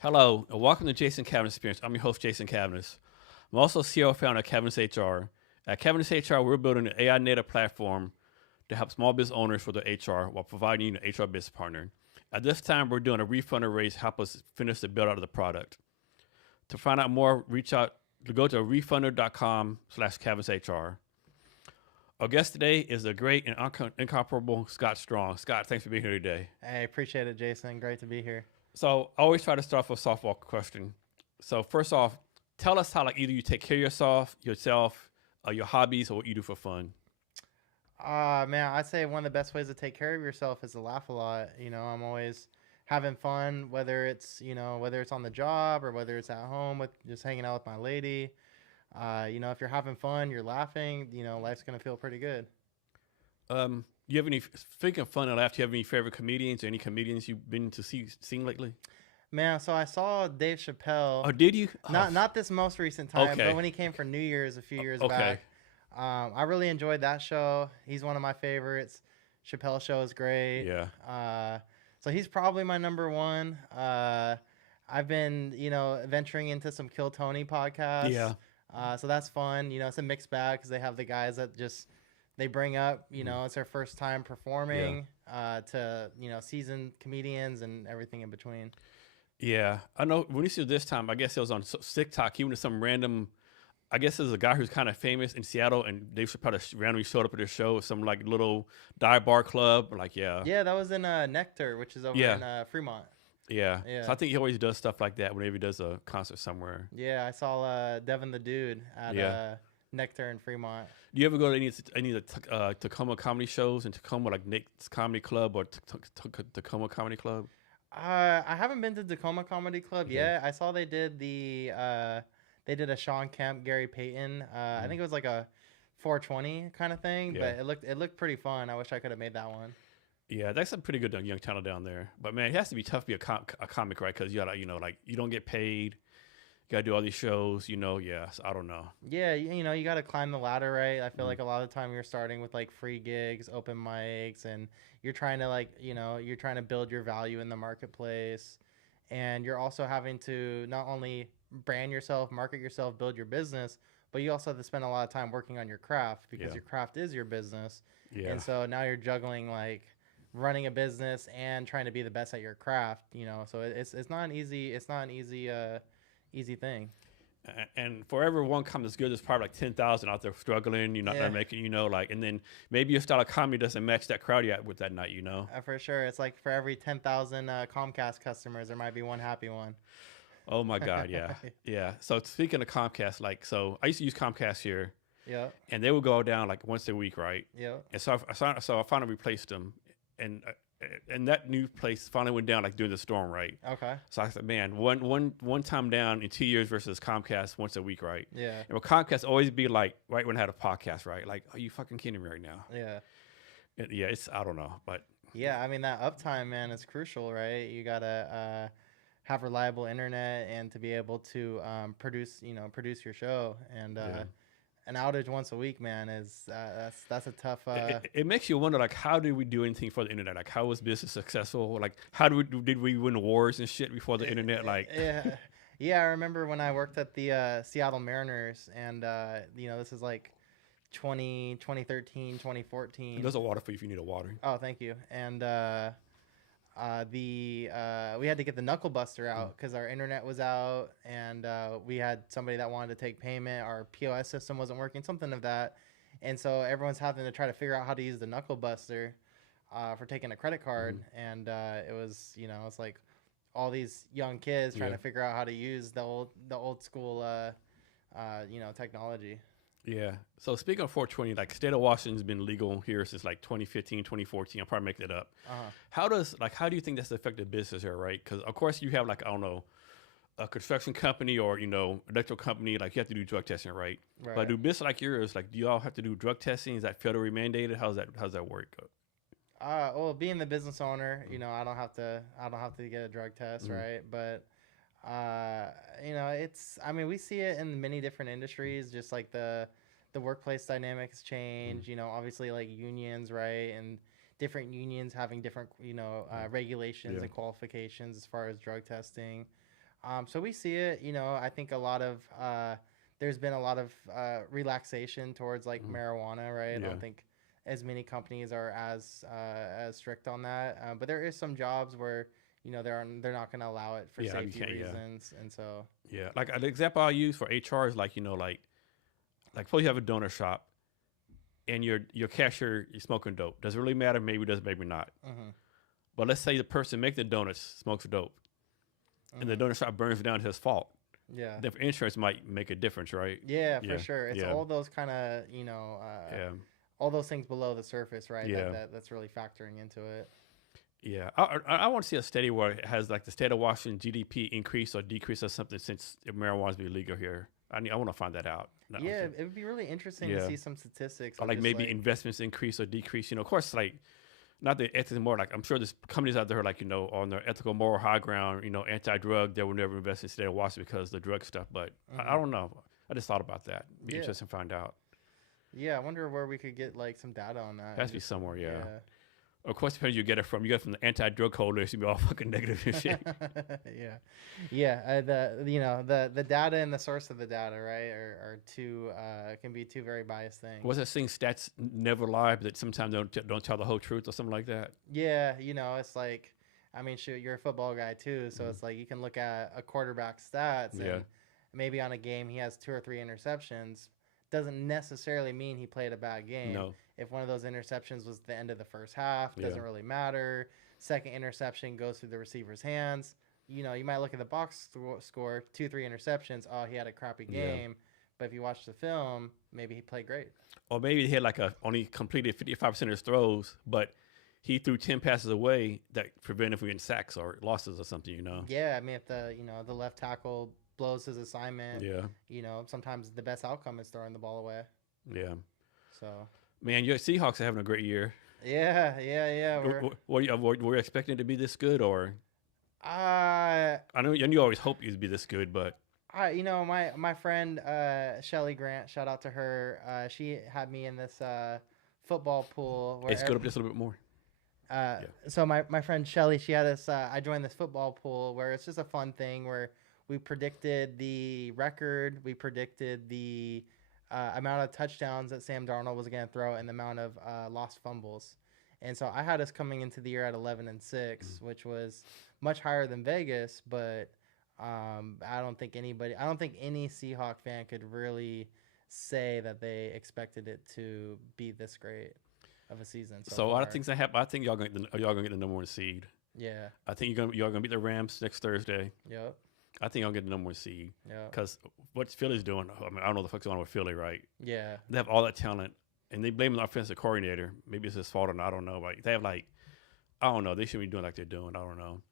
Hello, and welcome to Jason Cavness Experience. I'm your host, Jason Cavness. I'm also CEO and founder of Cavness HR. At Cavness HR, we're building an AI native platform to help small business owners with their HR while providing you an HR business partner. At this time, we're doing a refunder raise to help us finish the build out of the product. To find out more, reach out to go to refunder.com/CavnessHR. Our guest today is the great and incomparable Scott Strong. Scott, thanks for being here today. Hey, appreciate it, Jason. Great to be here. So I always try to start with a softball question. So first off, tell us how like either you take care of yourself, your hobbies, or what you do for fun. Man, I'd say one of the best ways to take care of yourself is to laugh a lot. I'm always having fun, whether it's on the job or whether it's at home with just hanging out with my lady. If you're having fun, you're laughing, life's going to feel pretty good. Do you have any speaking of fun and laugh? Do you have any favorite comedians or any comedians you've been to seen lately? Man, so I saw Dave Chappelle, Oh, did you? not this most recent time, Okay. but when he came for New Year's a few years Okay. back. I really enjoyed that show. He's one of my favorites. Chappelle show is great. Yeah. So he's probably my number one. I've been, venturing into some Kill Tony podcasts. Yeah. So that's fun. It's a mixed bag because they have the guys that they bring up, it's their first time performing to, seasoned comedians and everything in between. Yeah. I know when you see this time, I guess it was on TikTok. He went to some random. I guess there's a guy who's kind of famous in Seattle, and Dave Chappelle randomly showed up at their show, some like little dive bar club. Like, yeah. Yeah, that was in Nectar, which is over in Fremont. Yeah. Yeah. So I think he always does stuff like that whenever he does a concert somewhere. Yeah, I saw Devin the Dude at Nectar in Fremont. Do you ever go to any of the Tacoma comedy shows in Tacoma, like Nick's Comedy Club or Tacoma Comedy Club? I haven't been to Tacoma Comedy Club yet. I saw they did they did a Sean Kemp, Gary Payton. I think it was like a 420 kind of thing, but it looked pretty fun. I wish I could have made that one. Yeah, that's a pretty good young talent down there. But man, it has to be tough to be a comic, right? Because you gotta, like you don't get paid. You gotta do all these shows, Yeah, so I don't know. Yeah, you got to climb the ladder, right? I feel like a lot of the time you're starting with like free gigs, open mics, and you're trying to you're trying to build your value in the marketplace, and you're also having to not only brand yourself, market yourself, build your business, but you also have to spend a lot of time working on your craft because your craft is your business. Yeah. And so now you're juggling like running a business and trying to be the best at your craft. So it's not an easy thing. And for every one comic that's good, there's probably like 10,000 out there struggling. You're not making, and then maybe your style of comedy doesn't match that crowd you're at with that night. For sure, it's like for every 10,000 Comcast customers, there might be one happy one. Oh my God, yeah, yeah. So speaking of Comcast, I used to use Comcast here. Yeah. And they would go down like once a week, right? Yeah. And so I finally replaced them, and that new place finally went down like during the storm, right? Okay. So I said, man, one time down in 2 years versus Comcast once a week, right? Yeah. And with Comcast always be like right when I had a podcast, right? Like, are you fucking kidding me right now? Yeah. Yeah, it's I don't know, but yeah, I mean that uptime, man, is crucial, right? You gotta have reliable internet and to be able to produce your show, and an outage once a week, man, is that's a tough. It makes you wonder, like, how did we do anything for the internet? Like, how was business successful? Like, how did we win wars and shit before the internet? Like, yeah, I remember when I worked at the Seattle Mariners, and this is like 2013, 2014. There's a water for you if you need a water. Oh, thank you. And we had to get the knuckle buster out because our internet was out, and we had somebody that wanted to take payment. Our POS system wasn't working, something of that, and so everyone's having to try to figure out how to use the knuckle buster for taking a credit card. And it was it's like all these young kids trying to figure out how to use the old school technology. Yeah. So speaking of 420, like state of Washington's been legal here since like 2015, 2014. I'll probably make that up. How do you think that's affected business here, right? Because of course you have like, I don't know, a construction company or, electrical company, like you have to do drug testing, right? But do business like yours, like do you all have to do drug testing? Is that federally mandated? How's that work? Well, being the business owner, I don't have to get a drug test, right? But we see it in many different industries, just like the workplace dynamics change, obviously like unions, right? And different unions having different, regulations and qualifications as far as drug testing. So we see it. I think there's been a lot of relaxation towards like Mhm. marijuana, right? I Yeah. don't think as many companies are as strict on that. But there is some jobs where they're not going to allow it for Yeah. You safety can't. Yeah. reasons, and so Yeah. Like the example I use for HR is like like suppose you have a donor shop and your cashier is smoking dope. Does it really matter? Maybe it does, maybe not. hmm But let's say the person making the donuts smokes dope, and the hmm donut shop burns down, his fault. yeah. Then insurance might make a difference, right? Yeah, for Yeah, sure. It's yeah, all those kind of, yeah, all those things below the surface, right? yeah, That's really factoring into it. yeah. I want to see a study where it has like the state of Washington GDP increase or decrease or something since marijuana's been legal here. I want to find that out. No, Yeah, it would be really interesting to yeah, see some statistics or of like just maybe investments increase or decrease. Of course, like not the ethics more like I'm sure there's companies out there like on their ethical moral high ground, anti-drug, they will never invest in the state of Washington because of the drug stuff. But I Mhm. don't know. I just thought about that. Be Yeah, interesting to find out. yeah. I wonder where we could get like some data on that. Has And to be just somewhere, yeah. yeah, Of course, depends you get it from. You get it from the anti-drug holders, you be all fucking negative and shit. yeah, yeah. The data and the source of the data, right, are two can be two very biased things. What's that saying? Stats never lie, but that sometimes don't tell the whole truth or something like that. Yeah, it's like, I mean, shoot, you're a football guy too, so Mhm. it's like you can look at a quarterback's stats Yeah, and maybe on a game he has two or three interceptions. Doesn't necessarily mean he played a bad game. no, If one of those interceptions was the end of the first half, yeah, doesn't really matter. Second interception goes through the receiver's hands. You might look at the score, 2, 3 interceptions. Oh, he had a crappy yeah. game. But if you watch the film, maybe he played great. Or maybe he had like only completed 55% of his throws, but he threw 10 passes away that prevented him from getting sacks or losses or something. Yeah, I mean, if the left tackle blows his assignment, Yeah, sometimes the best outcome is throwing the ball away. yeah. So Man, your Seahawks are having a great year. yeah, yeah, yeah. Were you expecting it to be this good, or Uh, I know you always hope you'd be this good, but my friend Shelly Grant, shout out to her. She had me in this football pool where it's good up just a little bit more. Yeah, so my friend Shelly, she had us. I joined this football pool where it's just a fun thing where we predicted the record, we predicted the amount of touchdowns that Sam Darnold was going to throw, and the amount of lost fumbles. And so I had us coming into the year at 11-6, which was much higher than Vegas, but I don't think any Seahawk fan could really say that they expected it to be this great of a season so so a lot of far. things that happen. I think y'all gonna get the number one seed. Yeah. I think y'all gonna beat the Rams next Thursday. Yep. I think y'all get the number one seed Yep. because what Philly's doing. I mean, I don't know the fuck's going on with Philly, right? Yeah. They have all that talent, and they blame the offensive coordinator. Maybe it's his fault or not. I don't know. Like they have I don't know. They shouldn't be doing like they're doing. I don't know.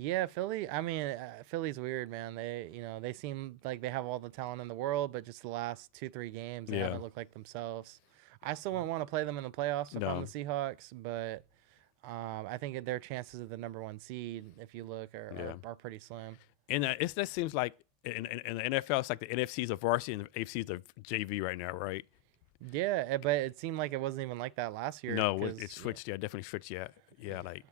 Yeah, Philly. I mean, Philly's weird, man. They seem like they have all the talent in the world, but just the last 2, 3 games, they Yeah. haven't looked like themselves. I still wouldn't want to play them in the playoffs if I'm No. the Seahawks, but I think their chances of the number one seed, if you look, Yeah. are pretty slim. And that seems like in the NFL, it's like the NFC is a varsity and the AFC is a JV right now, right? Yeah, but it seemed like it wasn't even like that last year. No, 'cause- it switched. Yeah, definitely switched. Yeah. Like,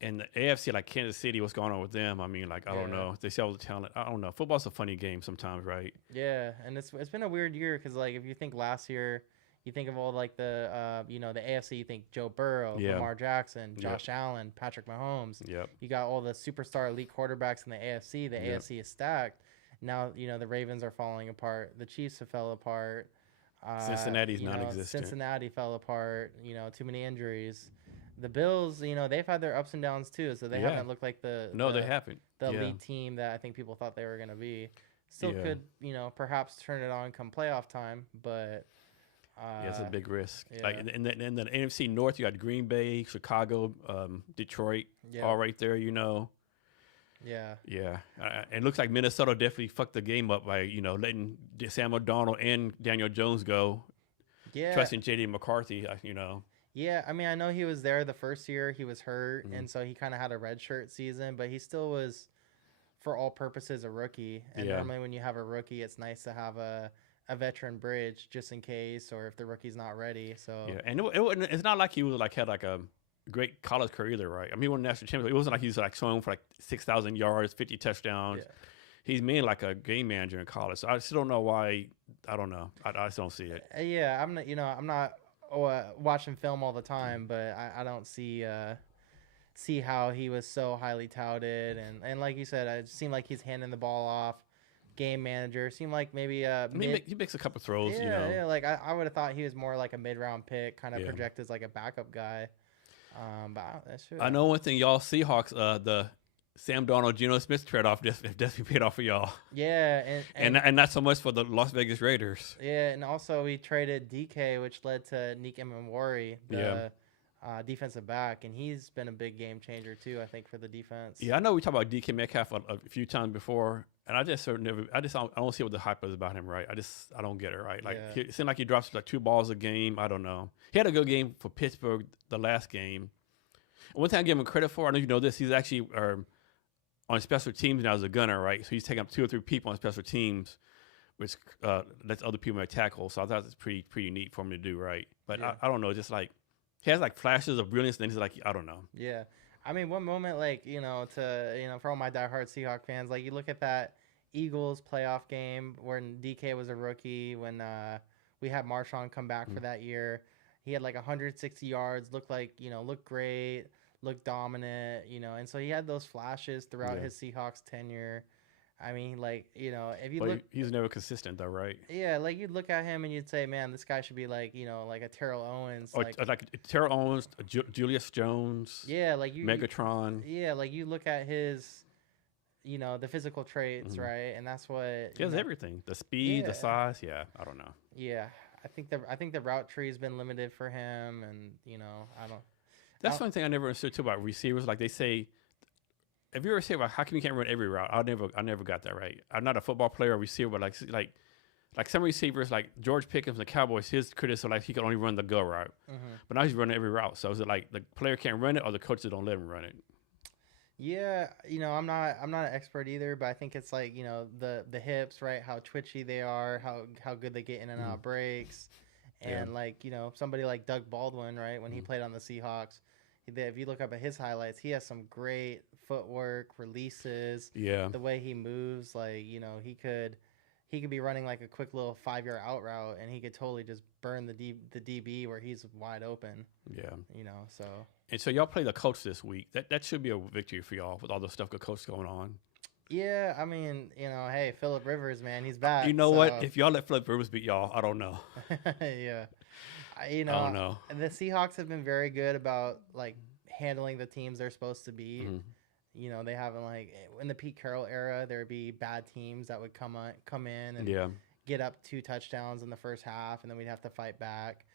and the AFC, like Kansas City, what's going on with them? I mean, like, I don't Yeah. know. They see all the talent. I don't know. Football's a funny game sometimes, right? Yeah, and it's been a weird year because like if you think last year, you think of all like the AFC, you think Joe Burrow, Yeah. Lamar Jackson, Yep. Josh Allen, Patrick Mahomes. Yep. You got all the superstar elite quarterbacks in the AFC. The Yep. AFC is stacked. Now the Ravens are falling apart. The Chiefs have fell apart. Cincinnati's non-existent. Cincinnati fell apart. Too many injuries. The Bills, they've had their ups and downs too. So they Yeah. haven't looked like No, they haven't. the Yeah. elite team that I think people thought they were going to be. Still Yeah. could, perhaps turn it on come playoff time, but Yeah, it's a big risk. yeah. Like in the NFC North, you got Green Bay, Chicago, Detroit, yeah, all right there. yeah, Yeah, and it looks like Minnesota definitely fucked the game up by letting Sam O'Donnell and Daniel Jones go, yeah, trusting JD McCarthy. yeah. I mean, I know he was there the first year he was hurt, Mhm. and so he kind of had a redshirt season, but he still was, for all purposes, a rookie. And Yeah. normally when you have a rookie, it's nice to have a veteran bridge just in case, or if the rookie's not ready. So Yeah, and it's not like he was like had like a great college career either, right? I mean, he won a national championship. It wasn't like he's like showing for like 6,000 yards, 50 touchdowns. Yeah. He's mainly like a game manager in college. So I still don't know why. I don't know. I just don't see it. Yeah, I'm not watching film all the time, but I don't see how he was so highly touted, and like you said, it seemed like he's handing the ball off. Game manager seemed like maybe He makes a couple throws, yeah, you know. yeah. Like I would have thought he was more like a mid-round pick, kind of Yeah. projected as like a backup guy. That's true. I know one thing, y'all Seahawks, the Sam Darnold, Geno Smith trade off definitely paid off for y'all, Yeah, and not so much for the Las Vegas Raiders. yeah, and also we traded DK, which led to Nick Emmanwori, the defensive back, and he's been a big game changer too. I think for the defense. Yeah, I know we talked about DK Metcalf a few times before, and I don't see what the hype is about him, right? I don't get it, right? Like it seemed like he drops like 2 balls a game. I don't know. He had a good game for Pittsburgh the last game. And one thing I give him credit for, I know you know this, he's actually on special teams now as a gunner, right? So he's taking up 2 or 3 people on special teams, which lets other people make tackles. So I thought it's pretty neat for him to do, right? But I don't know, just like he has like flashes of brilliance, and then he's like, I don't know. Yeah. I mean, one moment, like, for all my diehard Seahawk fans, like, you look at that Eagles playoff game when DK was a rookie, when we had Marshawn come back for that year. He had like 160 yards, looked great, looked dominant, and so he had those flashes throughout his Seahawks tenure. I mean, like, if you look, he's never consistent though, right? yeah, like you'd look at him and you'd say, man, this guy should be like, like a Terrell Owens, Or like Terrell Owens, Julius Jones, yeah, like Megatron. Yeah, like you look at his, the physical traits, right? And that's what he has everything: the speed, the size. Yeah, I don't know. Yeah, I think the route tree has been limited for him, and I don't. That's one thing I never understood too about receivers. Like they say, if you ever say about how come you can't run every route, I never got that right. I'm not a football player or receiver, but like some receivers, like George Pickens, the Cowboys, his criticism like he could only run the go route, but now he's running every route. So is it like the player can't run it, or the coaches don't let him run it? Yeah, I'm not an expert either, but I think it's like the hips, right? How twitchy they are, how good they get in and out of breaks, and like somebody like Doug Baldwin, right? When he played on the Seahawks, if you look up at his highlights, he has some great footwork, releases. Yeah, the way he moves, like he could be running like a quick little 5-yard out route, and he could totally just burn the DB where he's wide open. Yeah, so. And so y'all play the Colts this week. That should be a victory for y'all with all the stuff the Colts going on. Yeah, I mean, hey, Phillip Rivers, man, he's back. You know what? If y'all let Phillip Rivers beat y'all, I don't know. Yeah, I don't know. The Seahawks have been very good about like handling the teams they're supposed to beat. They haven't, like, in the Pete Carroll era, there would be bad teams that would come in and get up 2 touchdowns in the first half, and then we'd have to fight back.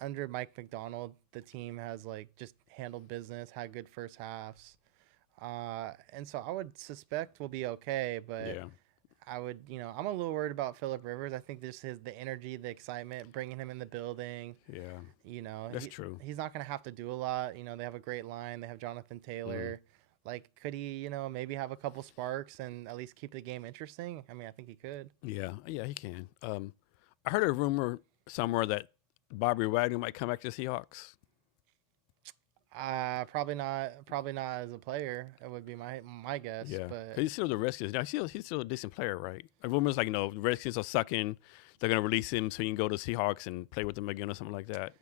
Under Mike McDonald, the team has like just handled business, had good first halves, and so I would suspect we'll be okay. But I would, I'm a little worried about Phillip Rivers. I think this is the energy, the excitement, bringing him in the building. Yeah, that's true. He's not going to have to do a lot. They have a great line. They have Jonathan Taylor. Like, could he, maybe have a couple sparks and at least keep the game interesting? I mean, I think he could. Yeah, he can. I heard a rumor somewhere that Bobby Wagner might come back to the Seahawks. Probably not as a player. That would be my guess. Yeah, but he's still the Redskins. Now he's still a decent player, right? A rumor's like, the Redskins are sucking. They're gonna release him so he can go to the Seahawks and play with them again or something like that.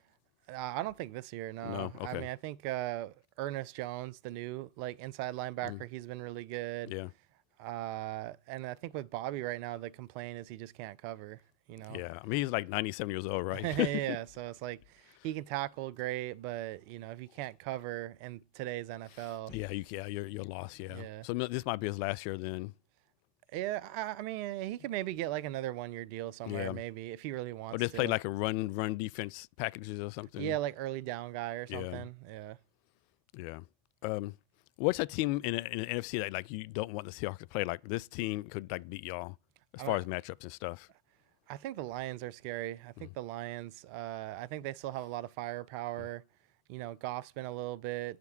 I don't think this year. No. Okay. I mean, I think Ernest Jones, the new like inside linebacker, he's been really good. Yeah. And I think with Bobby right now, the complaint is he just can't cover. Yeah, I mean he's like 97 years old, right? Yeah, so it's like he can tackle great, but if you can't cover in today's NFL, you're lost. Yeah. So this might be his last year then. Yeah, I mean he could maybe get like another 1-year deal somewhere, maybe if he really wants. Or just play like a run defense packages or something. Yeah, like early down guy or something. Yeah. What's a team in the NFC that like you don't want the Seahawks to play? Like this team could like beat y'all as far as matchups and stuff. I think the Lions are scary. I think the Lions, I think they still have a lot of firepower. Goff's been a little bit,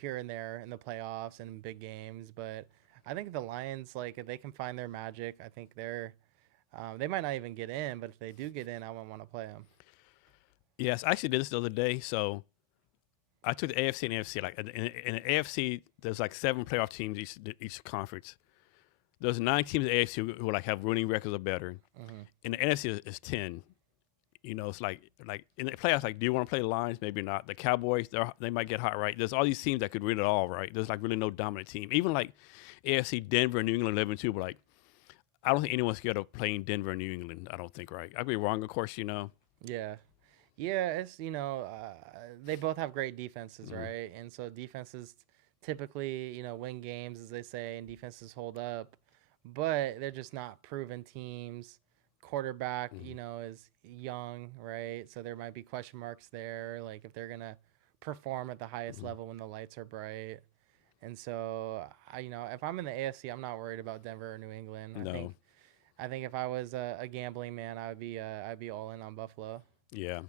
here and there in the playoffs and in big games. But I think the Lions, like, if they can find their magic, I think they might not even get in. But if they do get in, I wouldn't want to play them. Yes, I actually did this the other day. So I took the AFC and AFC. Like in the AFC, there's like 7 playoff teams each conference. There's 9 teams in the AFC who like have winning records or better. In the NFC is 10. You know, it's like in the playoffs, like, do you want to play the Lions? Maybe not. The Cowboys, they might get hot, right? There's all these teams that could win it all, right? There's like really no dominant team. Even like AFC, Denver, and New England 11-2, but like I don't think anyone's scared of playing Denver and New England. I don't think, right? I'd be wrong, of course, you know. Yeah. Yeah, it's they both have great defenses, right? And so defenses typically, win games as they say, and defenses hold up, but they're just not proven teams. Quarterback, is young, right? So there might be question marks there, like if they're gonna perform at the highest level when the lights are bright. And so, if I'm in the AFC, I'm not worried about Denver or New England. No. I think if I was a gambling man, I'd be all in on Buffalo. Yeah.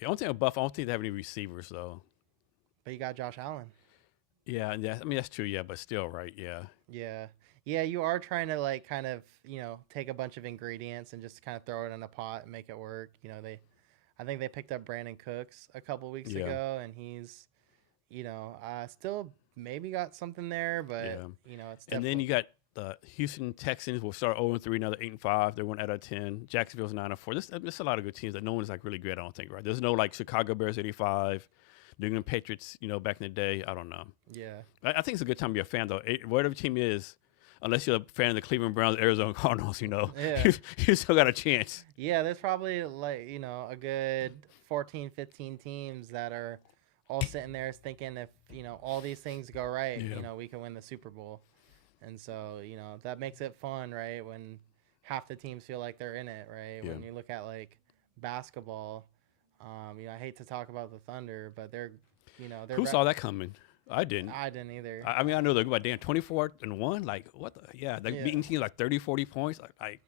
The only thing with Buffalo, I don't think they have any receivers though. But you got Josh Allen. Yeah, I mean that's true. Yeah, but still, right? Yeah. Yeah, you are trying to like kind of take a bunch of ingredients and just kind of throw it in a pot and make it work. I think they picked up Brandon Cooks a couple weeks ago, and he's still maybe got something there, but it's definitely... And then you got the Houston Texans will start 0-3, another 8-5. They're 1 out of 10. Jacksonville's 9-4. There's a lot of good teams that no one's like really great. I don't think, right? There's no like Chicago Bears 85. New England Patriots, back in the day, I don't know. Yeah. I think it's a good time to be a fan, though. Whatever team is, unless you're a fan of the Cleveland Browns, Arizona Cardinals, Yeah. you still got a chance. Yeah, there's probably, like, a good 14, 15 teams that are all sitting there thinking if, all these things go right, we can win the Super Bowl. And so, that makes it fun, right, when half the teams feel like they're in it, right? Yeah. When you look at, like, basketball... I hate to talk about the Thunder, but they're Who saw that coming? I didn't. I didn't either. I mean, I know they're about damn 24-1. Like, what the? Yeah, they're beating teams like 30, 40 points. I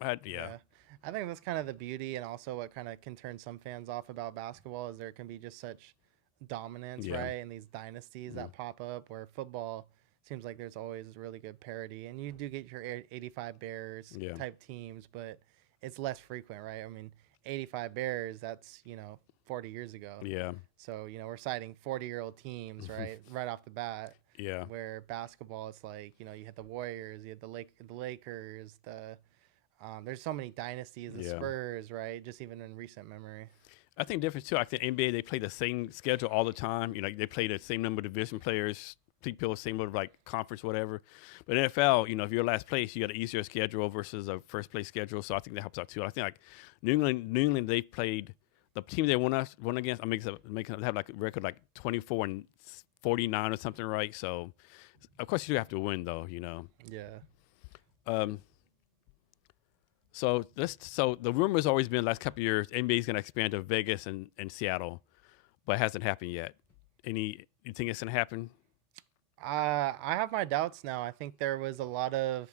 think that's kind of the beauty, and also what kind of can turn some fans off about basketball is there can be just such dominance, right? And these dynasties that pop up, where football seems like there's always really good parity, and you do get your 85 Bears type teams, but it's less frequent, right? I mean, 85 Bears, that's 40 years ago. Yeah. So we're citing 40-year-old teams, right off the bat. Yeah. Where basketball, it's like you had the Warriors, you had the Lakers, there's so many dynasties, the Spurs, right? Just even in recent memory. I think different too. I think NBA they play the same schedule all the time. They play the same number of division players. People same number of like conference, whatever. But NFL, if you're last place, you got an easier schedule versus a first place schedule. So I think that helps out too. I think like New England, they played the team they won against. They have like a record like 24-49 or something, right? So of course you do have to win though, Yeah. So the rumor has always been the last couple of years NBA is going to expand to Vegas and Seattle, but it hasn't happened yet. You think it's going to happen? I have my doubts now. I think there was a lot of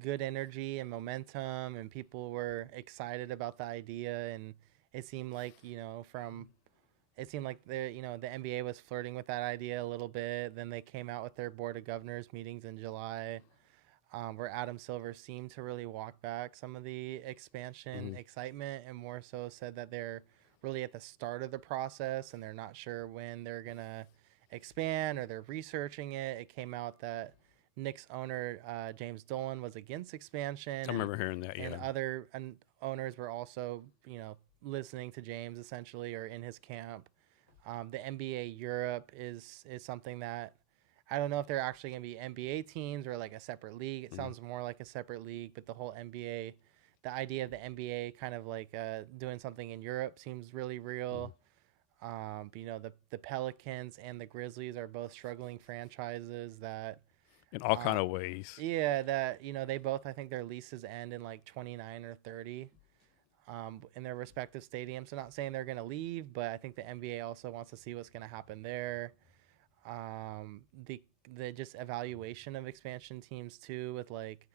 good energy and momentum, and people were excited about the idea. And it seemed like the NBA was flirting with that idea a little bit. Then they came out with their board of governors meetings in July, where Adam Silver seemed to really walk back some of the expansion excitement, and more so said that they're really at the start of the process and they're not sure when they're gonna expand, or they're researching it. It came out that Knicks owner James Dolan was against expansion. I remember hearing that. Yeah. And other owners were also, listening to James essentially, or in his camp. The NBA Europe is something that I don't know if they're actually going to be NBA teams or like a separate league. It sounds more like a separate league, but the whole NBA, the idea of the NBA kind of like doing something in Europe seems really real. The Pelicans and the Grizzlies are both struggling franchises that in all kind of ways. Yeah, that they both, I think their leases end in like 29 or 30 in their respective stadiums. So not saying they're going to leave, but I think the NBA also wants to see what's going to happen there. The just evaluation of expansion teams too, with like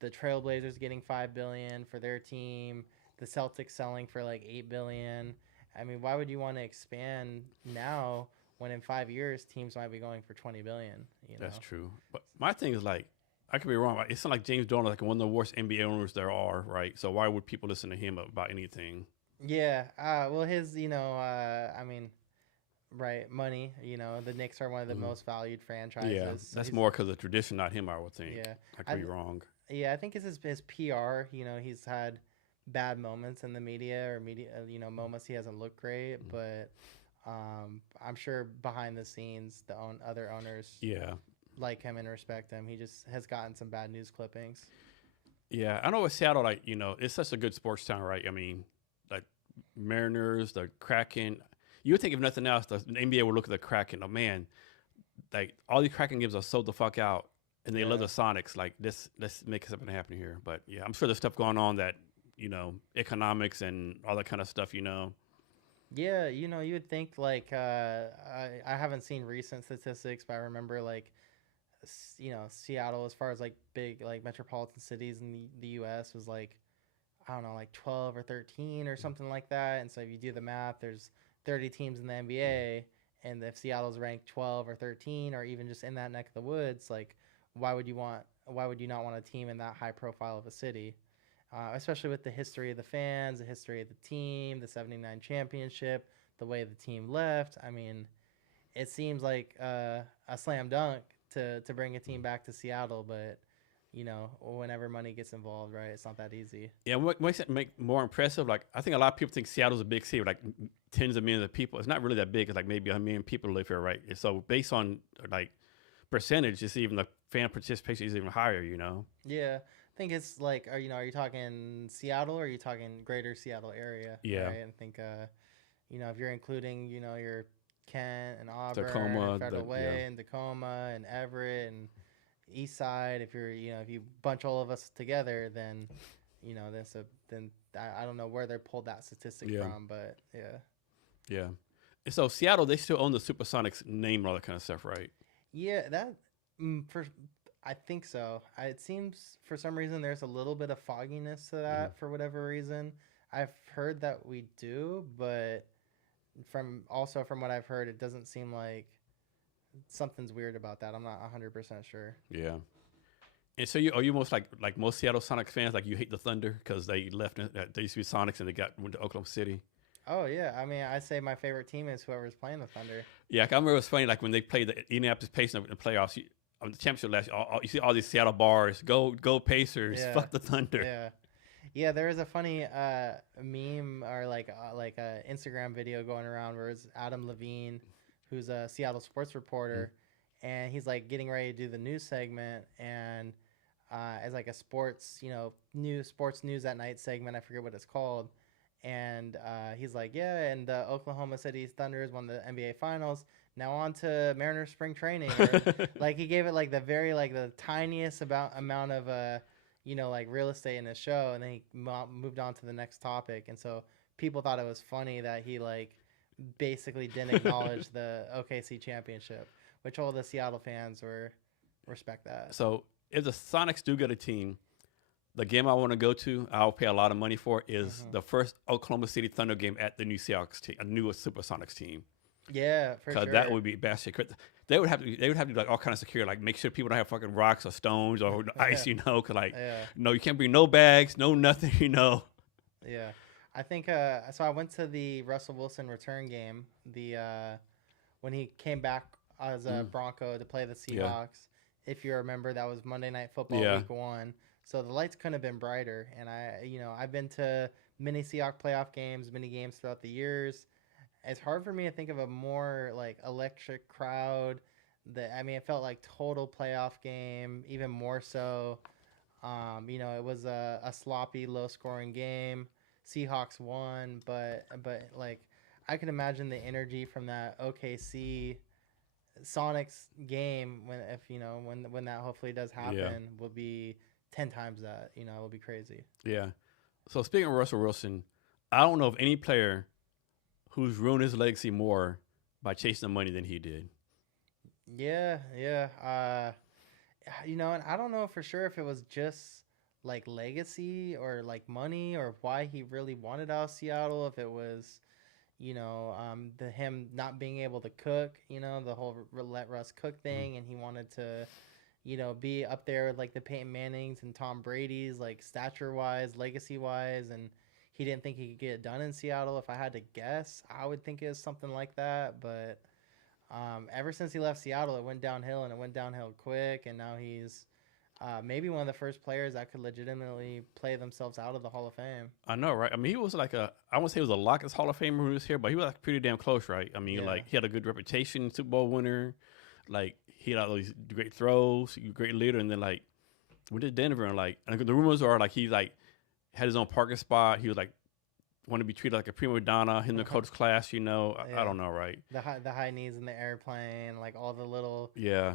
the Trailblazers getting $5 billion for their team, the Celtics selling for like $8 billion. I mean, why would you want to expand now when in 5 years teams might be going for $20 billion? That's true. But my thing is like, I could be wrong. It's not like James Dolan like one of the worst NBA owners there are, right? So why would people listen to him about anything? Yeah. Well, his, I mean, right, money. The Knicks are one of the Mhm. most valued Yeah, franchises. So that's he's more because of tradition, not him. I would think. yeah, I I could be wrong. yeah, I think it's his PR. He's had bad moments in the media or media. Moments he hasn't looked great, Mhm. but I'm sure behind the scenes, other owners Yeah, like him and respect him. He just has gotten some bad news clippings. yeah. I know with Seattle, like it's such a good sports town, right? I mean, like Mariners, the Kraken. You would think if nothing else, the NBA would look at the Kraken. Oh man, like all these Kraken games are sold the fuck out, and they love Yeah. the Sonics. Like this, let's make something happen here. But yeah, I'm sure there's stuff going on that economics and all that kind of stuff. Yeah, you would think like I haven't seen recent statistics, but I remember like Seattle as far as like big like metropolitan cities in the US was like I don't know, like 12 or 13 or something like that. And so if you do the math, there's 30 teams in the NBA, and if Seattle's ranked 12 or 13 or even just in that neck of the woods, like why would you not want a team in that high profile of a city? Especially with the history of the fans, the history of the team, the 79 championship, the way the team left. I mean, it seems like a slam dunk to bring a team back to Seattle, but whenever money gets involved, right, it's not that easy. Yeah, what makes it make more impressive? Like I think a lot of people think Seattle's a big city, with like tens of millions of people. It's not really that big. It's like maybe 1 million people live here, right? And so based on like percentage, it's even the fan participation is even higher. Yeah, I think it's like, are you talking Seattle or are you talking greater Seattle area, Yeah, right? I think, if you're including, your Kent and Auburn and Tacoma, Federal yeah, Way and Tacoma and Everett and East Side, if you bunch all of us together, then, then I don't know where they pulled that statistic yeah, from, but yeah. yeah. And so Seattle, they still own the SuperSonics name and all that kind of stuff, right? Yeah, for I think so. It seems for some reason there's a little bit of fogginess to Mhm. that for whatever reason. I've heard that we do, but from what I've heard, it doesn't seem like something's weird about that. I'm not 100% sure. Yeah. And so are you most like most Seattle Sonics fans? Like you hate the Thunder because they left. They used to be Sonics and they went to Oklahoma City. Oh yeah, I mean, I say my favorite team is whoever's playing the Thunder. Yeah, I remember it was funny. Like when they played the Indianapolis Pacers in the playoffs, on the championship last year, you see all these Seattle bars. Go Pacers! Yeah, Fuck the Thunder. yeah. Yeah, there is a funny meme or like a Instagram video going around where it's Adam Levine, who's a Seattle sports reporter, and he's like getting ready to do the news segment, and as like a sports news at night segment, I forget what it's called, and he's like, yeah, and the Oklahoma City Thunders won the NBA Finals. Now on to Mariners spring training, or like he gave it like the tiniest amount of like real estate in his show, and then he moved on to the next topic, and so people thought it was funny that he like basically didn't acknowledge the OKC championship, which all the Seattle fans were respect that. So if the Sonics do get a team, the game I want to go to, I'll pay a lot of money for, is Hmm. the first Oklahoma City Thunder game at the new Seahawks team, a new SuperSonics team. Yeah, for Because that sure. would be bad shit. They would have to do like all kind of security, like make sure people don't have fucking rocks or stones or Yeah, ice, Because like, yeah, no, you can't bring no bags, no nothing. yeah. I think so. I went to the Russell Wilson return game. The when he came back as a Mm, Bronco to play the yeah, Seahawks. If you remember, that was Monday Night Football yeah, Week 1. So the lights couldn't have been brighter. And I've been to many Seahawks playoff games, many games throughout the years. It's hard for me to think of a more like electric crowd. It felt like total playoff game, even more so. It was a sloppy, low scoring game. Seahawks won, but like I can imagine the energy from that OKC Sonics game when that hopefully does yeah, happen will be 10 times that. It will be crazy. yeah. So speaking of Russell Wilson, I don't know of any player who's ruined his legacy more by chasing the money than he did. Yeah, yeah. And I don't know for sure if it was just like legacy or like money or why he really wanted out of Seattle. If it was, the him not being able to cook, the whole let Russ cook Mm. thing, and he wanted to, be up there with like the Peyton Mannings and Tom Brady's, like stature wise, legacy wise, and he didn't think he could get it done in Seattle. If I had to guess, I would think it was something like that. But ever since he left Seattle, it went downhill, and it went downhill quick. And now he's maybe one of the first players that could legitimately play themselves out of the Hall of Fame. I know, right? I mean, he was like I won't say he was a lock as Hall of Famer who was here, but he was like pretty damn close, right? I mean, Yeah. like he had a good reputation, Super Bowl winner. Like he had all these great throws, great leader, and then like went to Denver and like and the rumors are like he like had his own parking spot. He was like wanted to be treated like a prima donna in the coach class, you know. I don't know, right? The high knees in the airplane, like all the little Yeah.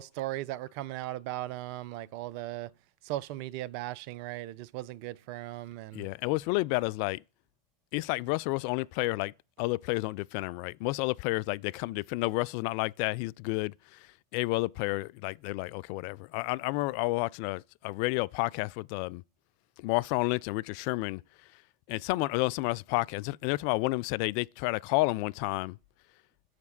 stories that were coming out about him, like all the social media bashing, right? It just wasn't good for him. And Yeah. And what's really bad is like it's like Russell Wilson's the only player like other players don't defend him, right? Most other players like they come defend. No, Russell's not like that. He's good. Every other player like they're like okay, whatever. I remember I was watching a radio podcast with Marshawn Lynch and Richard Sherman. And someone else's podcast, and they were talking about one of them said, hey, they tried to call him one time,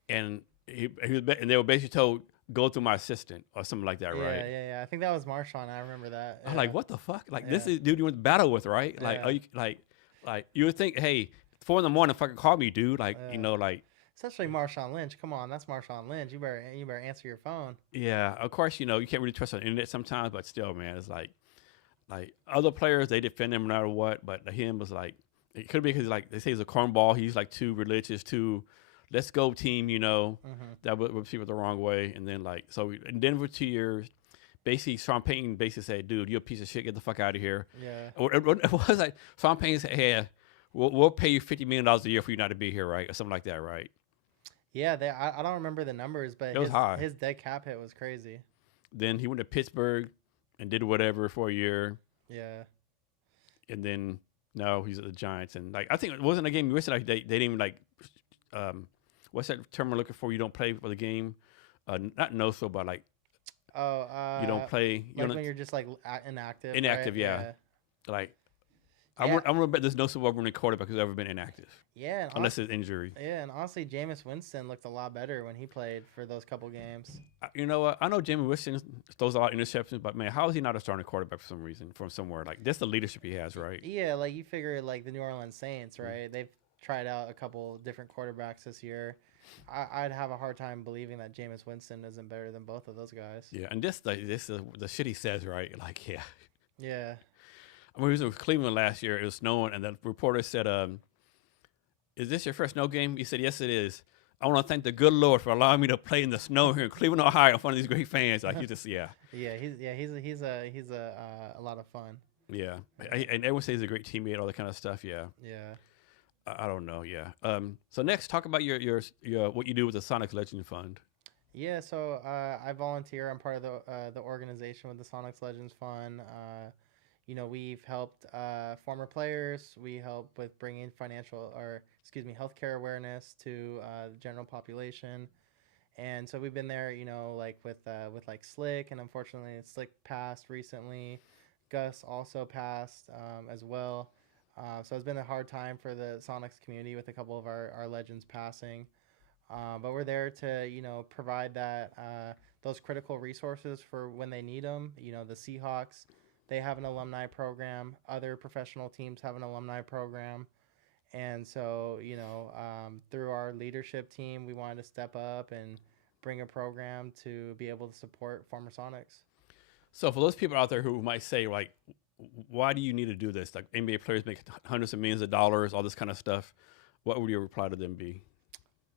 and and they were basically told, go through my assistant or something like that, right? Yeah. I think that was Marshawn. I remember that. I was like, what the fuck? Like this is dude you went to battle with, right? Like, are you like you would think, hey, 4 a.m, fucking call me, dude. Like, you know, like. Especially Marshawn Lynch. Come on, that's Marshawn Lynch. You better answer your phone. Yeah, of course, you know you can't really trust on the internet sometimes, but still, man, it's like other players they defend him no matter what, but him was like it could be because like they say he's a cornball. He's like too religious, too let's go team, you know. That would people the wrong way, and then like so in Denver 2 years, basically Sean Payton basically said, "Dude, you're a piece of shit. Get the fuck out of here." Yeah. It was like Sean Payton said, "Hey, we'll pay you $50 million a year for you not to be here, right?" Or something like that, right? Yeah, I don't remember the numbers, but it was high. His dead cap hit was crazy. Then he went to Pittsburgh and did whatever for a year. Yeah. And then no, he's at the Giants, and like I think it wasn't a game you wish like they didn't even like what's that term we're looking for? You don't play for the game, not no so, but like you don't play. Like when you're just like inactive. Inactive, right? yeah. Like I'm gonna bet there's no Super Bowl winning quarterback who's ever been inactive. Yeah, unless it's injury. Yeah, and honestly, Jameis Winston looked a lot better when he played for those couple games. You know what? I know Jameis Winston throws a lot of interceptions, but man, how is he not a starting quarterback for some reason from somewhere? Like that's the leadership he has, right? Yeah, like you figure like the New Orleans Saints, right? They've tried out a couple different quarterbacks this year. I'd have a hard time believing that Jameis Winston isn't better than both of those guys. Yeah, and this is the shit he says, right? Like, yeah. Yeah. I mean, he was in Cleveland last year. It was snowing, and the reporter said, "Is this your first snow game?" He said, "Yes, it is. I want to thank the good Lord for allowing me to play in the snow here in Cleveland, Ohio, in front of these great fans." Like, you just, yeah. He's a lot of fun. Yeah, and everyone says he's a great teammate, all that kind of stuff. Yeah. Yeah. I don't know. Yeah. So next, talk about your what you do with the Sonics Legend Fund. Yeah. So I volunteer. I'm part of the organization with the Sonics Legends Fund. You know, we've helped former players. We help with bringing healthcare awareness to the general population. And so we've been there, you know, like with like Slick, and unfortunately Slick passed recently. Gus also passed as well. So it's been a hard time for the Sonics community with a couple of our legends passing. But we're there to, you know, provide those critical resources for when they need them. You know, the Seahawks, they have an alumni program. Other professional teams have an alumni program. And so, you know, through our leadership team, we wanted to step up and bring a program to be able to support former Sonics. So for those people out there who might say, like, why do you need to do this? Like, NBA players make hundreds of millions of dollars, all this kind of stuff. What would your reply to them be?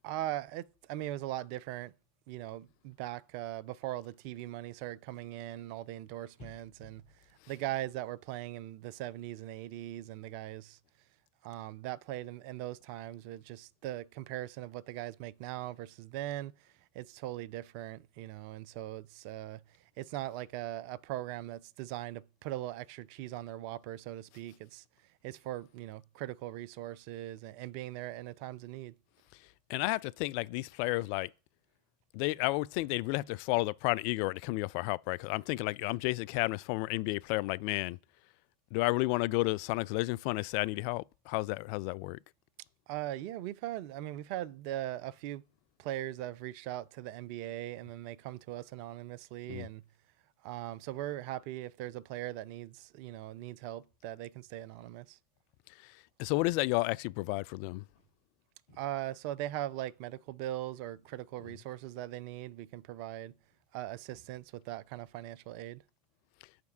It was a lot different, you know, back before all the TV money started coming in, all the endorsements, and the guys that were playing in the 70s and 80s, and the guys that played in those times, with just the comparison of what the guys make now versus then, it's totally different, you know. And so it's not like a program that's designed to put a little extra cheese on their Whopper, so to speak. It's for, you know, critical resources and being there in the times of need. And I have to think, like, these players, like, I would think they really have to swallow the pride and ego right to come to you for help, right? Because I'm thinking, like, I'm Jason Cadmus, former NBA player. I'm like, man, do I really want to go to Sonics Legend Fund and say I need help? How does that work? Yeah, we've had a few players that have reached out to the NBA, and then they come to us anonymously, and so we're happy if there's a player that needs help, that they can stay anonymous. And so what is that y'all actually provide for them? So they have like medical bills or critical resources that they need. We can provide assistance with that kind of financial aid.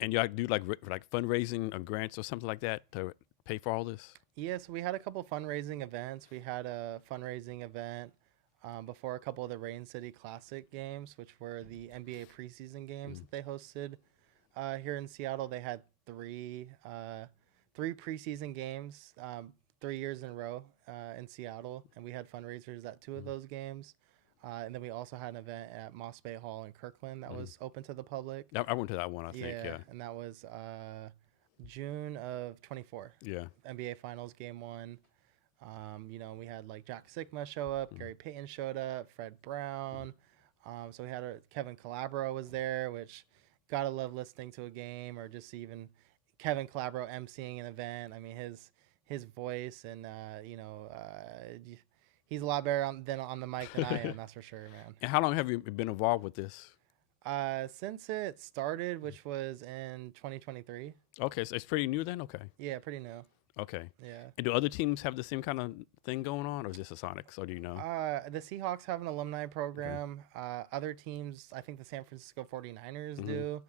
And y'all do like fundraising or grants or something like that to pay for all this? Yes, we had a couple fundraising events. We had a fundraising event before a couple of the Rain City Classic games, which were the NBA preseason games Mm. that they hosted here in Seattle. They had three preseason games, 3 years in a row in Seattle, and we had fundraisers at two of Mm. those games. And then we also had an event at Moss Bay Hall in Kirkland that Mm. was open to the public. I went to that one, I think. Yeah, Yeah. and that was June of 24. Yeah. NBA Finals Game 1. We had like Jack Sigma show up, Mm. Gary Payton showed up, Fred Brown. So we had Kevin Calabro was there, which gotta love listening to a game or just even Kevin Calabro emceeing an event. I mean his voice and he's a lot better than on the mic than I am. That's for sure, man. And how long have you been involved with this? Since it started, which was in 2023. Okay, so it's pretty new then? Okay. Yeah, pretty new. Okay. Yeah. And do other teams have the same kind of thing going on, or is this the Sonics, or do you know? The Seahawks have an alumni program. Other teams, I think the San Francisco 49ers do.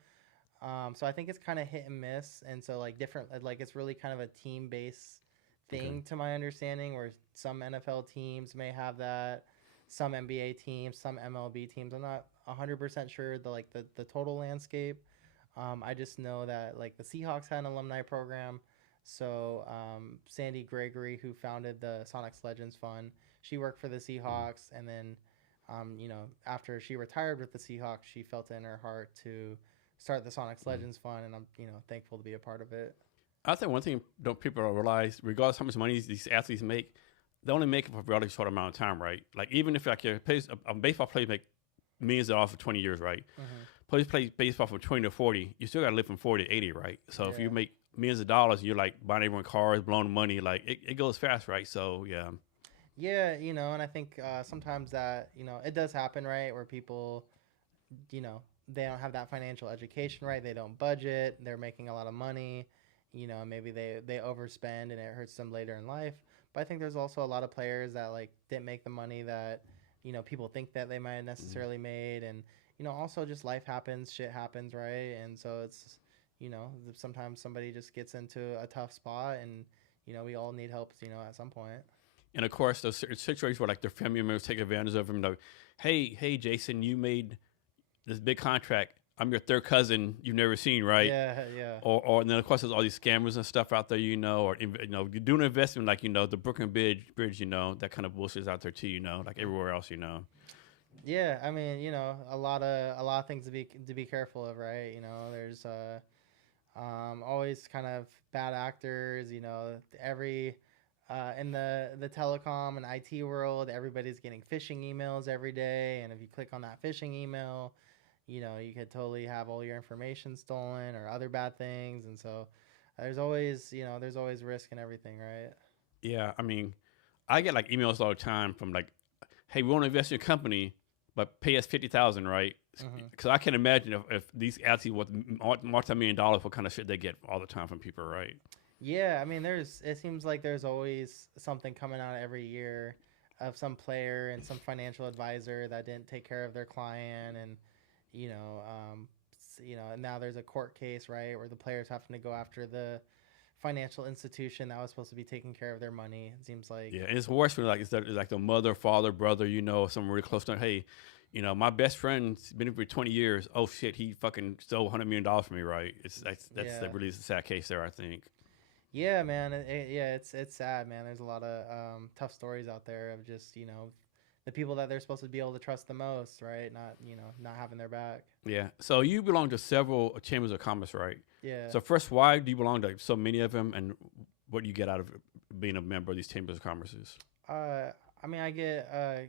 So I think it's kind of hit and miss. And so like different, like it's really kind of a team-based thing to my understanding, where some NFL teams may have that, some NBA teams, some MLB teams. I'm not 100% sure the total landscape. I just know that like the Seahawks had an alumni program. So Sandy Gregory, who founded the Sonics Legends Fund, she worked for the Seahawks, and then after she retired with the Seahawks, she felt it in her heart to start the Sonics Legends Fund, and I'm thankful to be a part of it. I think one thing don't people realize, regardless how much money these athletes make, they only make it for a relatively short amount of time, right? Like even if like a baseball player make millions of dollars for 20 years, right? Players play baseball from 20 to 40, you still got to live from 40 to 80, right? So if you make millions of dollars, you're like buying everyone cars, blowing money, like it goes fast, right? So yeah. Yeah, and I think sometimes that it does happen, right, where people they don't have that financial education, right? They don't budget, they're making a lot of money, maybe they overspend and it hurts them later in life. But I think there's also a lot of players that like didn't make the money that people think that they might have necessarily made, and also just life happens, shit happens, right? And so it's sometimes somebody just gets into a tough spot, and we all need help at some point. And of course, those situations where like their family members take advantage of them. Like, hey, Jason, you made this big contract. I'm your third cousin you've never seen, right? Yeah. Or and then of course there's all these scammers and stuff out there, or you're doing an investment like the Brooklyn Bridge, that kind of bullshit's out there too, like everywhere else, Yeah, I mean, a lot of things to be careful of, right? There's always kind of bad actors, every in the telecom and IT world, everybody's getting phishing emails every day, and if you click on that phishing email, you could totally have all your information stolen or other bad things. And so there's always risk in everything, right? Yeah, I mean, I get like emails all the time from like, hey, we want to invest in your company, but pay us $50,000, right? Because I can imagine if these athletes with multi-million dollars, what kind of shit they get all the time from people, right? Yeah, I mean, it seems like there's always something coming out every year of some player and some financial advisor that didn't take care of their client, and and now there's a court case, right, where the players having to go after the financial institution that was supposed to be taking care of their money. It seems like. Yeah, and it's worse when it's like the mother, father, brother, someone really close to them. Hey, my best friend's been here for 20 years. Oh shit, he fucking stole $100 million from me, right? That's like really a sad case there, I think. Yeah, man. It's sad, man. There's a lot of tough stories out there of just the people that they're supposed to be able to trust the most, right? Not having their back. Yeah. So you belong to several chambers of commerce, right? Yeah. So first, why do you belong to so many of them, and what do you get out of being a member of these chambers of commerces? I mean, I get I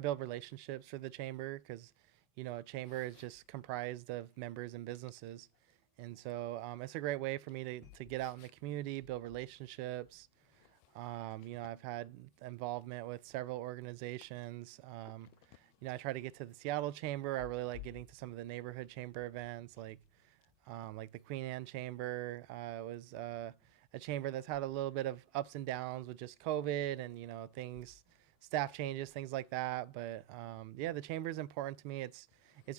build relationships for the chamber because a chamber is just comprised of members and businesses. And so it's a great way for me to get out in the community, build relationships. I've had involvement with several organizations. I try to get to the Seattle Chamber. I really like getting to some of the neighborhood chamber events, like the Queen Anne Chamber was a chamber that's had a little bit of ups and downs with just COVID and things, staff changes, things like that. But yeah, the chamber is important to me. It's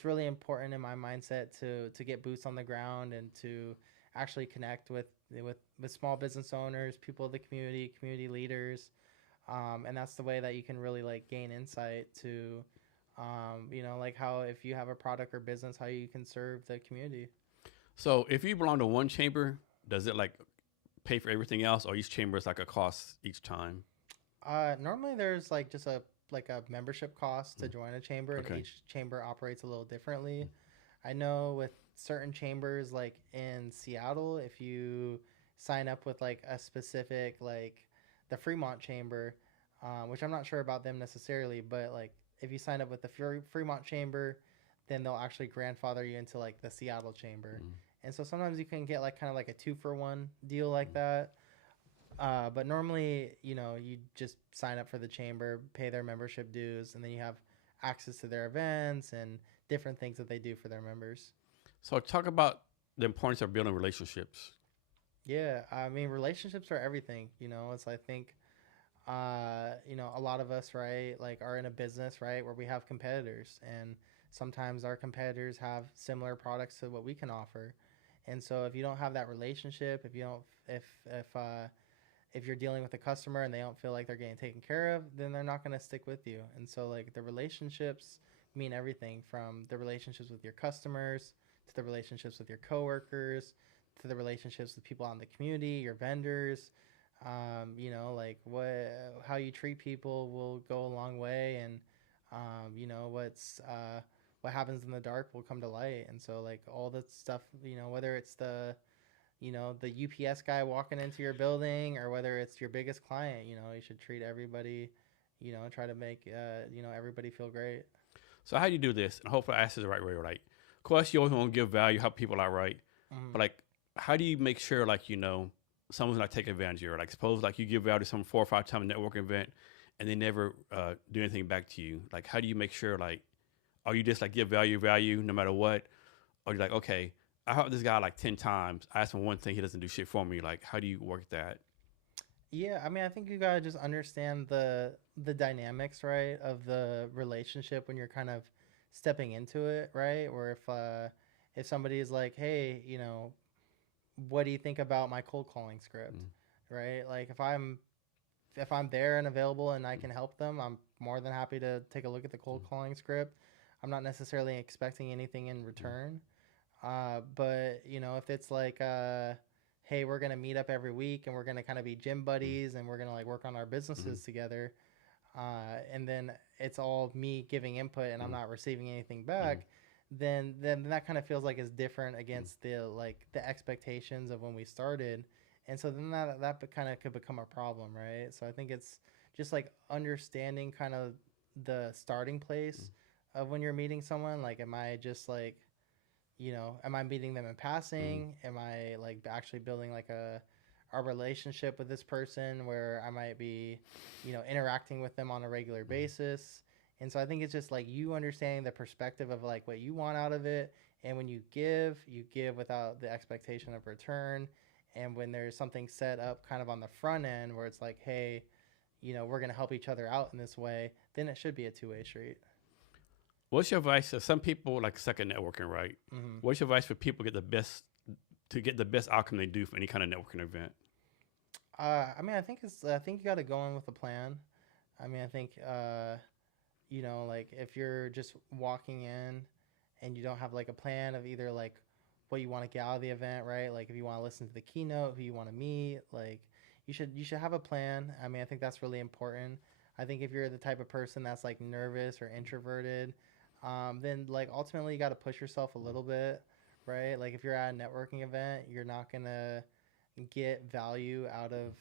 really important in my mindset to get boots on the ground and to actually connect with small business owners, people of the community leaders, and that's the way that you can really like gain insight to, like how if you have a product or business, how you can serve the community. So if you belong to one chamber, does it like pay for everything else, or each chamber is like a cost each time? Normally there's like just a membership cost to join a chamber, and Okay. each chamber operates a little differently. I know with certain chambers, like in Seattle, if you sign up with like a specific like the Fremont chamber, which I'm not sure about them necessarily, but like if you sign up with the Fremont chamber, then they'll actually grandfather you into like the Seattle chamber. Mm. And so sometimes you can get like kind of like a 2-for-1 deal like that. But normally, you just sign up for the chamber, pay their membership dues, and then you have access to their events and different things that they do for their members. So talk about the importance of building relationships. Yeah, I mean, relationships are everything. It's I think, a lot of us, right, like are in a business, right, where we have competitors, and sometimes our competitors have similar products to what we can offer. And so if you don't have that relationship, if you don't, if you're dealing with a customer and they don't feel like they're getting taken care of, then they're not going to stick with you. And so like the relationships mean everything, from the relationships with your customers to the relationships with your coworkers to the relationships with people out in the community, your vendors. Like how you treat people will go a long way, and what happens in the dark will come to light. And so like all that stuff, whether it's the UPS guy walking into your building, or whether it's your biggest client, you should treat everybody, try to make, everybody feel great. So how do you do this? And hopefully I asked it the right way, right? Of course, you always want to give value, help people out, right? Mm-hmm. But like, how do you make sure, like, someone's not taking advantage of you? Like, suppose like you give value to some 4 or 5 time network event, and they never do anything back to you. Like, how do you make sure, like, are you just like give value no matter what? Or you're like, okay, I helped this guy like 10 times. I asked him one thing, he doesn't do shit for me. Like, how do you work that? Yeah, I mean, I think you gotta just understand the dynamics, right, of the relationship when you're kind of stepping into it, right? Or if somebody is like, hey, what do you think about my cold calling script, Mm. right? Like if I'm there and available and I can help them, I'm more than happy to take a look at the cold calling script. I'm not necessarily expecting anything in return. But if it's like, hey, we're gonna meet up every week and we're gonna kind of be gym buddies and we're gonna like work on our businesses together, and then it's all me giving input and I'm not receiving anything back, then that kind of feels like it's different against the expectations of when we started, and so then that kind of could become a problem, right? So I think it's just like understanding kind of the starting place of when you're meeting someone. Like, am I just like, am I meeting them in passing? Am I like actually building like a relationship with this person where I might be, interacting with them on a regular basis? And so I think it's just like you understanding the perspective of like what you want out of it. And when you give without the expectation of return. And when there's something set up kind of on the front end where it's like, hey, we're going to help each other out in this way, then it should be a two-way street. What's your advice? Some people like suck at networking, right? Mm-hmm. What's your advice for people to get the best outcome they do for any kind of networking event? I mean, I think you got to go in with a plan. I mean, I think, like if you're just walking in and you don't have like a plan of either like what you want to get out of the event, right? Like if you want to listen to the keynote, who you want to meet, like you should have a plan. I mean, I think that's really important. I think if you're the type of person that's like nervous or introverted, then like ultimately you got to push yourself a little bit, right? Like if you're at a networking event, you're not gonna get value out of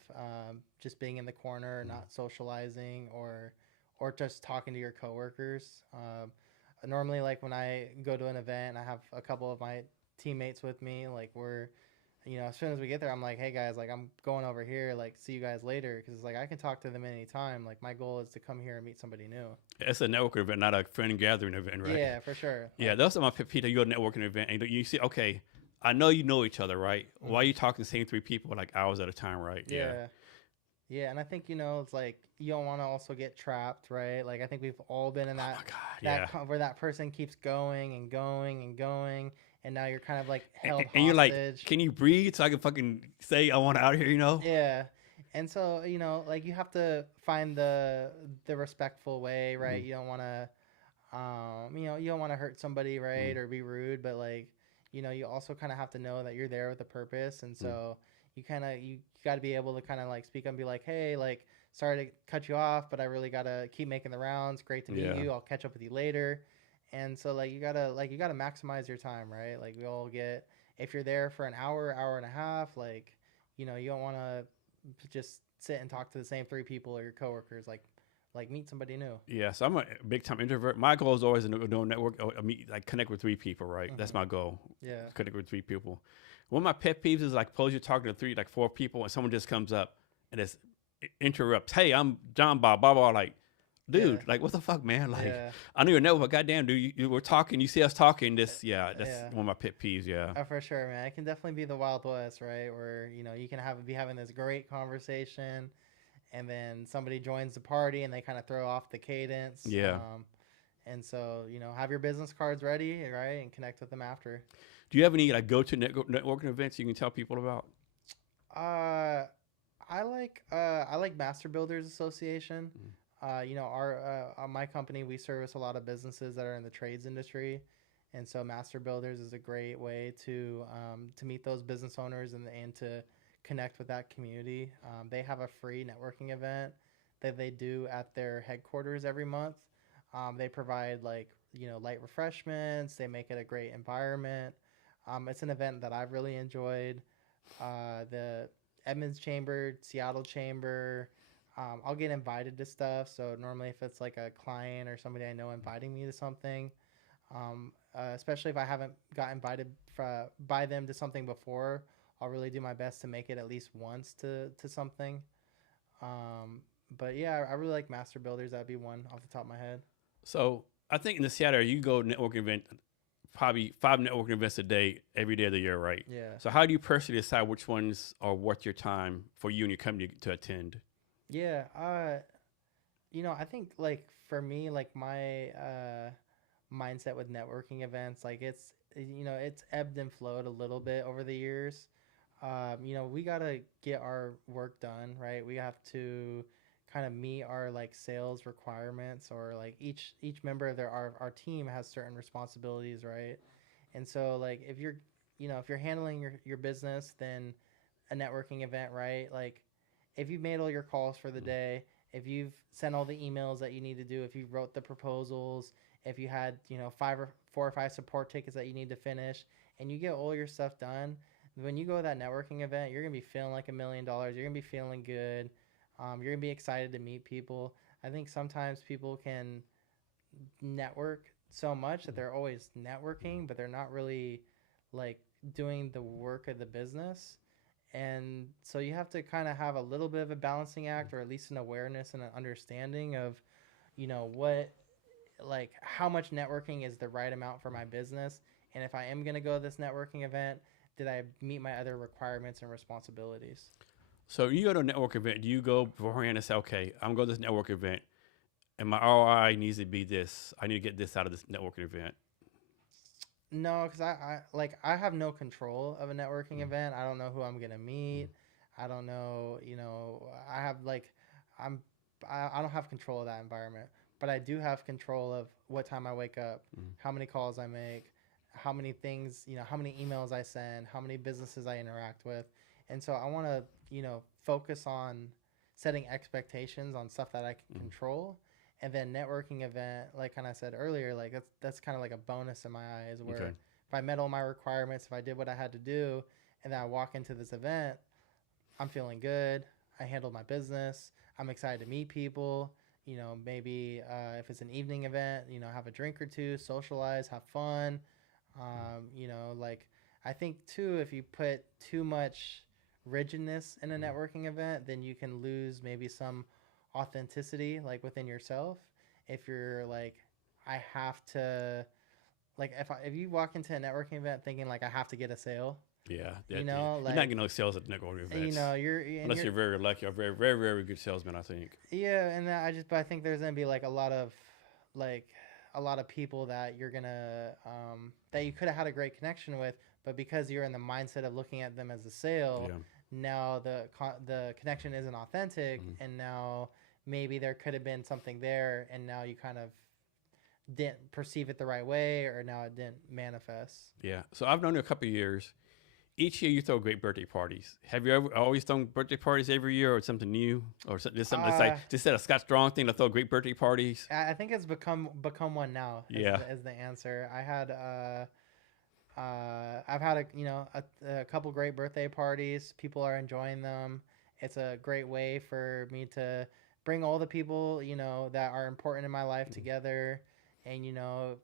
just being in the corner, not socializing, or just talking to your coworkers. Normally, like when I go to an event, I have a couple of my teammates with me. Like as soon as we get there, I'm like, hey guys, like I'm going over here. Like see you guys later, because it's like I can talk to them anytime. Like my goal is to come here and meet somebody new. It's a networking event, not a friend gathering event, right? Yeah, for sure. Yeah, that's my pet peeve. You go to a networking event and you see, okay, I know you know each other, right? Why are Mhm. you talking to the same three people like hours at a time, right? Yeah. Yeah. Yeah, and I think it's like you don't want to also get trapped, right? Like I think we've all been in Oh that my God. Yeah. where that person keeps going and going and going, and now you're kind of like held And you're like, hostage. can you breathe so I can fucking say I want out of here? You know? Yeah, and so like you have to find the respectful way, right? Mm. You don't want to, you don't want to hurt somebody, right, Mm. or be rude, but like, you also kind of have to know that you're there with a purpose, and Mm. so you got to be able to kind of like speak up and be like, hey, like, sorry to cut you off, but I really gotta keep making the rounds. Great to meet Yeah. you. I'll catch up with you later. And so like you gotta maximize your time, right? Like we all get if you're there for an hour, hour and a half, like you don't want to just sit and talk to the same three people or your coworkers. Like meet somebody new. Yeah, so I'm a big time introvert. My goal is always to know network, meet, like connect with three people, right? That's Hmm. my goal. Yeah. Connect with three people. One of my pet peeves is like, suppose you're talking to three, like four people, and someone just comes up and just interrupts. Hey, I'm John Bob, blah blah. Like, Yeah. dude, like, what the fuck, man? Like, Yeah. I know your network, but goddamn, dude, we're talking. You see us talking. This, yeah, that's Yeah. one of my pet peeves. Yeah, For sure, man. It can definitely be the Wild West, right? Where you can be having this great conversation, and then somebody joins the party and they kind of throw off the cadence. yeah. And so have your business cards ready, right, and connect with them after. Do you have any like go to networking events you can tell people about? Uh, I like Master Builders Association. Mm. Our my company, we service a lot of businesses that are in the trades industry, and so Master Builders is a great way to meet those business owners and to connect with that community. They have a free networking event that they do at their headquarters every month. They provide like light refreshments. They make it a great environment. It's an event that I've really enjoyed. The Edmonds Chamber, Seattle Chamber. I'll get invited to stuff. So normally, if it's like a client or somebody I know inviting me to something, especially if I haven't got invited by them to something before, I'll really do my best to make it at least once to something. Um, but yeah, I really like Master Builders. That'd be one off the top of my head. So I think in the Seattle, you go networking event, probably 5 networking events a day, every day of the year, right? Yeah. So how do you personally decide which ones are worth your time for you and your company to attend? Yeah. I think like for me, like my mindset with networking events, like it's ebbed and flowed a little bit over the years. We gotta get our work done, right? We have to kind of meet our like sales requirements, or like each member of our team has certain responsibilities, right? And so like if you're handling your business, then a networking event, right? Like if you've made all your calls for the day, if you've sent all the emails that you need to do, if you wrote the proposals, if you had, four or five support tickets that you need to finish, and you get all your stuff done, when you go to that networking event, you're gonna be feeling like $1 million. You're gonna be feeling good. You're gonna be excited to meet people. I think sometimes people can network so much that they're always networking, but they're not really like doing the work of the business. And so you have to kind of have a little bit of a balancing act, or at least an awareness and an understanding of what, like, how much networking is the right amount for my business, and if I am going to go to this networking event, did I meet my other requirements and responsibilities. So you go to a network event, do you go beforehand and say, okay, I'm going to this network event and my ROI needs to be this. I need to get this out of this networking event. No, because I have no control of a networking Mm. event. I don't know who I'm gonna Mm. meet. I don't know. I have like I'm I don't have control of that environment, but I do have control of what time I wake up, Mm. how many calls I make, how many things, how many emails I send, how many businesses I interact with, and so I want to focus on setting expectations on stuff that I can Mm. control, and then networking event, like kind of said earlier, like that's kind of like a bonus in my eyes, where Okay. if I met all my requirements, if I did what I had to do, and then I walk into this event, I'm feeling good. I handled my business. I'm excited to meet people. Maybe if it's an evening event, have a drink or two, socialize, have fun. Like I think too, if you put too much rigidness in a Mm. networking event, then you can lose maybe some authenticity, like within yourself. If you're like, I have to like if you walk into a networking event thinking like I have to get a sale, Yeah, you yeah. know, You're not like getting no sales at networking you events know, unless you're very lucky or very, very, very good salesman. I think. yeah, and but I think there's gonna be like like a lot of people that you're gonna that you could have had a great connection with, but because you're in the mindset of looking at them as a sale, Yeah. now the connection isn't authentic, Mhm. and now maybe there could have been something there, and now you kind of didn't perceive it the right way, or now it didn't manifest. Yeah. So I've known you a couple of years. Each year you throw great birthday parties. Have you ever always thrown birthday parties every year, or something new, or just something that's Uh, like just said a Scott Strong thing to throw great birthday parties? I think it's become one now. Yeah. Is the answer. I've had a couple great birthday parties. People are enjoying them. It's a great way for me to bring all the people that are important in my life together. And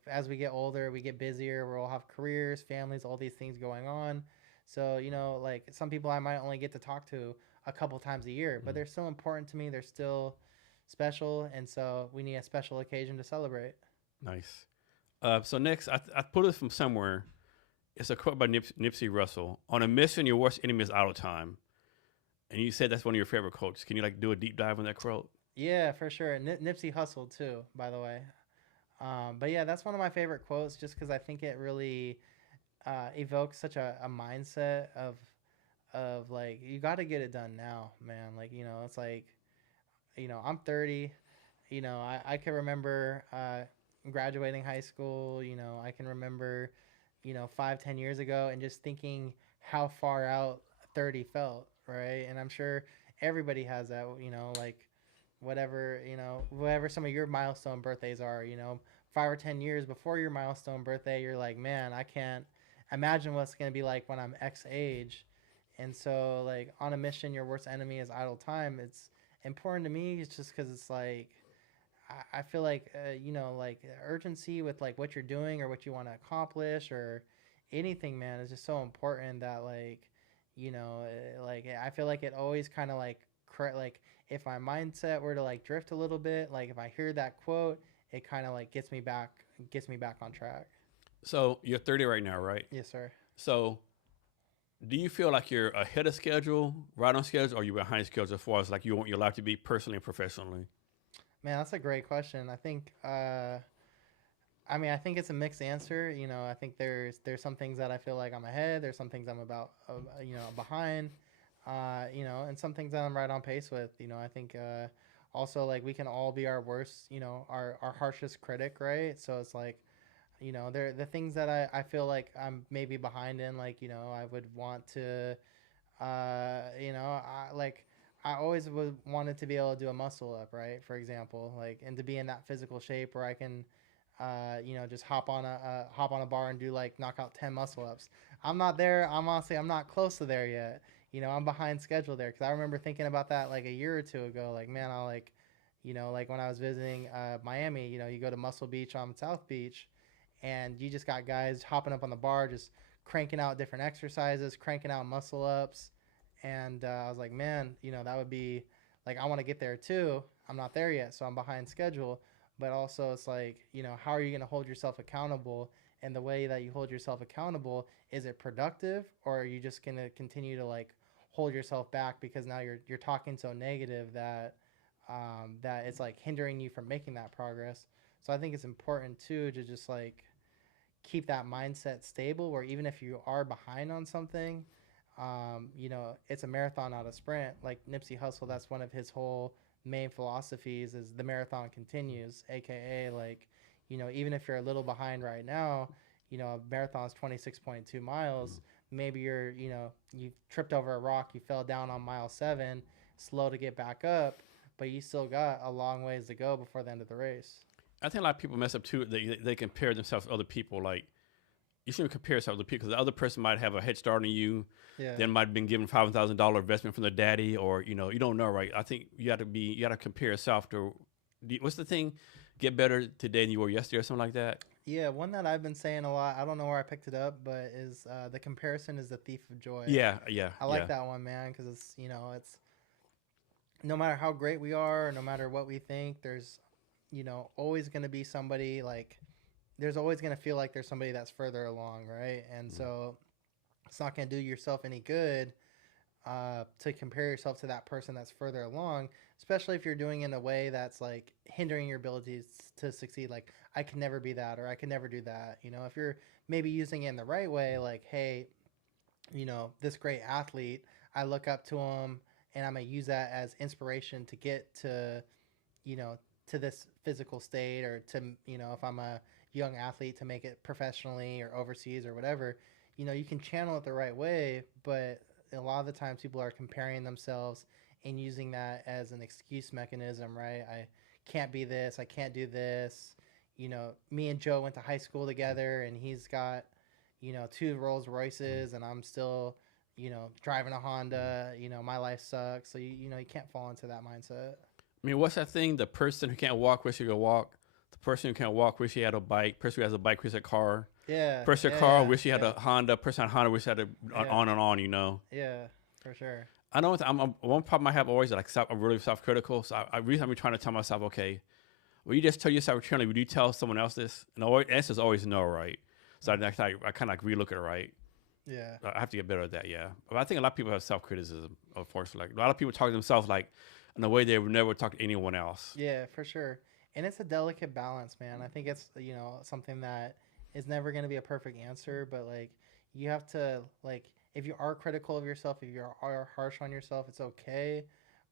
as we get older, we get busier. We'll have careers, families, all these things going on. So like some people I might only get to talk to a couple times a year, but Mm. they're still important to me. They're still special, and so we need a special occasion to celebrate. Nice. So next, I pulled this from somewhere. It's a quote by Nipsey Russell. On a mission, your worst enemy is idle time. And you said that's one of your favorite quotes. Can you like do a deep dive on that quote? Yeah, for sure. Nipsey hustled too, by the way. But yeah, that's one of my favorite quotes just because I think it really evokes such a mindset of like you got to get it done now, man. Like it's like I'm 30. I can remember graduating high school. I can remember 5-10 years ago and just thinking how far out 30 felt, right? And I'm sure everybody has that. Like whatever some of your milestone birthdays are, 5 or 10 years before your milestone birthday, you're like, man, I can't imagine what's going to be like when I'm X age. And so, like, on a mission, your worst enemy is idle time. It's important to me. It's just because it's like, I feel like, like urgency with like what you're doing or what you want to accomplish or anything, man, is just so important that, like, like, I feel like it always kind of like, like, if my mindset were to like drift a little bit, like if I hear that quote, it kind of like gets me back on track. So you're 30 right now, right? Yes, sir. So do you feel like you're ahead of schedule, right on schedule, or you behind schedule as far as like you want your life to be personally and professionally? Man, that's a great question. I think I mean, I think it's a mixed answer. I think there's some things that I feel like I'm ahead. There's some things I'm about, behind. And some things that I'm right on pace with. I think also like we can all be our worst, our harshest critic, right? So it's like, there the things that I feel like I'm maybe behind in, like I would want to, I always wanted to be able to do a muscle up, right? For example, like and to be in that physical shape where I can just hop on a bar and do like knock out 10 muscle ups. I'm not there. I'm not close to there yet. I'm behind schedule there because I remember thinking about that like a year or two ago. Like, man, I like, like when I was visiting Miami, you go to Muscle Beach on South Beach, and you just got guys hopping up on the bar, just cranking out different exercises, cranking out muscle ups, and I was like, man, that would be like I want to get there too. I'm not there yet, so I'm behind schedule, but also it's like how are you going to hold yourself accountable, and the way that you hold yourself accountable, is it productive, or are you just going to continue to like hold yourself back because now you're talking so negative that that it's like hindering you from making that progress. So I think it's important too to just like keep that mindset stable where even if you are behind on something, it's a marathon, not a sprint. Like Nipsey Hussle, that's one of his whole main philosophies is the marathon continues, aka like, even if you're a little behind right now, a marathon is 26.2 miles. Maybe you tripped over a rock, you fell down on mile 7, slow to get back up, but you still got a long ways to go before the end of the race. I think a lot of people mess up too. They compare themselves to other people. Like you shouldn't compare yourself to other people because the other person might have a head start on you. Yeah. Then might have been given $5,000 investment from their daddy, or you don't know, right? I think you got to compare yourself to what's the thing? Get better today than you were yesterday, or something like that. Yeah, one that I've been saying a lot. I don't know where I picked it up, but is the comparison is the thief of joy. Yeah, I like that one, man, because it's no matter how great we are, or no matter what we think, there's always going to be somebody like there's always going to feel like there's somebody that's further along, right? And so it's not going to do yourself any good to compare yourself to that person that's further along, especially if you're doing it in a way that's like hindering your abilities to succeed. Like, I can never be that, or I can never do that. You know, if you're maybe using it in the right way, like, hey, you know, this great athlete, I look up to him and I'm going to use that as inspiration to get to, you know, to this physical state, or to, you know, if I'm a young athlete, to make it professionally or overseas or whatever. You know, you can channel it the right way, but a lot of the times people are comparing themselves and using that as an excuse mechanism, right? I can't be this, I can't do this. You know, me and Joe went to high school together and he's got, you know, 2 Rolls Royces and I'm still, you know, driving a Honda. You know, my life sucks. So you know, you can't fall into that mindset. I mean, what's that thing? The person who can't walk wish he could walk. The person who can't walk wish he had a bike. Person who has a bike wish he had a car. Yeah. Person Yeah, car yeah, wish he had yeah. a Honda. Person on Honda wish he had a Yeah. on and on. You know. Yeah, for sure. I know one problem I have always like I'm really self-critical. So I really I'm trying to tell myself, okay, will you just tell yourself internally? Would you tell someone else this? And the answer is always no, right? So I kind of like relook at it, right? Yeah. I have to get better at that, yeah. But I think a lot of people have self-criticism, unfortunately. Like, a lot of people talk to themselves like in a way they would never talk to anyone else. Yeah, for sure. And it's a delicate balance, man. I think it's, you know, something that is never going to be a perfect answer, but like you have to, like, if you are critical of yourself, if you are harsh on yourself, it's okay,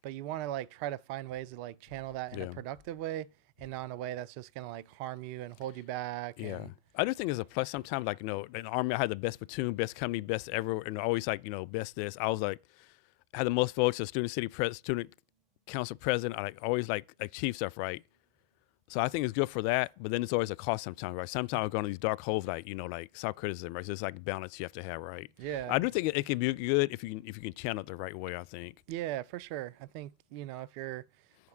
but you want to like try to find ways to like channel that in a productive way, and not in a way that's just going to like harm you and hold you back. Yeah. And, I do think it's a plus sometimes, like, you know, in the Army, I had the best platoon, best company, best ever, and always like, you know, best this. I was like, I had the most votes as student council president. I like always like achieve stuff, right? So I think it's good for that, but then it's always a cost sometimes, right? Sometimes I go into these dark holes, like, you know, like self-criticism, right? So it's like balance you have to have, right? yeah. I do think it can be good if you can channel it the right way, I think. Yeah, for sure. I think, you know, if you're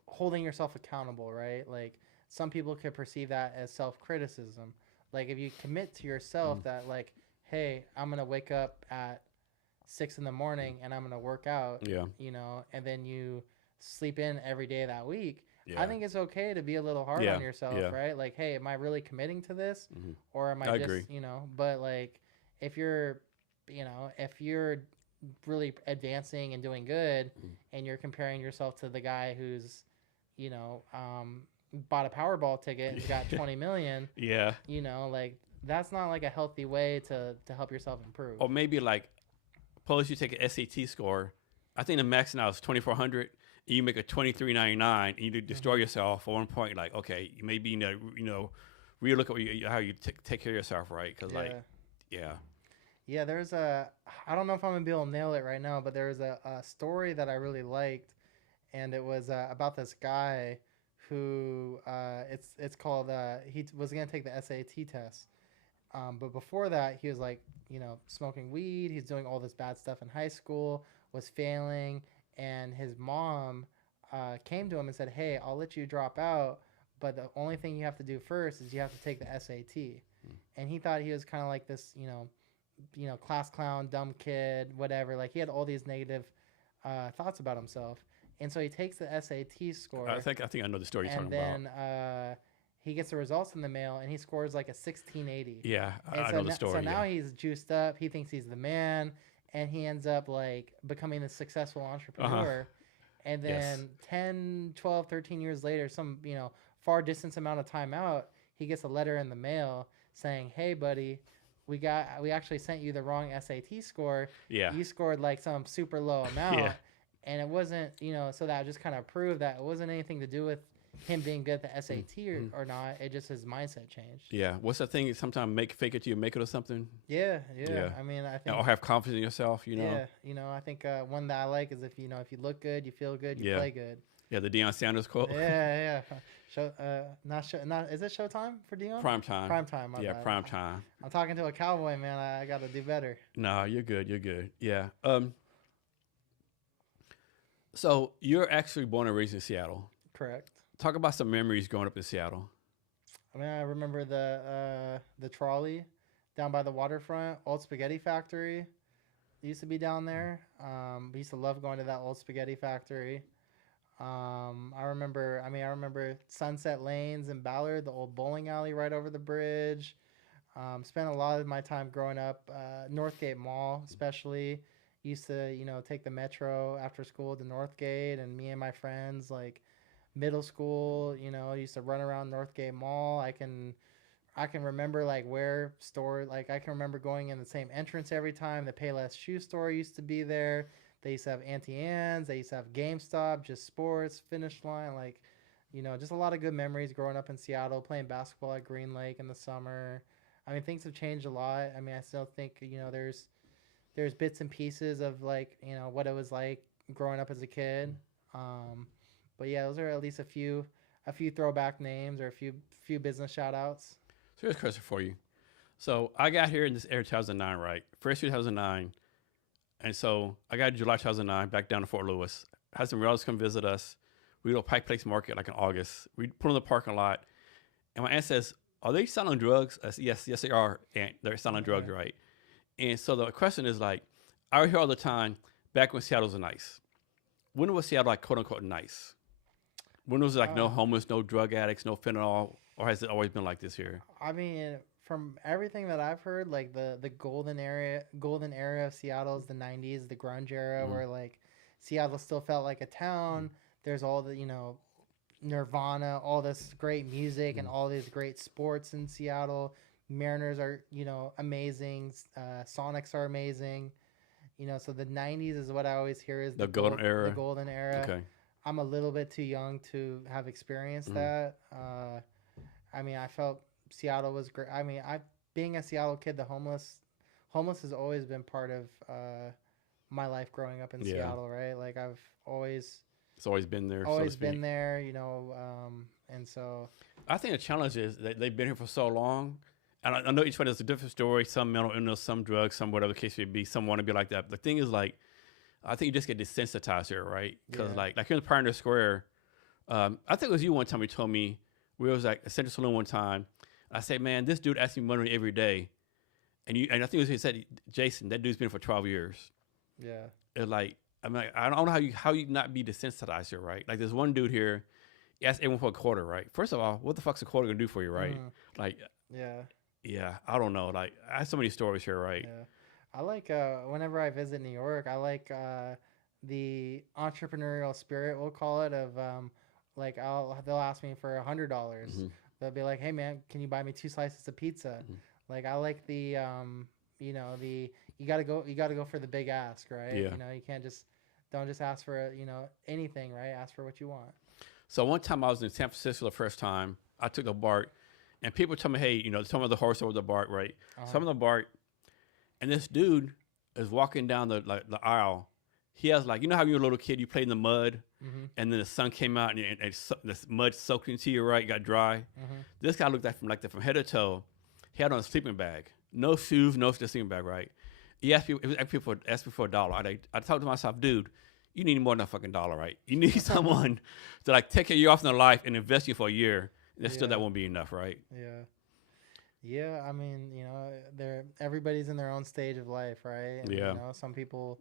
holding yourself accountable, right? Like some people could perceive that as self-criticism. Like if you commit to yourself that like, hey, I'm going to wake up at 6 in the morning and I'm going to work out, Yeah. you know, and then you sleep in every day of that week. Yeah. I think it's okay to be a little hard on yourself, right? Like, hey, am I really committing to this? Or am I just, agree. you know, but like if you're, you know, if you're really advancing and doing good and you're comparing yourself to the guy who's, you know, bought a Powerball ticket and got 20 million, Yeah. you know, like that's not like a healthy way to help yourself improve. Or maybe like, suppose you take an SAT score. I think the max now is 2,400. And you make a 2,399, and you destroy yourself at one point. Like, okay, you maybe you know, really look at how you take care of yourself, right? Because yeah, there's I don't know if I'm gonna be able to nail it right now, but there's a story that I really liked, and it was about this guy who it's called he was gonna take the SAT test, but before that he was like, you know, smoking weed, he's doing all this bad stuff in high school, was failing, and his mom came to him and said, hey, I'll let you drop out, but the only thing you have to do first is you have to take the SAT. And he thought he was kind of like this, you know, class clown, dumb kid, whatever. Like he had all these negative thoughts about himself. And so he takes the SAT score. I think I know the story you're talking about. And then he gets the results in the mail, and he scores like a 1680. Yeah, I so know the story. So now he's juiced up. He thinks he's the man, and he ends up like becoming a successful entrepreneur. And then 10, 12, 13 years later, some, you know, far distance amount of time out, he gets a letter in the mail saying, hey, buddy, we actually sent you the wrong SAT score. Yeah. You scored like some super low amount. And it wasn't, you know, so that just kind of proved that it wasn't anything to do with him being good at the SAT or not. It just, his mindset changed. Yeah. What's that thing? Sometimes fake it till you make it or something. Yeah. I mean, I think. Or have confidence in yourself, you know? Yeah. You know, I think one that I like is if you look good, you feel good, you play good. Yeah. The Deion Sanders quote. Yeah. Is it Showtime for Deion? Prime time. Prime time. My bad. Prime time. I'm talking to a cowboy, man. I got to do better. No, you're good. Yeah. So you're actually born and raised in Seattle. Correct. Talk about some memories growing up in Seattle. I mean, I remember the trolley down by the waterfront, old spaghetti factory. It used to be down there. We used to love going to that old spaghetti factory. I remember Sunset Lanes in Ballard, the old bowling alley right over the bridge. Spent a lot of my time growing up, Northgate Mall, especially. Used to, take the metro after school to Northgate, and me and my friends, like middle school, used to run around Northgate Mall. I can remember like where store like I can remember going in the same entrance every time. The Payless shoe store used to be there. They used to have Auntie Anne's. They used to have GameStop, Just Sports, Finish Line. Like, just a lot of good memories growing up in Seattle, playing basketball at Green Lake in the summer. I mean, things have changed a lot. I mean, I still think there's bits and pieces of like what it was like growing up as a kid. Um, but yeah, those are at least a few throwback names or a few business shout outs. So here's a question for you. So I got here in this year 2009, right? First 2009. And so I got July 2009 back down to Fort Lewis. Had some relatives come visit us. We go to Pike Place Market like in August. We put in the parking lot. And my aunt says, are they selling drugs? I said, yes, they are. And they're selling drugs, right? And so the question is like, I hear all the time, back when Seattle was nice. When was Seattle like quote unquote nice? When was it like no homeless, no drug addicts, no fentanyl? Or has it always been like this here? I mean, from everything that I've heard, like the golden era of Seattle is the '90s, the grunge era, where like Seattle still felt like a town. There's all the Nirvana, all this great music, and all these great sports in Seattle. Mariners are amazing. Sonics are amazing. So the '90s is what I always hear is The golden era. The golden era. Okay. I'm a little bit too young to have experienced that. I mean, I felt Seattle was great. I mean, being a Seattle kid, the homeless has always been part of my life growing up in Seattle, right? Like It's always been there. always been there, and so I think the challenge is that they've been here for so long. And I know each one has a different story. Some mental illness, some drugs, some whatever the case may be. Some want to be like that. The thing is, like, I think you just get desensitized here, right? Because like here in Pioneer Square, I think it was you one time you told me we was like a Central Saloon one time. I said, man, this dude asks me money every day, and I think it was you said, Jason, that dude's been here for 12 years. yeah, It's like I don't know how you not be desensitized here, right? Like there's one dude here, he asked everyone for a quarter, right? First of all, what the fuck's a quarter gonna do for you, right? Like yeah, I don't know. Like I have so many stories here, right? yeah. I like whenever I visit New York, I like the entrepreneurial spirit, we'll call it, of like they'll ask me for $100. They'll be like, hey man, can you buy me 2 slices of pizza? Like I like the you gotta go for the big ask, right? Yeah. You can't don't just ask for anything, right? Ask for what you want. So one time I was in San Francisco the first time. I took a BART, and people told me, hey, some of the horse over the BART, right? Some of the BART, and this dude is walking down the aisle. He has like, how you're a little kid, you played in the mud, and then the sun came out and the mud soaked into you, right? Got dry. This guy looked like from head to toe. He had on a sleeping bag, no shoes, no sleeping bag, right? He asked me for $1. I talked to myself, dude, you need more than a fucking $1, right? You need someone to like take care of you off in their life and invest you for a year. And still that won't be enough, right? Yeah. Yeah, I mean, everybody's in their own stage of life, right? And, some people,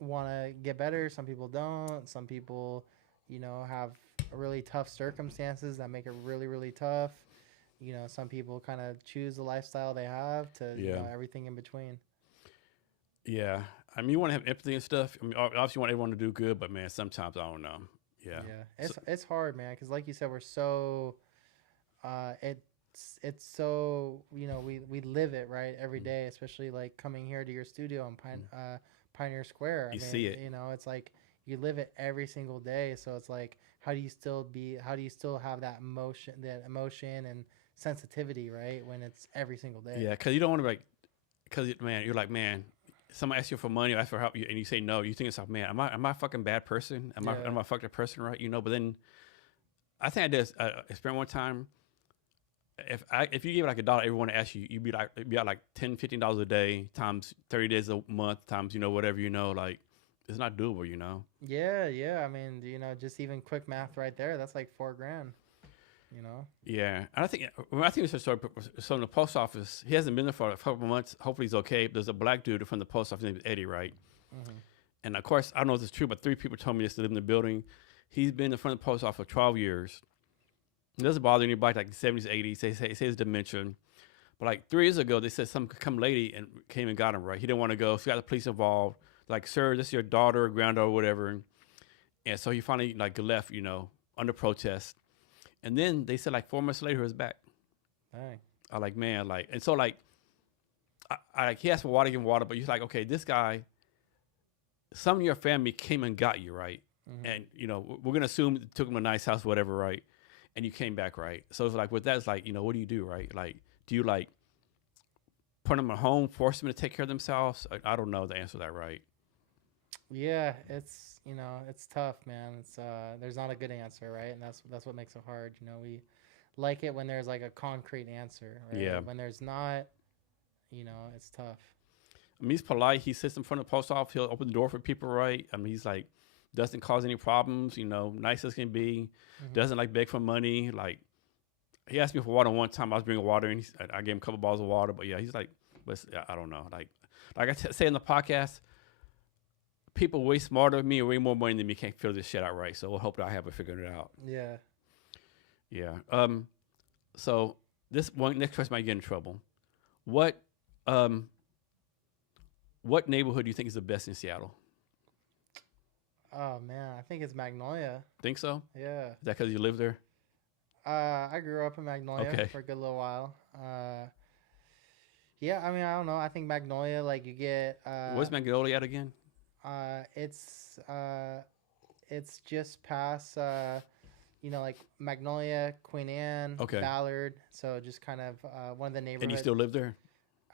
want to get better. Some people don't. Some people, have really tough circumstances that make it really, really tough. Some people kind of choose the lifestyle they have to, everything in between. Yeah. I mean, you want to have empathy and stuff. I mean, obviously you want everyone to do good, but man, sometimes I don't know. Yeah. Yeah. It's hard, man. Cause like you said, we're so, it's so, we live it right every day, especially like coming here to your studio in Pioneer Square. I mean, see it. It's like you live it every single day. So it's like, how do you still have that emotion and sensitivity, right? When it's every single day. Yeah. Cause you don't want to you're like, man, someone asks you for money or asks for help and you say no, you think it's like, man, am I a fucking bad person? Am I a fucked up person, right? But then I think I did experiment one time. If you give like $1, everyone asks you, you'd be out like $10, $15 a day times 30 days a month times, whatever, like it's not doable, Yeah. I mean, just even quick math right there, that's like $4,000, Yeah. And I think it's a story. So in the post office, he hasn't been there for a couple of months. Hopefully he's okay. There's a black dude from the post office named Eddie, right? And of course, I don't know if it's true, but 3 people told me this to live in the building. He's been in front of the post office for 12 years. It doesn't bother anybody like the 70s, 80s. They say it's dementia. But like 3 years ago, they said some lady and came and got him, right? He didn't want to go. So he got the police involved. Like, sir, this is your daughter, granddaughter, whatever. And so he finally like left, under protest. And then they said like 4 months later, he was back. Dang. I like, man, like, and so like, I like, he asked for water, give him water, but he's like, okay, this guy, some of your family came and got you, right? Mm-hmm. And, we're going to assume it took him to a nice house, whatever, right? And you came back, right? So it's like, with that, it's like, what do you do, right? Like, do you like put them at home, force them to take care of themselves? I don't know the answer to that, right? Yeah, it's, it's tough, man. It's, there's not a good answer, right? And that's what makes it hard. We like it when there's like a concrete answer, right? Yeah. When there's not, it's tough. I mean, he's polite. He sits in front of the post office. He'll open the door for people, right? I mean, he's like, doesn't cause any problems, nice as can be. Mm-hmm. Doesn't like beg for money. Like, he asked me for water one time. I was bringing water, and I gave him a couple bottles of water. But yeah, he's like, I don't know. Like I say in the podcast, people way smarter than me or way more money than me can't figure this shit out, right? So we'll hope that I have it figured it out. Yeah. Yeah. So this one next question might get in trouble. What neighborhood do you think is the best in Seattle? Oh man, I think it's Magnolia. Think so? Yeah. Is that because you live there? I grew up in Magnolia for a good little while. Yeah, I mean, I don't know. I think Magnolia, like, you get. Where's Magnolia at again? It's just past, like Magnolia, Queen Anne, Ballard. So just kind of one of the neighborhoods. And you still live there?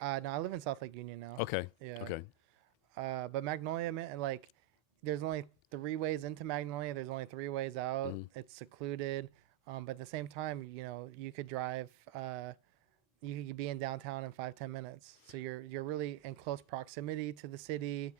No, I live in South Lake Union now. Okay. Yeah. Okay. But Magnolia, man, like, there's only 3 ways into Magnolia. There's only 3 ways out. Mm. It's secluded. But at the same time, you could drive. You could be in downtown in 5-10 minutes. So you're really in close proximity to the city.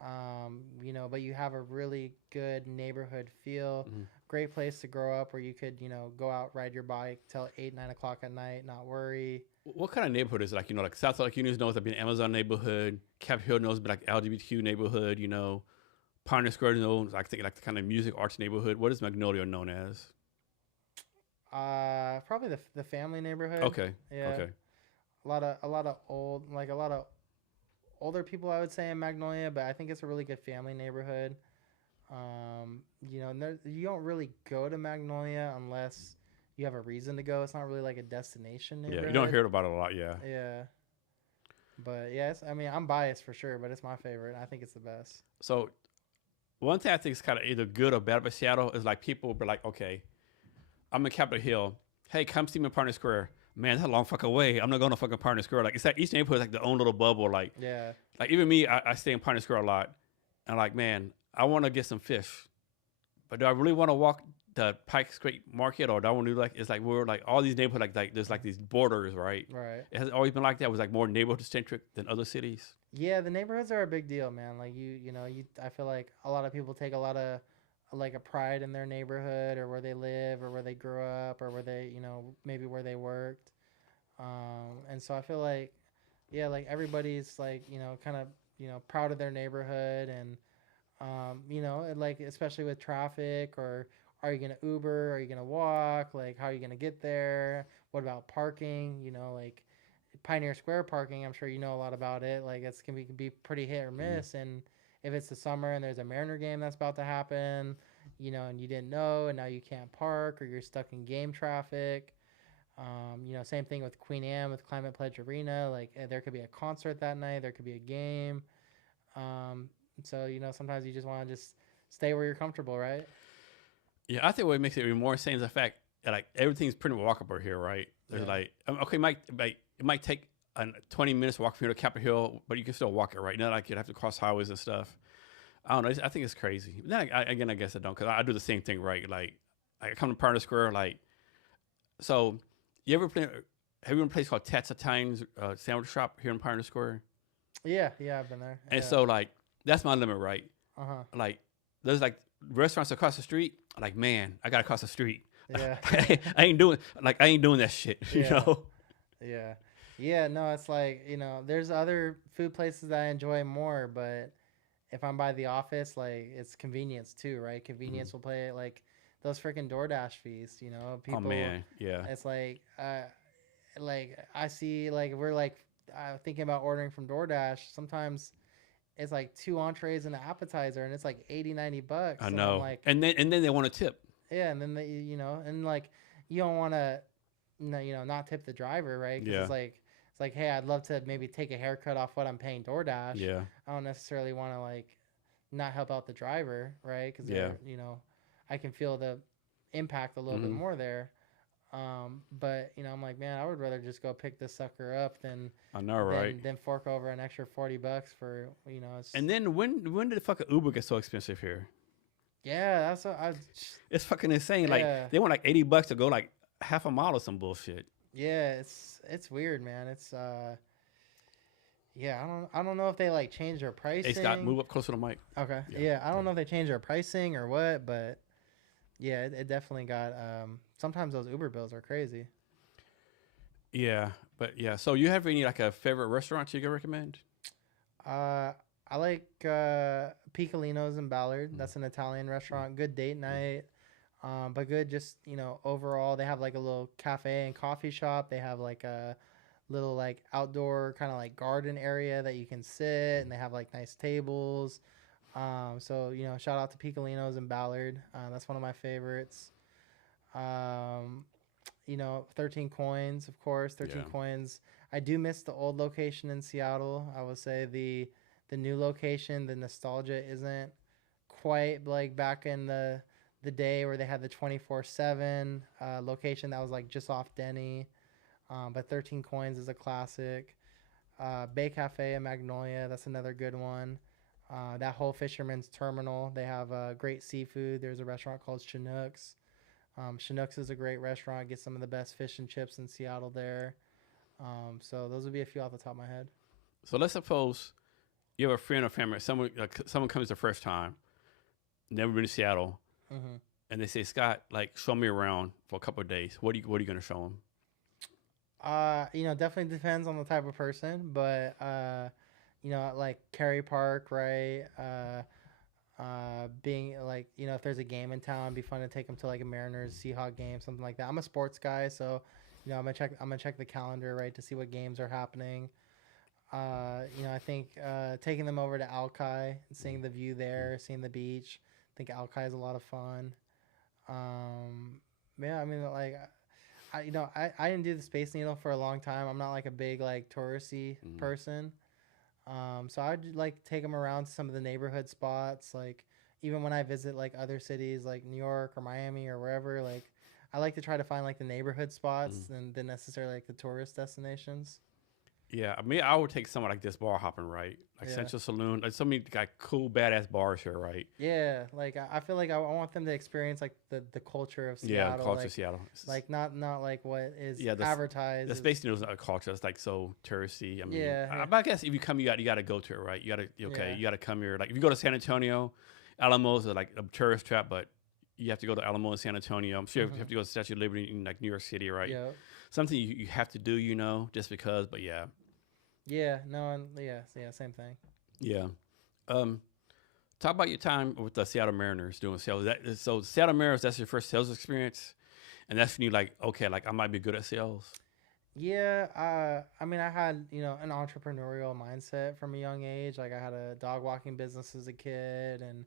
But you have a really good neighborhood feel. Mm-hmm. Great place to grow up where you could, go out, ride your bike till 8-9 o'clock at night, not worry. What kind of neighborhood is it? Like, like South Lake Union knows to be an Amazon neighborhood. Cap Hill knows to be like LGBTQ neighborhood. Pioneer Square knows like the kind of music arts neighborhood. What is Magnolia known as? Probably the family neighborhood. Okay. Yeah. Okay. A lot of older people, I would say, in Magnolia, but I think it's a really good family neighborhood. You don't really go to Magnolia unless you have a reason to go. It's not really like a destination neighborhood. Yeah, you don't hear about it a lot. Yeah. Yeah. But yes, I mean, I'm biased for sure, but it's my favorite. I think it's the best. So, one thing I think is kind of either good or bad about Seattle is like people be like, okay, I'm in Capitol Hill. Hey, come see me in Pioneer Square. Man, that's a long fucking way. I'm not going to fucking Pioneer Square. Like, it's like each neighborhood is like their own little bubble. Like, yeah. Like, even me, I stay in Pioneer Square a lot. And I'm like, man, I want to get some fish. But do I really want to walk the Pike Street Market, or do I want to do it's like we're like all these neighborhoods, like there's like these borders, right? Right. It has always been like that. It was like more neighborhood centric than other cities. Yeah, the neighborhoods are a big deal, man. Like I feel like a lot of people take a lot of like a pride in their neighborhood or where they live or where they grew up or where they, maybe where they worked. And so I feel like, yeah, like everybody's like, kind of, proud of their neighborhood and, like especially with traffic, or are you going to Uber? Are you going to walk? Like, how are you going to get there? What about parking? Like Pioneer Square parking, I'm sure you know a lot about it. Like it can be pretty hit or miss. Mm-hmm. And if it's the summer and there's a Mariner game that's about to happen, and you didn't know, and now you can't park or you're stuck in game traffic. Same thing with Queen Anne with Climate Pledge Arena. Like there could be a concert that night. There could be a game. So, sometimes you just want to just stay where you're comfortable, right? Yeah, I think what makes it even more insane is the fact that like everything's pretty walkable here, right? There's like, okay, it might take 20 minutes to walk from here to Capitol Hill, but you can still walk it, right? Not like you'd have to cross highways and stuff. I don't know. I think it's crazy. Then I guess I don't, because I do the same thing, right? Like I come to Pioneer Square, like, so have you ever been a place called Tat's Italian sandwich shop here in Pioneer Square? Yeah, I've been there. And so like that's my limit, right? Like there's like restaurants across the street. Like, man, I gotta cross the street. Yeah, I ain't doing that shit. Yeah. No, it's like there's other food places that I enjoy more, but if I'm by the office, like it's convenience too, right? Convenience will play like those freaking DoorDash fees. You know, Oh people. man, yeah. It's like I see like we're like thinking about ordering from DoorDash. Sometimes it's like 2 entrees and an appetizer, and it's like 80-90 bucks, I and I'm know. like, And then they want a tip. yeah, and then you know, and like you don't want to, no, you know, not tip the driver, right? Because Yeah. it's like, hey, I'd love to maybe take a haircut off what I'm paying DoorDash. Yeah. I don't necessarily want to like not help out the driver, right? Because Yeah. they're, you know, I can feel the impact a little bit Hmm. more there. But you know, I'm like, man, I would rather just go pick this sucker up I know, right? than fork over an extra $40 for, you know. It's, And then when did the fucking Uber get so expensive here? yeah, that's what I. It's fucking insane. Like Yeah, they want like $80 to go like half a mile or some bullshit. yeah, it's weird, man. It's yeah, I don't know if they like changed their Hey Scott, pricing. move up closer to the mic. Okay, Yeah. yeah, I don't know if they changed their pricing or what, but yeah, it definitely got. Sometimes those Uber bills are crazy. Yeah, but yeah. So you have any like a favorite restaurant you can recommend? I like Piccolino's in Ballard. That's an Italian restaurant. Good date night. But good just, you know, overall. They have like a little cafe and coffee shop. They have like a little like outdoor kind of like garden area that you can sit, and they have like nice tables. So you know, shout out to Piccolino's in Ballard. That's one of my favorites. Um, you know, 13 Coins, of course. 13 Yeah. Coins. I do miss the old location in Seattle. I would say the new location, the nostalgia isn't quite like back in the day where they had the 24/7 location that was like just off Denny. But 13 Coins is a classic. Bay Cafe in Magnolia, that's another good one. That whole Fisherman's Terminal, they have great seafood. There's a restaurant called Chinook's. Chinook's is a great restaurant. Get some of the best fish and chips in Seattle there. So those would be a few off the top of my head. So let's suppose you have a friend or family, someone comes the first time, never been to Seattle, Hmm. and they say, Scott, like show me around for a couple of days. What are you gonna show them? You know, definitely depends on the type of person, but you know, like Cary Park, right? Being like, you know, if there's a game in town, it'd be fun to take them to like a Mariners Seahawk game, something like that. I'm a sports guy, so you know, I'm gonna check the calendar, right, to see what games are happening. You know, I think taking them over to Alki and seeing the view there, seeing the beach. I think Alki is a lot of fun. Um, yeah, I mean, like, you know, I didn't do the Space Needle for a long time. I'm not like a big like touristy Mm. person. So I'd like take them around to some of the neighborhood spots, like even when I visit like other cities like New York or Miami or wherever, like I like to try to find like the neighborhood Mm. spots and then necessarily like the tourist destinations. Yeah, I mean, I would take someone like this bar hopping, right? Like Yeah. Central Saloon, like so many like cool badass bars here, right? Yeah, like I feel like I want them to experience like the culture of Yeah, Seattle, culture Seattle. like not like what is Yeah, advertised. the Space Needle is not a culture. It's like so touristy. I mean, Yeah, yeah, but I guess if you come, you got to go to it, right? You got to yeah. You got to come here. Like if you go to San Antonio, Alamos is like a tourist trap, but you have to go to Alamo and San Antonio. I'm sure you Mhm. have to go to Statue of Liberty in like New York City, right? Yeah, Something you have to do, you know, just because. But yeah, yeah, no, and yeah, same thing. yeah. Um, talk about your time with the Seattle Mariners doing sales. So Seattle Mariners, that's your first sales experience, and that's when you like, okay, like I might be good at sales. Yeah, I mean, I had, you know, an entrepreneurial mindset from a young age. Like I had a dog walking business as a kid, and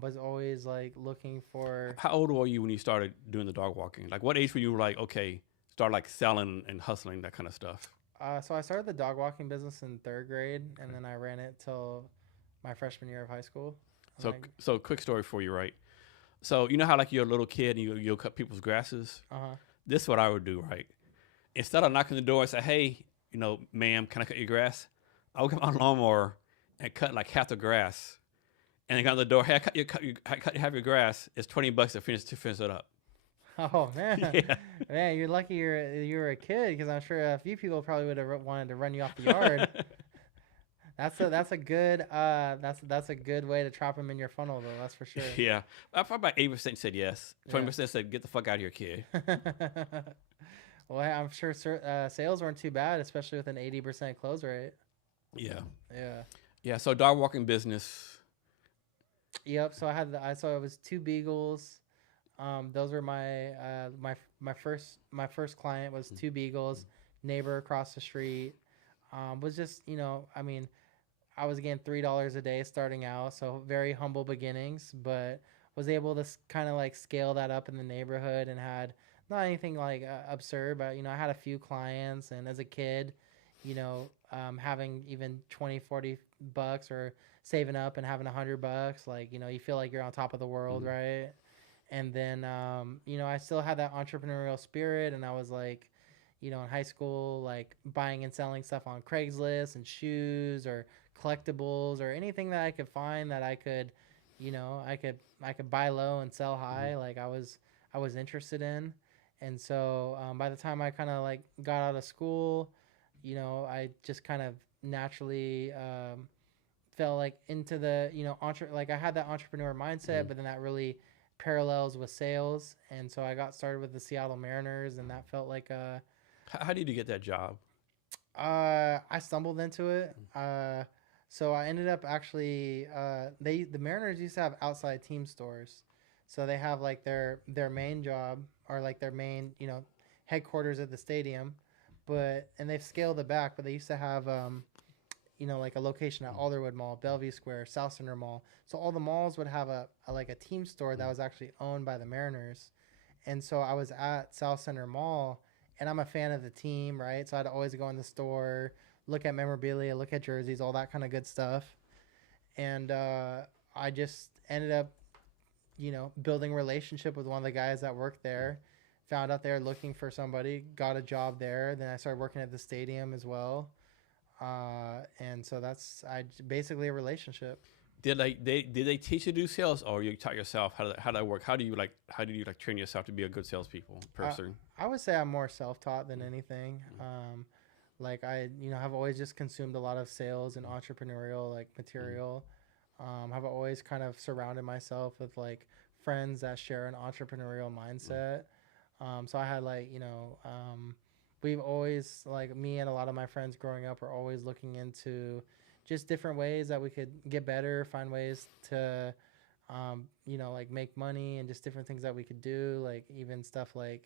was always like looking for. How old were you when you started doing the dog walking? Like, what age were you like, okay, start like selling and hustling that kind of stuff? So I started the dog walking business in third grade, and then I ran it till my freshman year of high school. And So, so quick story for you, right? So you know how like you're a little kid and you'll cut people's grasses. uh-huh. This is what I would do, right? Instead of knocking the door and say, hey, you know, ma'am, can I cut your grass? I would get my lawnmower and cut like half the grass, and then got the door. Hey, I cut half your grass. It's $20 to finish it up. Oh man, Yeah. man, you're lucky you were a kid because I'm sure a few people probably would have wanted to run you off the yard. That's a good that's a good way to trap them in your funnel though. That's for sure. Yeah. Probably about 80% said yes. Yeah. 20% said get the fuck out of here, kid. Well, I'm sure sales weren't too bad, especially with an 80% close rate. Yeah. Yeah. Yeah. So dog walking business. Yep. So I had so it was two beagles. Those were my first client was two beagles. Neighbor across the street. Was just I mean I was getting $3 a day starting out, so very humble beginnings, but was able to kind of like scale that up in the neighborhood and had not anything like absurd, but I had a few clients, and as a kid, having even 20, 40 bucks or saving up and having $100, like you feel like you're on top of the world, Mm. right? And then I still had that entrepreneurial spirit, and I was like in high school, like buying and selling stuff on Craigslist and shoes or collectibles or anything that I could find that I could, I could buy low and sell Mm. high. Like I was interested in, and so by the time I kind of like got out of school, I just kind of naturally fell like into the like I had that entrepreneur mindset, Mm. but then that really parallels with sales, and so I got started with the Seattle Mariners, and that felt like a How did you get that job? I stumbled into it. So I ended up actually the Mariners used to have outside team stores, so they have like their main job or like their main headquarters at the stadium, but and they've scaled it back. But they used to have like a location at Mm. Alderwood Mall, Bellevue Square, South Center Mall. So all the malls would have a like a team store that Mm. was actually owned by the Mariners, and so I was at South Center Mall, and I'm a fan of the team, right? So I'd always go in the store, look at memorabilia, look at jerseys, all that kind of good stuff. And I just ended up, building a relationship with one of the guys that worked there. Found out they were looking for somebody, got a job there. Then I started working at the stadium as well. And so that's basically a relationship. Did they teach you to do sales, or you taught yourself how that work? How do you like train yourself to be a good salespeople I, person? I would say I'm more self-taught than anything. Like I, have always just consumed a lot of sales and entrepreneurial like Mm. material. Have always kind of surrounded myself with like friends that share an entrepreneurial Mm. mindset. So I had like, we've always like me and a lot of my friends growing up were always looking into just different ways that we could get better, find ways to, like make money and just different things that we could do, like even stuff like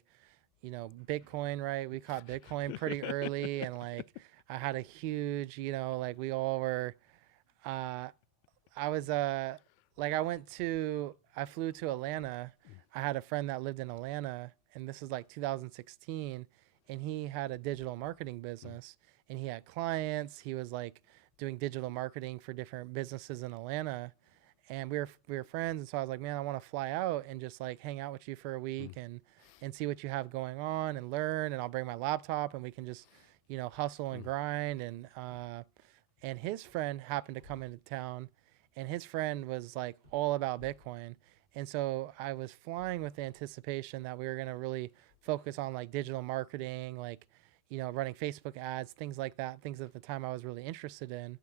Bitcoin, right? We caught Bitcoin pretty early, and like I had a huge, like we all were. Uh, I was like I flew to Atlanta. I had a friend that lived in Atlanta, and this is like 2016, and he had a digital marketing business, and he had clients. He was like doing digital marketing for different businesses in Atlanta, and we were friends, and so I was like, man, I want to fly out and just like hang out with you for a Mm. week and see what you have going on and learn, and I'll bring my laptop and we can just hustle and Mm. grind. And his friend happened to come into town, and his friend was like all about Bitcoin, and so I was flying with the anticipation that we were going to really focus on like digital marketing, like running Facebook ads, things like that, things at the time I was really interested in.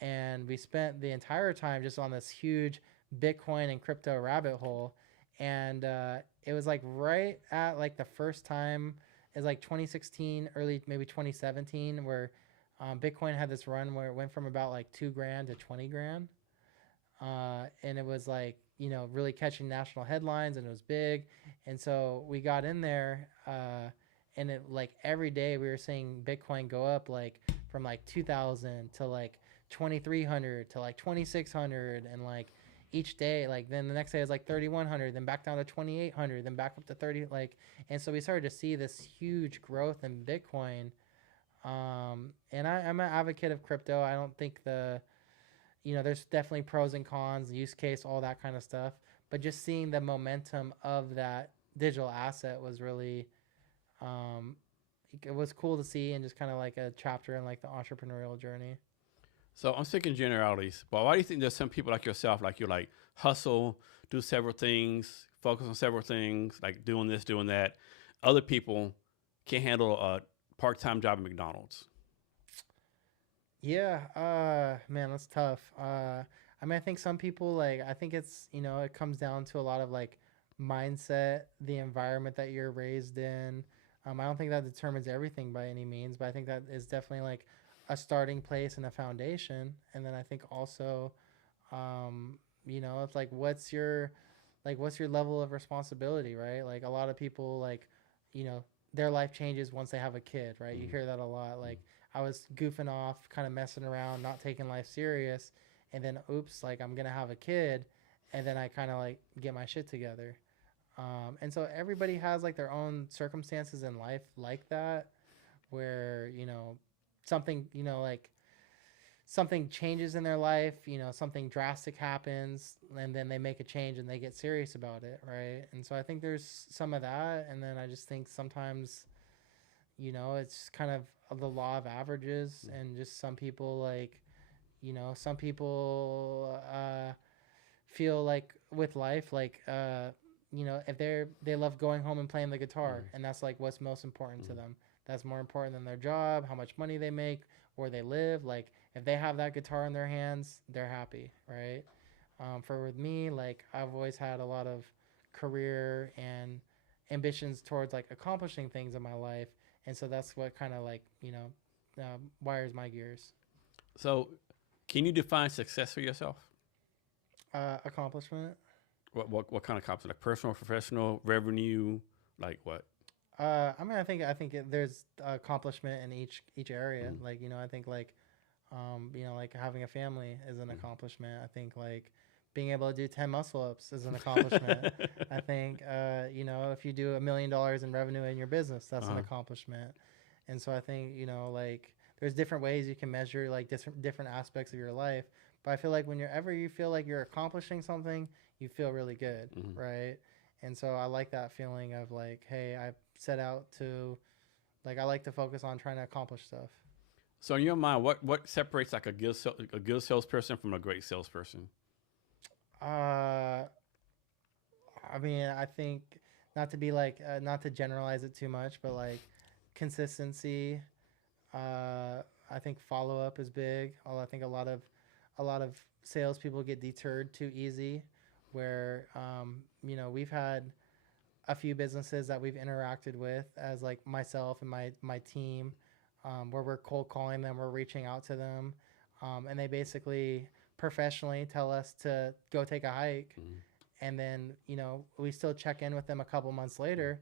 And we spent the entire time just on this huge Bitcoin and crypto rabbit hole. And it was like right at like the first time is like 2016, early maybe 2017, where Bitcoin had this run where it went from about like 2 grand to 20 grand. And it was like, really catching national headlines, and it was big. And so we got in there, and it like every day we were seeing Bitcoin go up like from like 2000 to like 2300 to like 2600, and like each day, like then the next day is like 3100, then back down to 2800, then back up to 30, like. And so we started to see this huge growth in Bitcoin. And I'm an advocate of crypto. I don't think there's definitely pros and cons, use case, all that kind of stuff. But just seeing the momentum of that digital asset was really, um, it was cool to see, and just kind of like a chapter in like the entrepreneurial journey. So I'm thinking generalities, but why do you think there's some people like yourself, like you like hustle, do several things, focus on several things, like doing this, doing that. Other people can't handle a part-time job at McDonald's. Yeah, man, that's tough. I mean, I think some people like, I think it's, it comes down to a lot of like mindset, the environment that you're raised in. I don't think that determines everything by any means, but I think that is definitely like a starting place and a foundation. And then I think also, it's like what's your level of responsibility, right? Like a lot of people like, you know, their life changes once they have a kid, right? You hear that a lot. Like I was goofing off, kind of messing around, not taking life serious, and then oops, like I'm gonna have a kid, and then I kind of like get my shit together. And so everybody has like their own circumstances in life like that, where something like something changes in their life, something drastic happens, and then they make a change and they get serious about it, right? And so I think there's some of that, and then I just think sometimes, it's kind of the law of averages, and just some people like, some people feel like with life, like if they love going home and playing the guitar, and that's like what's most important to them. That's more important than their job, how much money they make, where they live. Like if they have that guitar in their hands, they're happy, right? For with me, like I've always had a lot of career and ambitions towards like accomplishing things in my life, and so that's what kind of like wires my gears. So, can you define success for yourself? Accomplishment. What kind of accomplishment? Like personal, professional, revenue, like what? I mean, there's accomplishment in each area. Like I think like like having a family is an accomplishment. I think like being able to do 10 muscle ups is an accomplishment. I think if you do $1 million in revenue in your business, that's an accomplishment. And so I think like there's different ways you can measure like different aspects of your life. But I feel like whenever you feel like you're accomplishing something, you feel really good, right? And so I like that feeling of like, hey, I set out to, like, I like to focus on trying to accomplish stuff. So in your mind, what separates like a good salesperson from a great salesperson? I mean, I think not to generalize it too much, but like consistency. I think follow up is big. I think a lot of salespeople get deterred too easy, where we've had a few businesses that we've interacted with as like myself and my team, where we're cold calling them, we're reaching out to them, and they basically professionally tell us to go take a hike, and then we still check in with them a couple months later,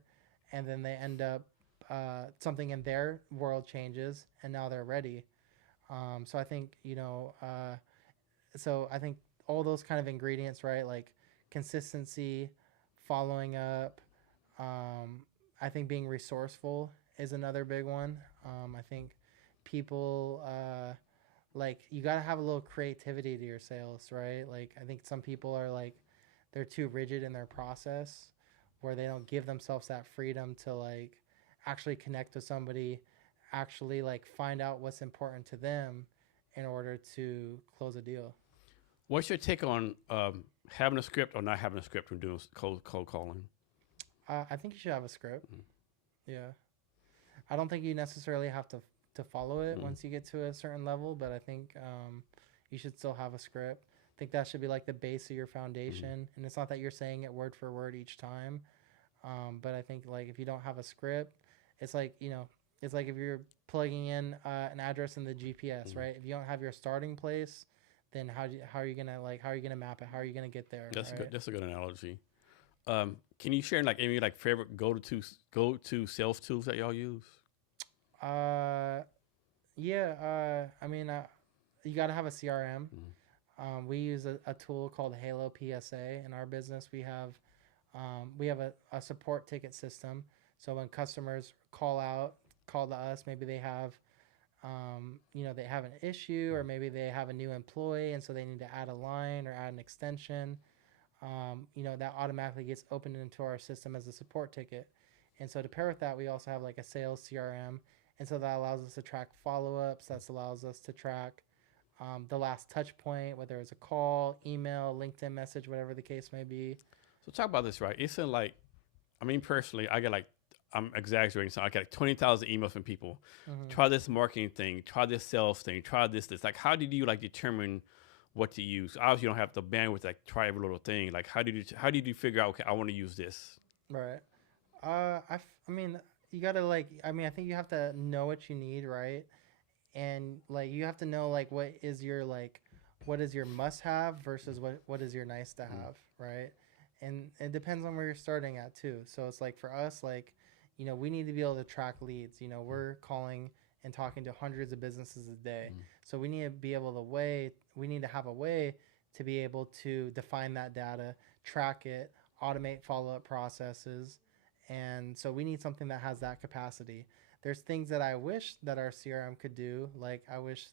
and then they end up something in their world changes, and now they're ready. So I think so I think all those kind of ingredients, right? Like consistency, following up. I think being resourceful is another big one. I think people like you got to have a little creativity to your sales, right? Like I think some people are like they're too rigid in their process, where they don't give themselves that freedom to like actually connect with somebody, actually like find out what's important to them in order to close a deal. What's your take on having a script or not having a script when doing cold calling? I think you should have a script. Yeah, I don't think you necessarily have to follow it once you get to a certain level, but I think you should still have a script. I think that should be like the base of your foundation, and it's not that you're saying it word for word each time, but I think like if you don't have a script, it's like it's like if you're plugging in an address in the GPS, right? If you don't have your starting place, then how are you gonna map it? How are you gonna get there? That's right? good. That's a good analogy. Can you share like any like favorite go to sales tools that y'all use? Yeah. I mean, you got to have a CRM. We use a tool called Halo PSA in our business. We have a support ticket system. So when customers call to us, maybe they have, they have an issue, or maybe they have a new employee, and so they need to add a line or add an extension. That automatically gets opened into our system as a support ticket. And so to pair with that, we also have like a sales CRM. And so that allows us to track follow-ups. That allows us to track the last touch point, whether it's a call, email, LinkedIn message, whatever the case may be. So talk about this, right? It's like, I mean, personally, I get like, I'm exaggerating. So I get like 20,000 emails from people. Try this marketing thing, try this sales thing, try this. Like, how did you like determine what to use? Obviously, you don't have the bandwidth to like try every little thing. Like, how did you figure out? Okay, I want to use this. Right. I mean, you gotta like. I mean, I think you have to know what you need, right? and like you have to know like what is your must have versus what is your nice to have, right? And it depends on where you're starting at too. So it's like for us, like, we need to be able to track leads. We're calling and talking to hundreds of businesses a day. So we need to be able we need to have a way to be able to define that data, track it, automate follow-up processes. And so we need something that has that capacity. There's things that I wish that our CRM could do. Like I wish,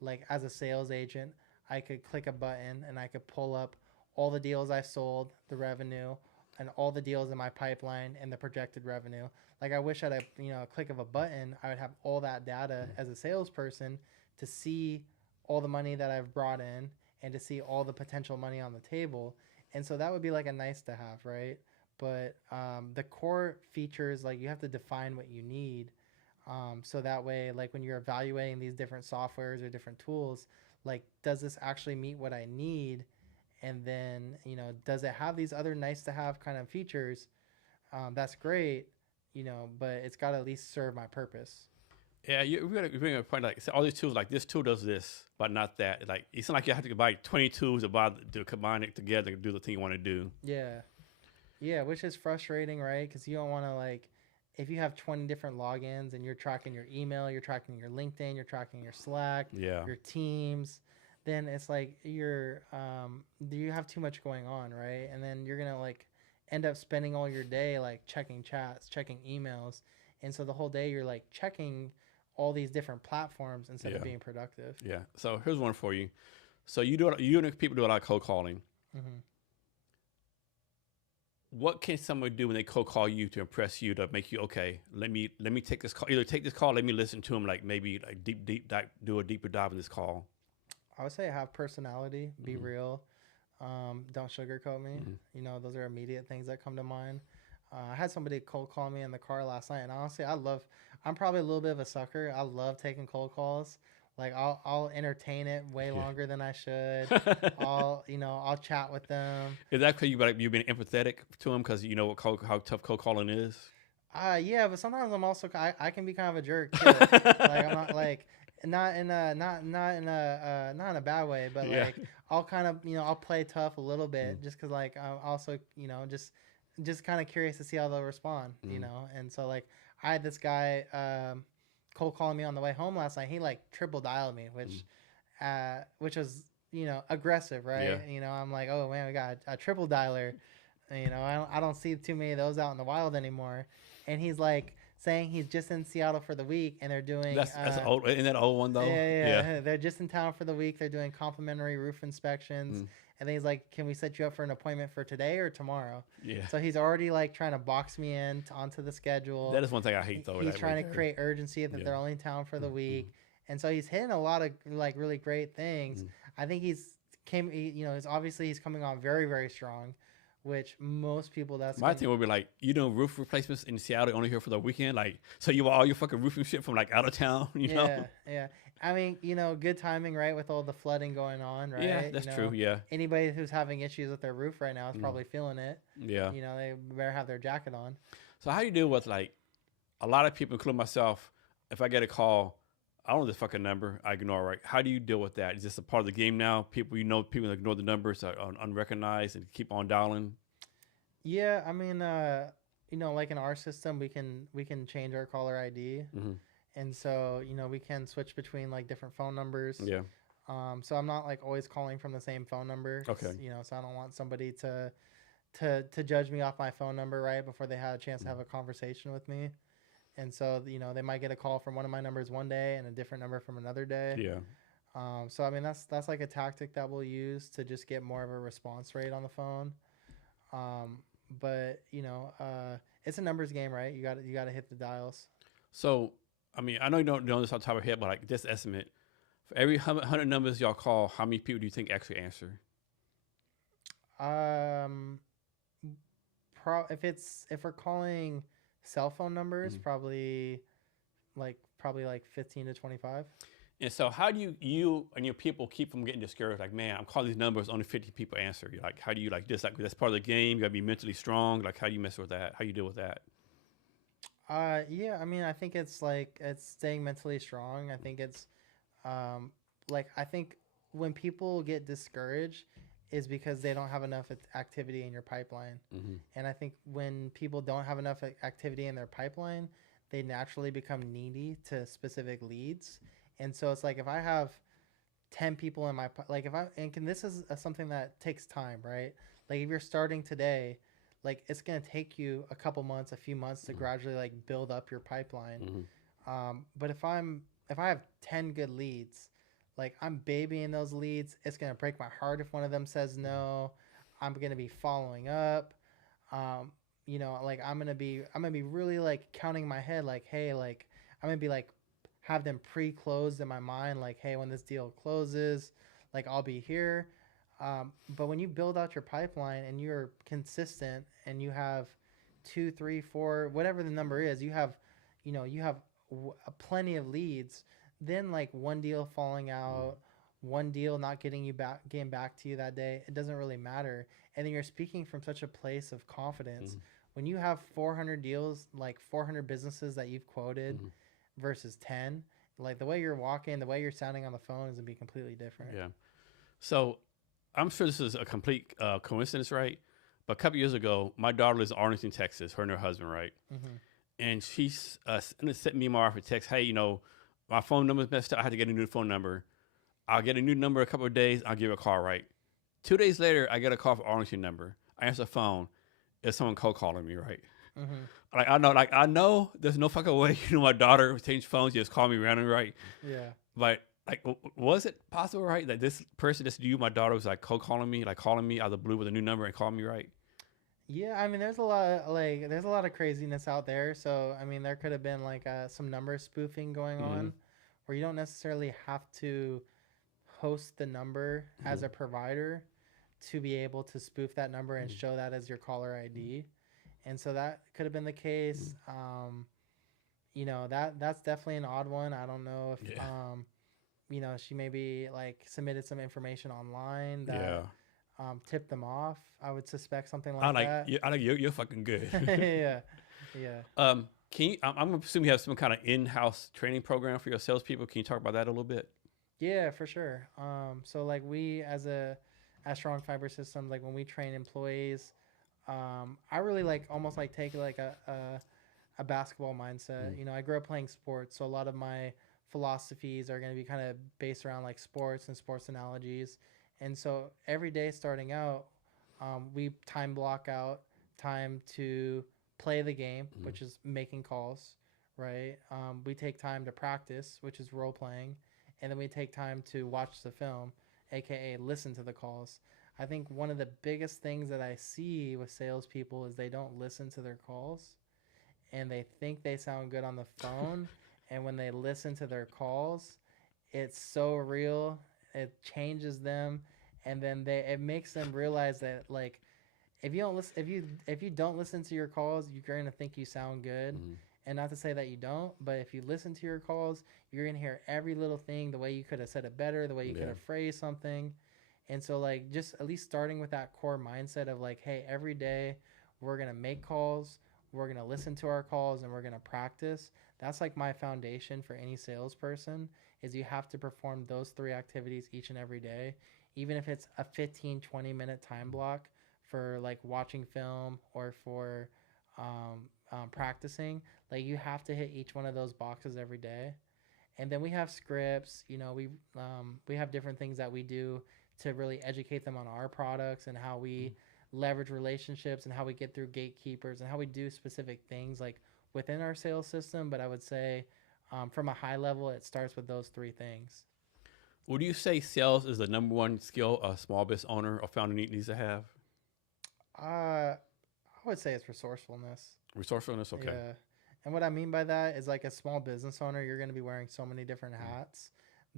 like as a sales agent, I could click a button and I could pull up all the deals I sold, the revenue, and all the deals in my pipeline and the projected revenue. Like I wish at a click of a button, I would have all that data as a salesperson to see all the money that I've brought in and to see all the potential money on the table. And so that would be like a nice to have, right? But the core features, like you have to define what you need. So that way, like when you're evaluating these different softwares or different tools, like does this actually meet what I need? And then, does it have these other nice to have kind of features? That's great, but it's got to at least serve my purpose. Yeah, you bring a point like so all these tools, like this tool does this, but not that. Like it's not like you have to buy 20 tools to combine it together to do the thing you want to do. Yeah, which is frustrating, right? Because you don't want to like, if you have 20 different logins and you're tracking your email, you're tracking your LinkedIn, you're tracking your Slack, your Teams, then it's like you have too much going on, right? And then you're gonna like end up spending all your day like checking chats, checking emails, and so the whole day you're like checking all these different platforms instead of being productive. Yeah. So here's one for you. So you and people do a lot of cold calling. Mm-hmm. What can someone do when they cold call you to impress you to make you okay? Let me take this call. Either take this call, let me listen to them. Like maybe like deep dive, do a deeper dive in this call. I would say have personality, be real, don't sugarcoat me. Those are immediate things that come to mind. I had somebody cold call me in the car last night, and honestly, I'm probably a little bit of a sucker. I love taking cold calls. Like I'll entertain it way longer than I should. I'll chat with them. Is that because you've been empathetic to them because you know how tough cold calling is? Yeah, but sometimes I'm also I can be kind of a jerk too. Like I'm not like not in a bad way, but like I'll kind of I'll play tough a little bit just because like I'm also just kind of curious to see how they'll respond, and so like I had this guy cold calling me on the way home last night. He like triple dialed me, which was aggressive, right? I'm like, oh man, we got a triple dialer. I don't see too many of those out in the wild anymore. And he's like saying he's just in Seattle for the week, and they're doing that's old. Isn't that old one though? Yeah. They're just in town for the week. They're doing complimentary roof inspections. And then he's like, can we set you up for an appointment for today or tomorrow? Yeah. So he's already like trying to box me in onto the schedule. That is one thing I hate though. He's trying to create urgency that they're only in town for the week. And so he's hitting a lot of like really great things. I think he's obviously he's coming on very, very strong, which most people my thing would be like, you doing roof replacements in Seattle only here for the weekend? Like, so you want all your fucking roofing shit from like out of town, know? Yeah. I mean, good timing, right? With all the flooding going on, right? Yeah, that's true. Yeah. Anybody who's having issues with their roof right now is probably feeling it. Yeah. They better have their jacket on. So how do you deal with like a lot of people, including myself, if I get a call, I don't know this fucking number, I ignore, right? How do you deal with that? Is this a part of the game now? People ignore the numbers, are unrecognized and keep on dialing? Yeah, I mean, like in our system, we can change our caller ID. And so, we can switch between like different phone numbers. Yeah. So I'm not like always calling from the same phone number. Okay. So I don't want somebody to judge me off my phone number right before they had a chance to have a conversation with me. And so, they might get a call from one of my numbers one day and a different number from another day. Yeah. So I mean, that's like a tactic that we'll use to just get more of a response rate on the phone. But it's a numbers game, right? You got to hit the dials. So, I mean, I know you don't know this off the top of your head, but like this estimate, for every 100 numbers y'all call, how many people do you think actually answer? If we're calling cell phone numbers, probably like 15 to 25. And so how do you and your people keep from getting discouraged? Like, man, I'm calling these numbers, only 50 people answer. You're like, how do you like this? Like, that's part of the game. You got to be mentally strong. Like, how do you mess with that? How do you deal with that? Yeah, I mean, I think it's like it's staying mentally strong. I think it's um like I think when people get discouraged is because they don't have enough activity in your pipeline. Mm-hmm. And I think when people don't have enough activity in their pipeline, they naturally become needy to specific leads. And so it's like if I have 10 people in my like if I and can this is something that takes time, right? Like if you're starting today, like it's going to take you a couple months, a few months to gradually like build up your pipeline. Mm-hmm. But if I have 10 good leads, like I'm babying those leads, it's going to break my heart if one of them says no. I'm going to be following up. um like I'm gonna be really like counting my head, like hey, like I'm gonna be like have them pre-closed in my mind, like hey, when this deal closes, like I'll be here. But when you build out your pipeline and you're consistent and you have two, three, four, whatever the number is, you have plenty of leads, then like one deal falling out, one deal not getting back to you that day, it doesn't really matter. And then you're speaking from such a place of confidence. Mm-hmm. When you have 400 deals, like 400 businesses that you've quoted Mm-hmm. versus 10, like the way you're walking, the way you're sounding on the phone is going to be completely different. Yeah. So I'm sure this is a complete coincidence, right? But a couple years ago, my daughter lives in Arlington, Texas. Her and her husband, right? Mm-hmm. And she's sent me and my wife a text. Hey, my phone number's messed up. I had to get a new phone number. I'll get a new number a couple of days. I'll give her a call, right? 2 days later, I get a call from Arlington number. I answer the phone. It's someone cold calling me, right? Mm-hmm. Like I know, there's no fucking way. My daughter changed phones. Just call me randomly, right? Yeah. But like, was it possible, right? That this person that's you, my daughter, was like cold calling me, like calling me out of the blue with a new number and calling me, right? Yeah, I mean, there's a lot of craziness out there. So, I mean, there could have been like some number spoofing going Mm-hmm. on, where you don't necessarily have to host the number as Mm-hmm. a provider to be able to spoof that number and Mm-hmm. show that as your caller ID. And so that could have been the case. That's definitely an odd one. I don't know if Yeah. she maybe like submitted some information online Yeah. that tipped them off. I would suspect something I like like, that. I like you're fucking good. Yeah, yeah, Can you? I'm assuming you have some kind of in-house training program for your salespeople. Can you talk about that a little bit? yeah, for sure. So like we as Strong Fiber Systems, like when we train employees, I really like almost like take like a basketball mindset. Mm-hmm. I grew up playing sports, so a lot of my philosophies are going to be kind of based around like sports and sports analogies. And so every day starting out, we time block out time to play the game, Mm-hmm. which is making calls, right? We take time to practice, which is role playing, and then we take time to watch the film, aka listen to the calls. I think one of the biggest things that I see with salespeople is they don't listen to their calls, and they think they sound good on the phone. And when they listen to their calls, it's so real. It changes them, and then it makes them realize that like if you don't listen to your calls, you're gonna think you sound good. Mm-hmm. And not to say that you don't, but if you listen to your calls, you're gonna hear every little thing, the way you could have said it better, the way you could Yeah. have phrased something. And so like just at least starting with that core mindset of like, hey, every day we're gonna make calls, we're gonna listen to our calls, and we're gonna practice. That's like my foundation for any salesperson is you have to perform those three activities each and every day, even if it's a 15-20 minute time block for like watching film or for practicing. Like you have to hit each one of those boxes every day. And then we have scripts. We have different things that we do to really educate them on our products and how we leverage relationships and how we get through gatekeepers and how we do specific things like within our sales system. But I would say from a high level, it starts with those three things. Would you say sales is the number one skill a small business owner or founder needs to have? I would say it's resourcefulness. Resourcefulness, okay. Yeah. And what I mean by that is like a small business owner, you're going to be wearing so many different hats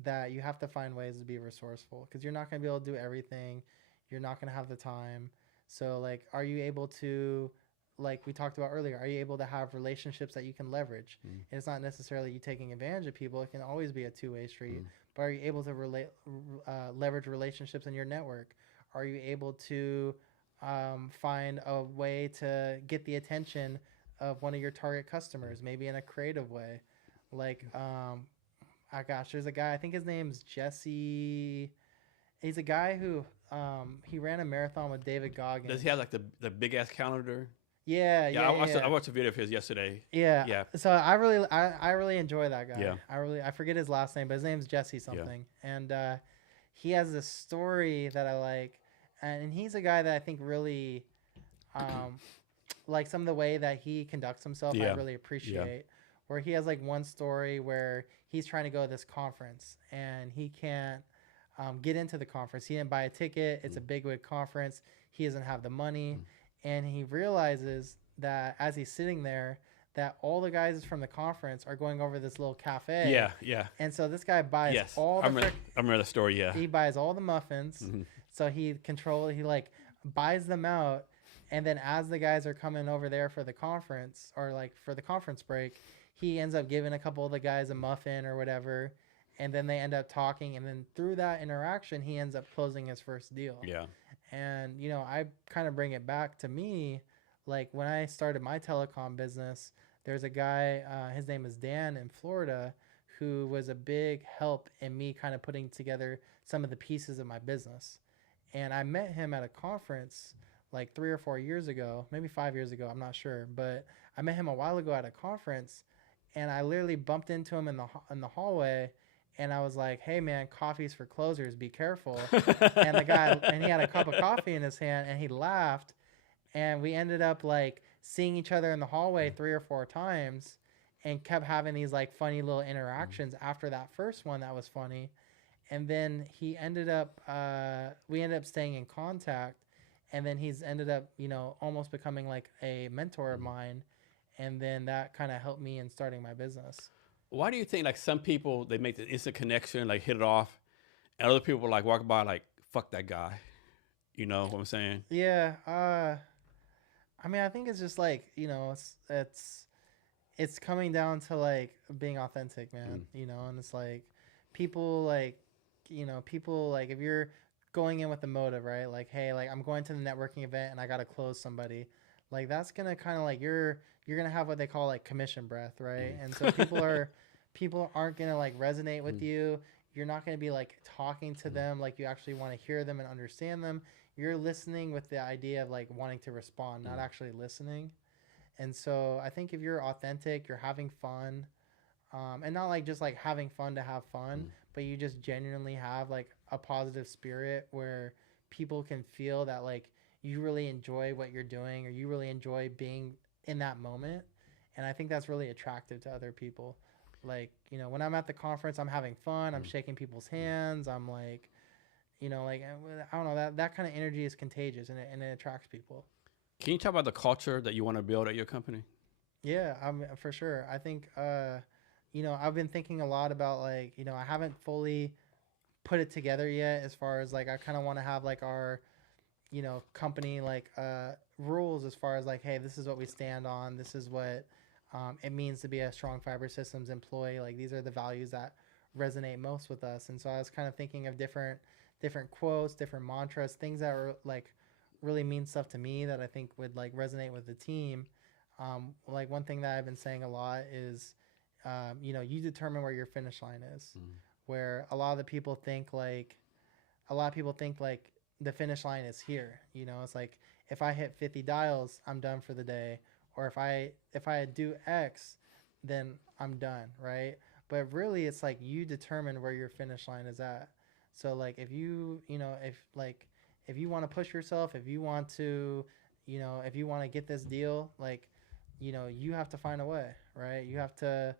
that you have to find ways to be resourceful because you're not going to be able to do everything. You're not going to have the time. So, like, are you able to, like we talked about earlier, are you able to have relationships that you can leverage? Mm. And it's not necessarily you taking advantage of people. It can always be a two-way street. Mm. But are you able to leverage relationships in your network? Are you able to find a way to get the attention of one of your target customers, maybe in a creative way. Like, gosh, there's a guy, I think his name's Jesse. He's a guy who he ran a marathon with David Goggins. Does he have like the big ass calendar? Yeah, Yeah, yeah, I watched yeah. I watched a video of his yesterday. Yeah. Yeah. So I really enjoy that guy. Yeah. I forget his last name, but his name's Jesse something. Yeah. And he has this story that I like, and he's a guy that I think really like some of the way that he conducts himself. Yeah. I really appreciate. Yeah. Where he has like one story where he's trying to go to this conference and he can't get into the conference. He didn't buy a ticket. It's a bigwig conference. He doesn't have the money. And he realizes that as he's sitting there, that all the guys from the conference are going over this little cafe. Yeah, yeah. And so this guy buys all the... I remember the story, yeah. He buys all the muffins. So he like buys them out. And then as the guys are coming over there for the conference or like for the conference break, he ends up giving a couple of the guys a muffin or whatever. And then they end up talking. And then through that interaction, he ends up closing his first deal. Yeah. And, you know, I kind of bring it back to me. Like when I started my telecom business, there's a guy, his name is Dan in Florida, who was a big help in me kind of putting together some of the pieces of my business. And I met him at a conference like 3 or 4 years ago, maybe 5 years ago, I'm not sure. But I met him a while ago at a conference, and I literally bumped into him in the hallway. And I was like, hey, man, coffee's for closers. Be careful. And the guy, and he had a cup of coffee in his hand, and he laughed. And we ended up, like, seeing each other in the hallway 3 or 4 times and kept having these, like, funny little interactions after that first one that was funny. And then we ended up staying in contact. And then he's ended up, you know, almost becoming, like, a mentor of mine. And then that kind of helped me in starting my business. Why do you think like some people they make the instant connection, like hit it off, and other people like walk by like fuck that guy? You know what I'm saying? Yeah. I mean, I think it's just like, you know, it's coming down to like being authentic, man. You know, and it's like people like, you know, people like if you're going in with the motive, right? Like, hey, like I'm going to the networking event and I got to close somebody. Like that's gonna kind of like you're gonna have what they call like commission breath, right? And so people aren't gonna like resonate with you. You're not gonna be like talking to them like you actually want to hear them and understand them. You're listening with the idea of like wanting to respond, not actually listening. And so I think if you're authentic, you're having fun, and not like just like having fun to have fun, but you just genuinely have like a positive spirit where people can feel that like you really enjoy what you're doing or you really enjoy being in that moment. And I think that's really attractive to other people. Like, you know, when I'm at the conference, I'm having fun. I'm shaking people's hands. I'm like, you know, like, I don't know, that kind of energy is contagious and it attracts people. Can you talk about the culture that you want to build at your company? Yeah, for sure. I think, you know, I've been thinking a lot about like, you know, I haven't fully put it together yet as far as like, I kind of want to have like our, you know, company like rules as far as like, hey, this is what we stand on. This is what it means to be a strong fiber systems employee. Like these are the values that resonate most with us. And so I was kind of thinking of different quotes, different mantras, things that are like really mean stuff to me that I think would like resonate with the team. Like one thing that I've been saying a lot is, you know, you determine where your finish line is. Where a lot of people think like the finish line is here. You know, it's like if I hit 50 dials, I'm done for the day. Or if I do X, then I'm done, right? But really it's like you determine where your finish line is at. So like if you want to push yourself, if you want to, you know, if you want to get this deal, like, you know, you have to find a way, right? You have to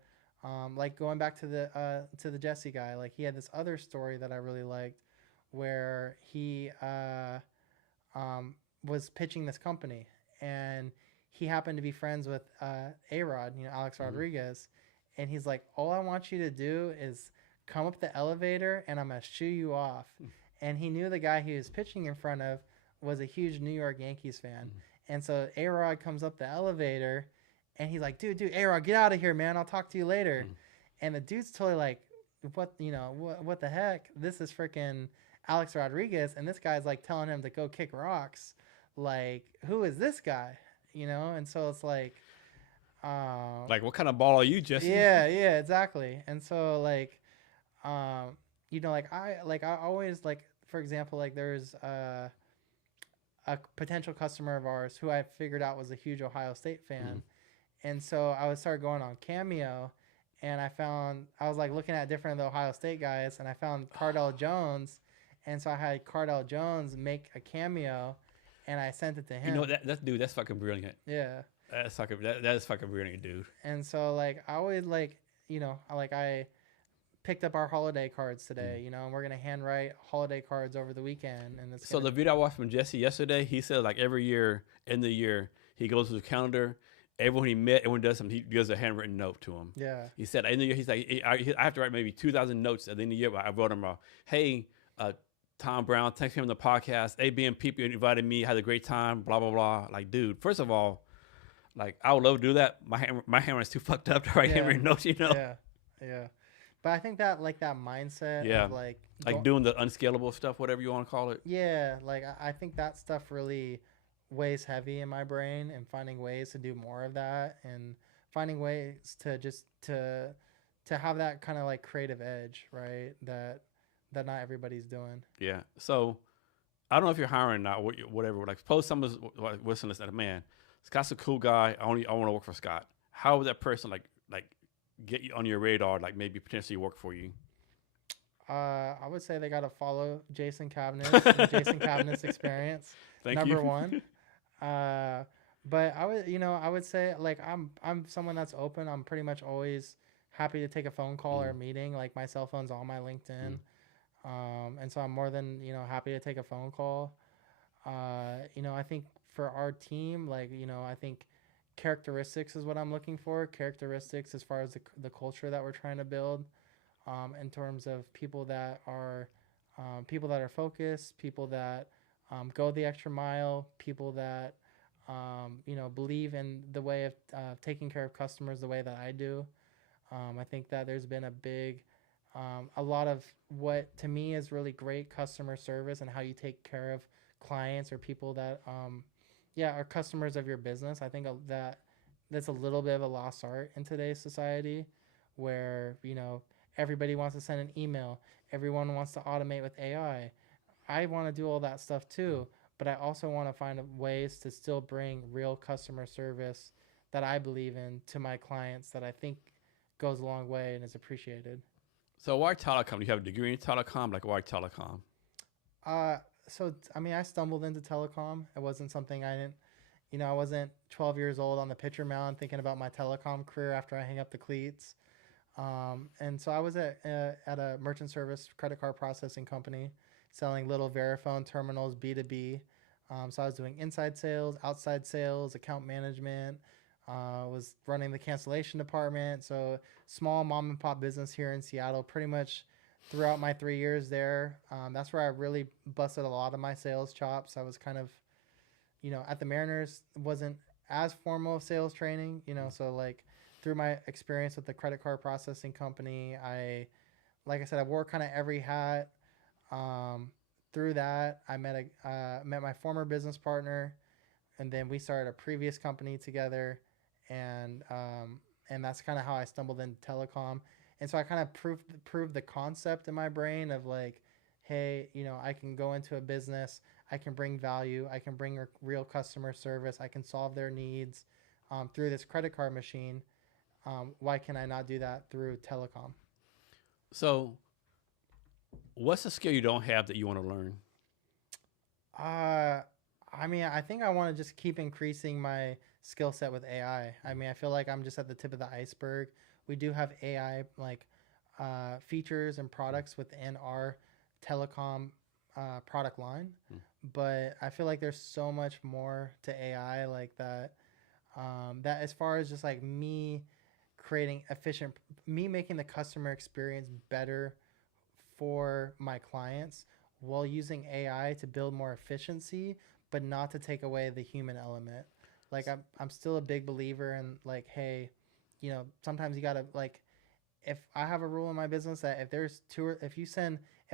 like going back to the Jesse guy, like he had this other story that I really liked where he was pitching this company and he happened to be friends with A-Rod, you know, Alex Rodriguez. And he's like, all I want you to do is come up the elevator and I'm going to shoo you off. And he knew the guy he was pitching in front of was a huge New York Yankees fan. And so A-Rod comes up the elevator and he's like, dude, A-Rod, get out of here, man. I'll talk to you later. And the dude's totally like, what the heck? This is freaking Alex Rodriguez. And this guy's like telling him to go kick rocks. Like, who is this guy? You know? And so it's like, Like, what kind of ball are you, Jesse? Yeah, exactly. And so like, like I always like, for example, like there's a potential customer of ours who I figured out was a huge Ohio State fan. And so I would start going on Cameo, and I was like looking at different of the Ohio State guys, and I found Cardell Jones. And so I had Cardell Jones make a cameo, and I sent it to him. You know, that's fucking brilliant. Yeah. That is fucking brilliant, dude. And so like I always like, I picked up our holiday cards today, and we're gonna handwrite holiday cards over the weekend. And so the video I watched from Jesse yesterday, he said like every year in the year he goes to the calendar. Everyone he met, everyone does something. He gives a handwritten note to him. Yeah. He said in the year, he's like, I have to write maybe 2,000 notes at the end of the year. But I wrote him, hey, Tom Brown, thanks for him on the podcast. ABM people invited me, had a great time, blah blah blah. Like, dude, first of all, like I would love to do that. My hammer is too fucked up to write handwritten notes, Yeah. But I think that like that mindset of like doing the unscalable stuff, whatever you want to call it. Yeah, like I think that stuff really weighs heavy in my brain, and finding ways to do more of that, and finding ways to just to have that kind of like creative edge, right? That not everybody's doing. Yeah. So I don't know if you're hiring or not, whatever. Like suppose someone's listening to that, man, Scott's a cool guy. I want to work for Scott. How would that person like get you on your radar, like maybe potentially work for you? I would say they got to follow Jason Cabinets and Jason Cabinets Experience. Number one. But I would say like I'm someone that's open. I'm pretty much always happy to take a phone call or a meeting. Like my cell phone's on my LinkedIn. And so I'm more than, happy to take a phone call. I think for our team, like, I think characteristics is what I'm looking for. Characteristics as far as the culture that we're trying to build, in terms of people that are focused, people that go the extra mile, people that believe in the way of taking care of customers the way that I do. I think that there's been a lot of what to me is really great customer service, and how you take care of clients or people that are customers of your business. I think that's a little bit of a lost art in today's society, where everybody wants to send an email, everyone wants to automate with AI. I want to do all that stuff too, but I also want to find ways to still bring real customer service that I believe in to my clients, that I think goes a long way and is appreciated. So why telecom? Do you have a degree in telecom? Like, why telecom? So I stumbled into telecom. It wasn't something I didn't, I wasn't 12 years old on the pitcher mound thinking about my telecom career after I hang up the cleats. And so I was at a merchant service credit card processing company selling little Verifone terminals, B2B. So I was doing inside sales, outside sales, account management, was running the cancellation department. So small mom and pop business here in Seattle, pretty much throughout my 3 years there. That's where I really busted a lot of my sales chops. I was kind of, at the Mariners, wasn't as formal of sales training, so like through my experience with the credit card processing company, like I said, I wore kind of every hat. Through that, I met my former business partner, and then we started a previous company together, and that's kind of how I stumbled into telecom. And so I kind of proved the concept in my brain of like, hey, I can go into a business, I can bring value, I can bring real customer service, I can solve their needs through this credit card machine. Why can I not do that through telecom? So what's the skill you don't have that you want to learn? I think I want to just keep increasing my skill set with AI. I feel like I'm just at the tip of the iceberg. We do have AI features and products within our telecom product line, but I feel like there's so much more to AI like that. That as far as just like me making the customer experience better for my clients while using AI to build more efficiency, but not to take away the human element. Like I'm still a big believer in like, hey, sometimes you gotta like, if I have a rule in my business that if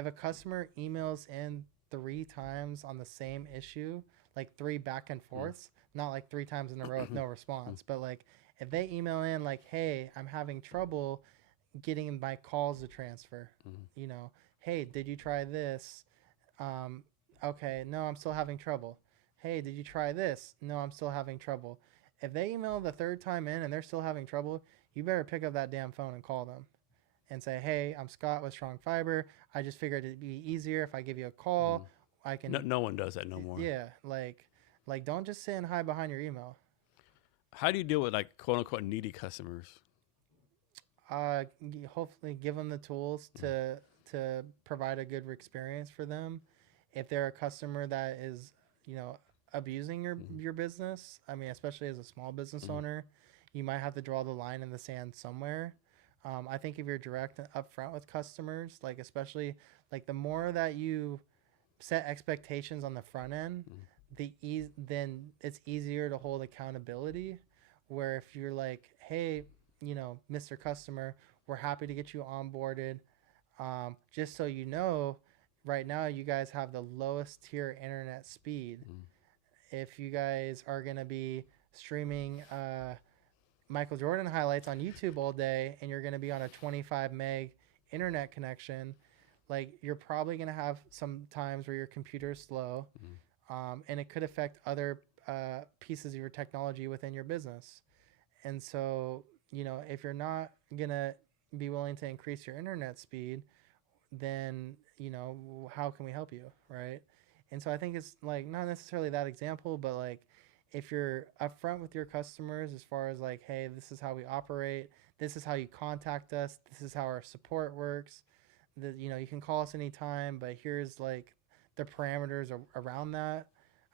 a customer emails in 3 times on the same issue, like 3 back and forths, not like 3 times in a row with no response, but like If they email in like, hey, I'm having trouble getting my calls to transfer, Mm-hmm. you know, hey, did you try this? Um, okay, no, I'm still having trouble. Hey, did you try this? No, I'm still having trouble. If they email the third time in and they're still having trouble, you better pick up that damn phone and call them and say, hey, I'm Scott with Strong Fiber. I just figured it'd be easier if I give you a Mm-hmm. call. I No, can, no one does that no more. yeah, like don't just sit and hide behind your email. How do you deal with like quote unquote needy customers? Hopefully give them the tools to provide a good experience for them. If they're a customer that is, you know, abusing Mm-hmm. your business, I mean, especially as a small business Mm-hmm. owner, you might have to draw the line in the sand somewhere. I think if you're direct and upfront with customers, like especially like the more that you set expectations on the front end, Mm-hmm. then it's easier to hold accountability. Where if you're like, hey, you know, Mr. Customer, we're happy to get you onboarded. Just so you know, right now you guys have the lowest tier internet speed. Mm-hmm. If you guys are gonna be streaming Michael Jordan highlights on YouTube all day and you're gonna be on a 25 meg internet connection, like you're probably gonna have some times where your computer is slow, Mm-hmm. and it could affect other pieces of your technology within your business. And so, you know, if you're not gonna be willing to increase your internet speed, then you know how can we help you, right? And so I think it's like not necessarily that example, but like if you're upfront with your customers as far as like, hey, this is how we operate, this is how you contact us, this is how our support works, that you know you can call us anytime, but here's like the parameters around that.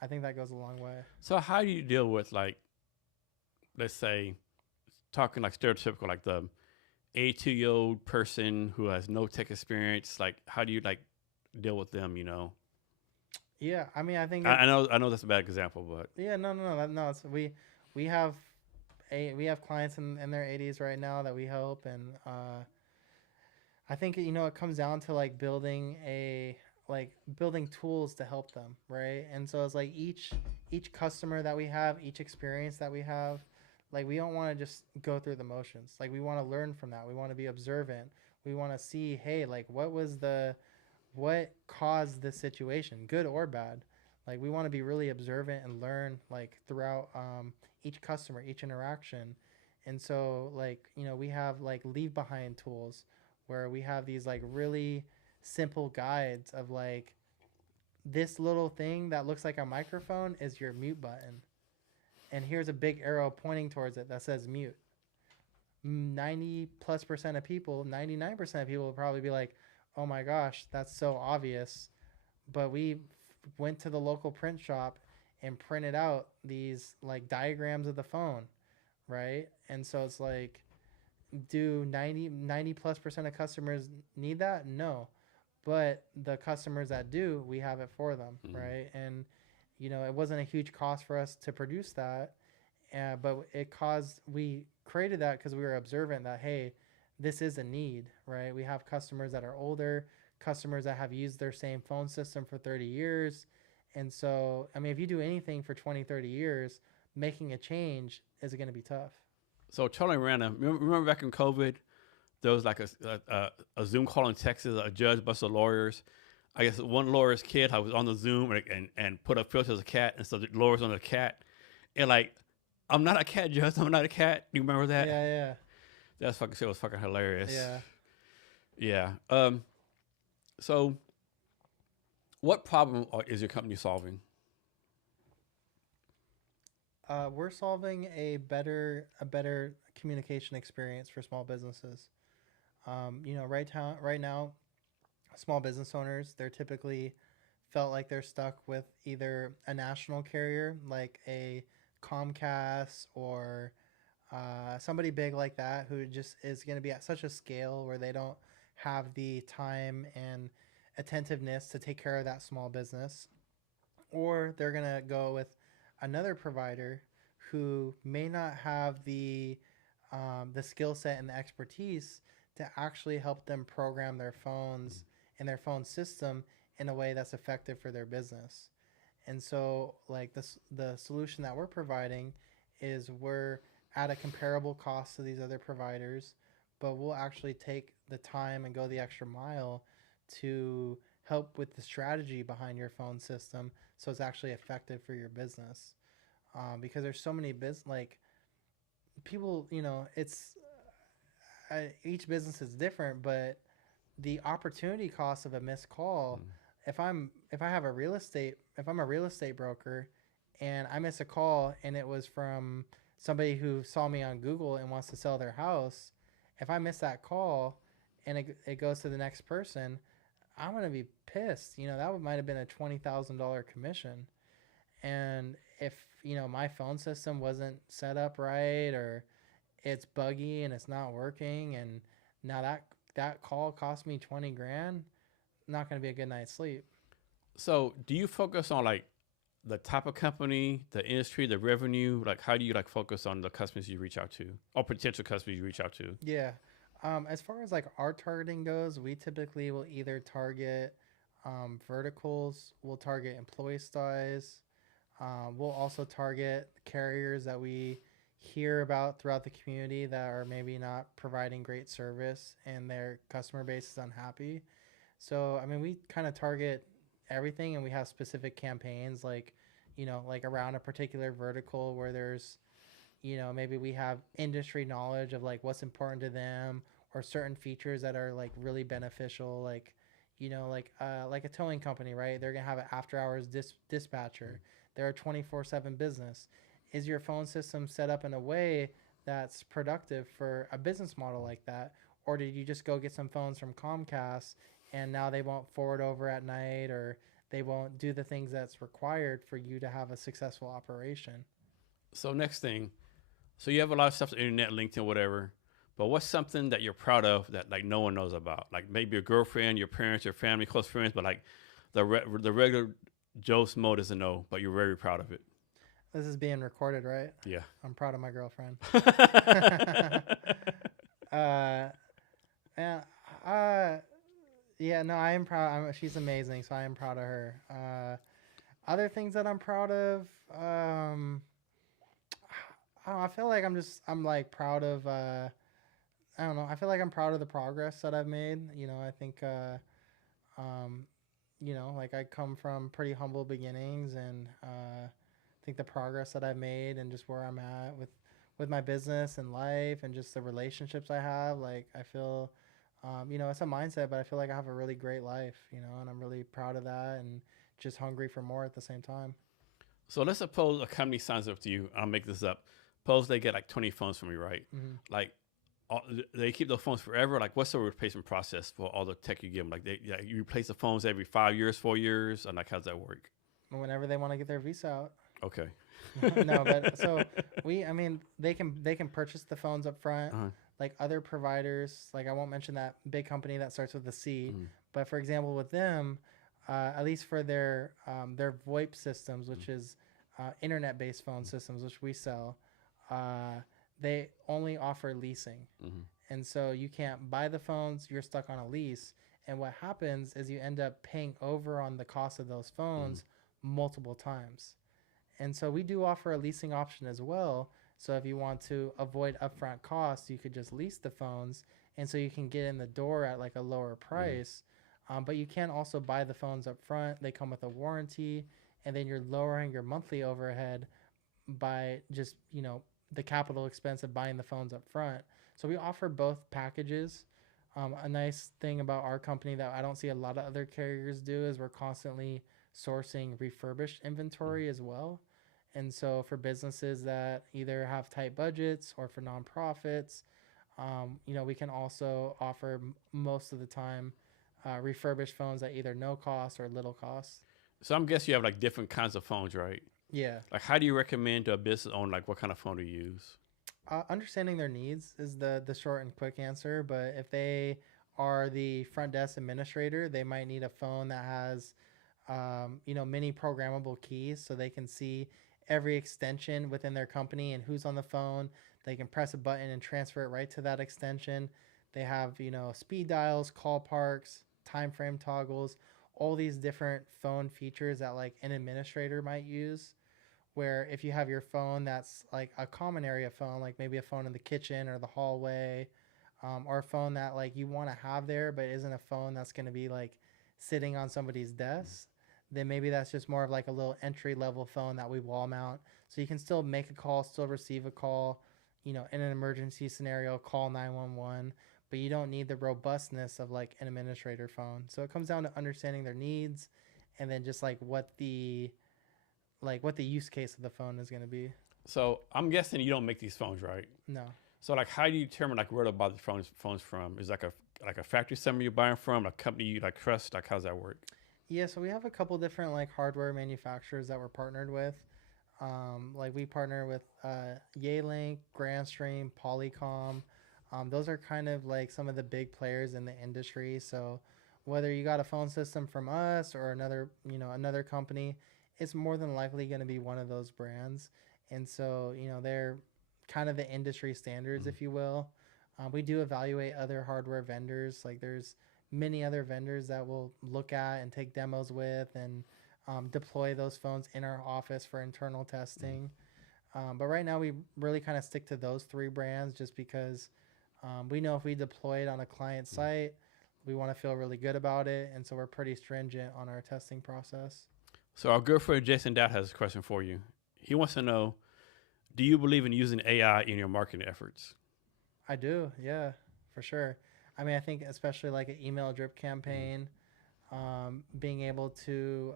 I think that goes a long way. So how do you deal with like, let's say, talking like stereotypical, like the 82-year-old person who has no tech experience? Like, how do you like deal with them? You know, Yeah, I mean, I think I know, I know that's a bad example, but yeah, no, it's, we have we have clients in their 80s right now that we help, and I think you know it comes down to like building tools to help them, right? And so it's like each customer that we have, each experience that we have, like we don't want to just go through the motions. Like we want to learn from that. We want to be observant. We want to see, hey, like what caused this situation, good or bad. Like we want to be really observant and learn like throughout each customer, each interaction. And so like you know we have like leave behind tools where we have these like really simple guides of like this little thing that looks like a microphone is your mute button, and here's a big arrow pointing towards it that says mute. 90+% of people, 99% of people will probably be like, oh my gosh, that's so obvious. But we went to the local print shop and printed out these like diagrams of the phone, right? And so it's like, do 90+% of customers need that? No. But the customers that do, we have it for them, mm-hmm. right? And you know, it wasn't a huge cost for us to produce that, but we created that because we were observant that hey, this is a need, right? We have customers that are older, customers that have used their same phone system for 30 years. And so I mean if you do anything for 20, 30 years, making a change is going to be tough. So totally random. Remember back in COVID, there was like a Zoom call in Texas. A judge, bunch of lawyers. I guess one lawyer's kid I was on the Zoom and put up filters as a cat, and so the lawyer's on the cat, and like, I'm not a cat, Judge. I'm not a cat. Do you remember that? Yeah, yeah, That's fucking shit was fucking hilarious. yeah. Yeah. So, what problem is your company solving? We're solving a better communication experience for small businesses. You know, right now, small business owners they're typically felt like they're stuck with either a national carrier like a Comcast or somebody big like that who just is going to be at such a scale where they don't have the time and attentiveness to take care of that small business, or they're going to go with another provider who may not have the skill set and the expertise to actually help them program their phones and their phone system in a way that's effective for their business. And so like the solution that we're providing is we're at a comparable cost to these other providers, but we'll actually take the time and go the extra mile to help with the strategy behind your phone system so it's actually effective for your business. Because there's so many like people, it's each business is different, but the opportunity cost of a missed call, Mm. if I have a real estate if I'm a real estate broker and I miss a call and it was from somebody who saw me on Google and wants to sell their house, if I miss that call and it goes to the next person, I'm gonna be pissed. That might have been a $20,000 commission. And if my phone system wasn't set up right, or it's buggy and it's not working, and now that call cost me 20 grand, not going to be a good night's sleep. So, do you focus on like the type of company, the industry, the revenue? Like, how do you like focus on the customers you reach out to, or potential customers you reach out to? Yeah. As far as like our targeting goes, we typically will either target verticals, we'll target employee size, we'll also target carriers that we hear about throughout the community that are maybe not providing great service and their customer base is unhappy. So, I mean, we kind of target everything, and we have specific campaigns like, like around a particular vertical where there's, maybe we have industry knowledge of like what's important to them, or certain features that are like really beneficial, like, like a towing company, right? They're gonna have an after hours dispatcher. They're a 24/7 business. Is your phone system set up in a way that's productive for a business model like that? Or did you just go get some phones from Comcast and now they won't forward over at night, or they won't do the things that's required for you to have a successful operation? So, next thing, so you have a lot of stuff on the internet, LinkedIn, whatever. But what's something that you're proud of that like no one knows about? Like maybe your girlfriend, your parents, your family, close friends, but like the regular Joe Smo doesn't know, but you're very proud of it. This is being recorded, right? Yeah. I'm proud of my girlfriend. uh, yeah, uh, yeah, no, I am proud. She's amazing, so I am proud of her. Other things that I'm proud of, I don't know, I feel like I'm like proud of, I don't know, I feel like I'm proud of the progress that I've made. I think, um, like I come from pretty humble beginnings, and I think the progress that I've made and just where I'm at with my business and life and just the relationships I have, like I feel, it's a mindset, but I feel like I have a really great life, and I'm really proud of that and just hungry for more at the same time. So let's suppose a company signs up to you. I'll make this up. Suppose they get like 20 phones from you, right? Mm-hmm. Like all, they keep those phones forever. Like what's the replacement process for all the tech you give them? Like you replace the phones every 5 years, 4 years, and like how's that work? Whenever they want to get their visa out. Okay. No, but so I mean, they can purchase the phones up front, Uh-huh. like other providers. Like I won't mention that big company that starts with a C, Mm-hmm. but for example, with them, at least for their VoIP systems, which is internet-based phone systems, which we sell, uh, they only offer leasing, Mm-hmm. and so you can't buy the phones. You're stuck on a lease, and what happens is you end up paying over on the cost of those phones multiple times. And so we do offer a leasing option as well. So if you want to avoid upfront costs, you could just lease the phones, and so you can get in the door at like a lower price. But you can also buy the phones up front. They come with a warranty, and then you're lowering your monthly overhead by just the capital expense of buying the phones up front. So we offer both packages. A nice thing about our company that I don't see a lot of other carriers do is we're constantly sourcing refurbished inventory as well. And so for businesses that either have tight budgets or for nonprofits, we can also offer most of the time refurbished phones at either no cost or little cost. So I'm guessing you have like different kinds of phones, right? Yeah. Like how do you recommend to a business owner like what kind of phone to use? Understanding their needs is the short and quick answer. But if they are the front desk administrator, they might need a phone that has, many programmable keys so they can see every extension within their company and who's on the phone. They can press a button and transfer it right to that extension. They have, speed dials, call parks, time frame toggles, all these different phone features that like an administrator might use, where if you have your phone that's like a common area phone, like maybe a phone in the kitchen or the hallway, or a phone that like you want to have there but isn't a phone that's going to be like sitting on somebody's desk, then maybe that's just more of like a little entry level phone that we wall mount, so you can still make a call, still receive a call, in an emergency scenario, call 911, but you don't need the robustness of like an administrator phone. So it comes down to understanding their needs, and then just like what the use case of the phone is going to be. So I'm guessing you don't make these phones, right? No. So like, how do you determine like where to buy the phones from? Is like a factory somewhere you're buying from, a company you like trust? Like, how's that work? Yeah, so we have a couple different like hardware manufacturers that we're partnered with. Like we partner with Yealink, Grandstream, Polycom. Those are kind of like some of the big players in the industry. So whether you got a phone system from us or another company, it's more than likely going to be one of those brands. And so they're kind of the industry standards, Mm. if you will. We do evaluate other hardware vendors. Like there's many other vendors that we'll look at and take demos with, and deploy those phones in our office for internal testing. But right now, we really kind of stick to those three brands just because we know if we deploy it on a client site, we want to feel really good about it. And so we're pretty stringent on our testing process. So our good friend Jason Dowd has a question for you. He wants to know, do you believe in using AI in your marketing efforts? I do, yeah, for sure. I mean, I think especially like an email drip campaign, being able to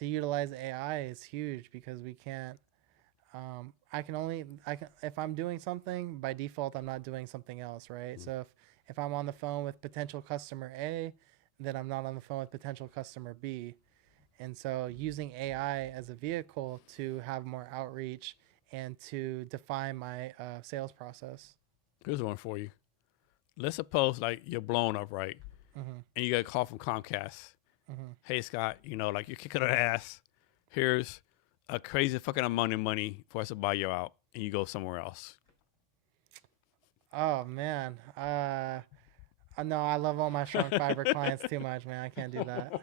utilize AI is huge because we can't. I can if I'm doing something by default, I'm not doing something else, right? So if I'm on the phone with potential customer A, then I'm not on the phone with potential customer B. And so using AI as a vehicle to have more outreach and to define my sales process. Here's one for you. Let's suppose like you're blown up, right? Mm-hmm. And you get a call from Comcast. Mm-hmm. Hey Scott, like you're kicking our ass. Here's a crazy fucking amount of money for us to buy you out, and you go somewhere else. Oh man, no, I love all my strong fiber clients too much, man. I can't do that.